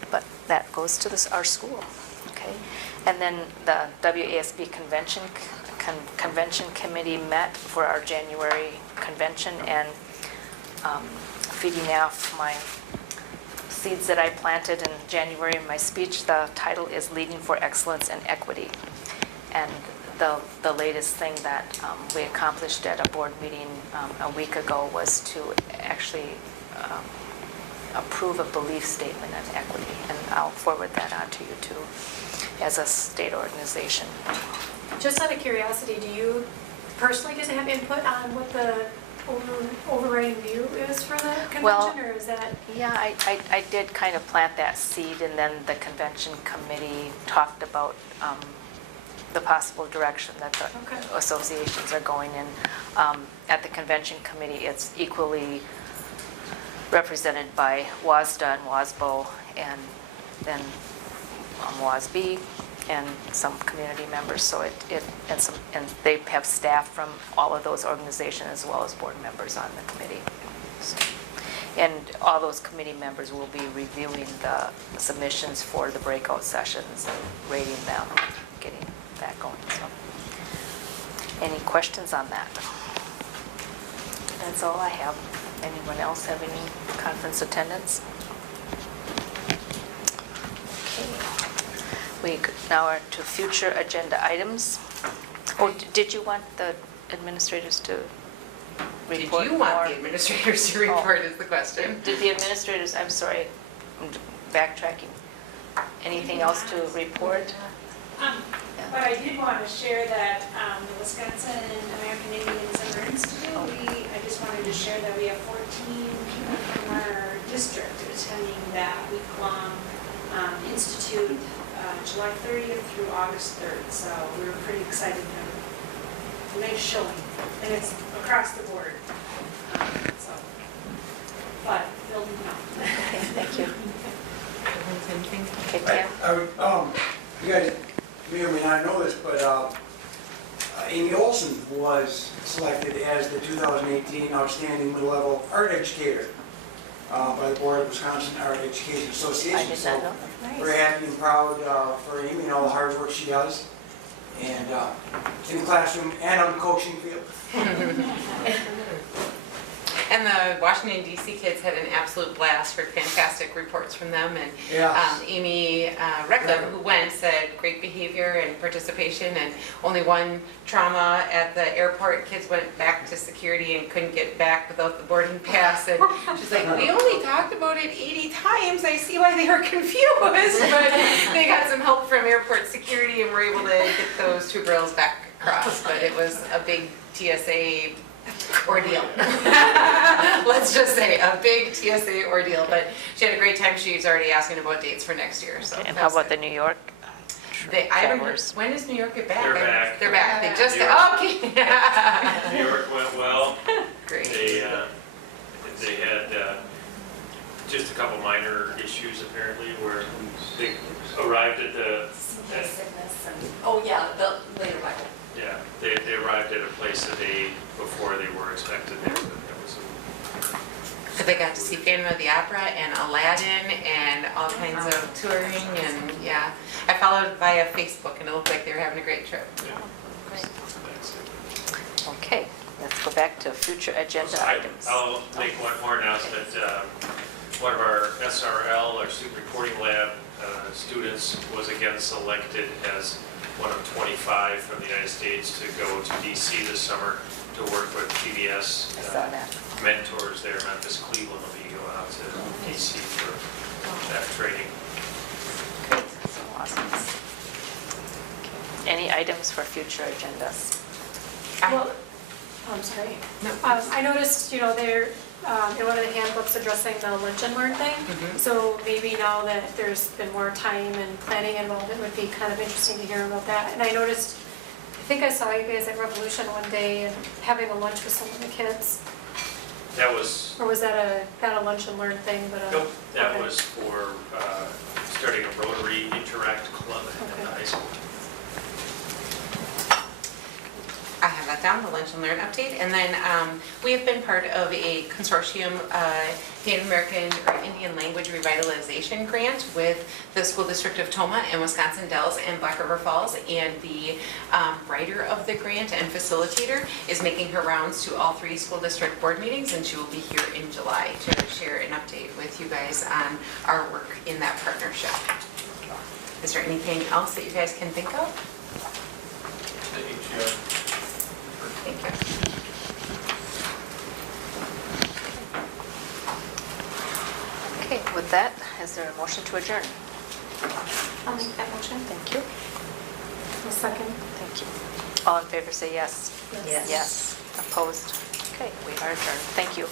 But that goes to our school, okay? And then the WASB convention committee met for our January convention, and feeding off my seeds that I planted in January in my speech, the title is Leading for Excellence and Equity. And the latest thing that we accomplished at a board meeting a week ago was to actually approve a belief statement on equity, and I'll forward that on to you too, as a state organization. Just out of curiosity, do you personally get to have input on what the overriding view is for the Well, convention, or is that? Yeah, I did kind of plant that seed, and then the convention committee talked about the possible direction that the Okay. associations are going in. At the convention committee, it's equally represented by WASDA and WASBO, and then WASB, and some community members. So and they have staff from all of those organizations as well as board members on the committee. So, and all those committee members will be reviewing the submissions for the breakout sessions and rating them, getting that going. So, any questions on that? That's all I have. Anyone else have any conference attendance? We now are to future agenda items. Oh, did you want the administrators to report? Did you want more? the administrators to report is the question. Did the administrators, I'm sorry, I'm backtracking. Anything else to report? But I did want to share that the Wisconsin American Indian Summer Institute, I just wanted to share that we have 14 people from our district attending that week-long institute, July 30th through August 3rd. So we were pretty excited to have a nice showing, and it's across the board. So, but they'll know. Okay, thank you. Anything? Okay, Tim? You guys may or may not know this, but Amy Olson was selected as the 2018 Outstanding Middle-Level Art Educator by the Board of Wisconsin Art Education Association. I did not know. Very happy and proud for Amy and all the hard work she does, and in the classroom and on the coaching field. And the Washington DC kids had an absolute blast, heard fantastic reports from them. And Yeah. Amy Recklin, who went, said great behavior and participation, and only one trauma at the airport. Kids went back to security and couldn't get back without the boarding pass. And she's like, we only talked about it 80 times. I see why they were confused. But they got some help from airport security and were able to get those two girls back across. But it was a big TSA ordeal. Let's just say a big TSA ordeal, but she had a great time. She's already asking about dates for next year. So And how about the New York? I haven't heard, when does New York get back? They're back. They're back. They just, New York. okay. New York went well. Great. They had just a couple minor issues apparently where they arrived at the, Oh, yeah, the later Bible. yeah, they arrived at a place a day before they were expected. That was But they got to see Phantom of the Opera and Aladdin and all kinds of touring, and yeah. I followed via Facebook and it looked like they were having a great trip. Okay, let's go back to future agenda items. I'll make one more announcement. One of our SRL, our Student Reporting Lab students, was again selected as one of 25 from the United States to go to DC this summer to work with PBS I saw that. mentors there. Memphis, Cleveland will be going out to DC for that training. Great, so awesome. Any items for future agendas? Well, I'm sorry. I noticed, there, in one of the handbooks addressing the lunch and learn thing, so maybe now that there's been more time and planning involved, it would be kind of interesting to hear about that. And I noticed, I think I saw you guys at Revolution one day and having a lunch with some of the kids. That was, Or was that not a lunch and learn thing, but a? nope, that okay. was for starting a Rotary Interact Club in the high school. I have that down, the Lunch and Learn update. And then we have been part of a consortium, Native American or Indian Language Revitalization Grant with the School District of Toma and Wisconsin Dells and Black River Falls. And the writer of the grant and facilitator is making her rounds to all 3 school district board meetings, and she will be here in July to share an update with you guys on our work in that partnership. Is there anything else that you guys can think of? Okay, with that, is there a motion to adjourn? I'll make that motion. Thank you. A second. Thank you. All in favor say yes. Yes. Yes. Opposed? Okay, we are adjourned. Thank you.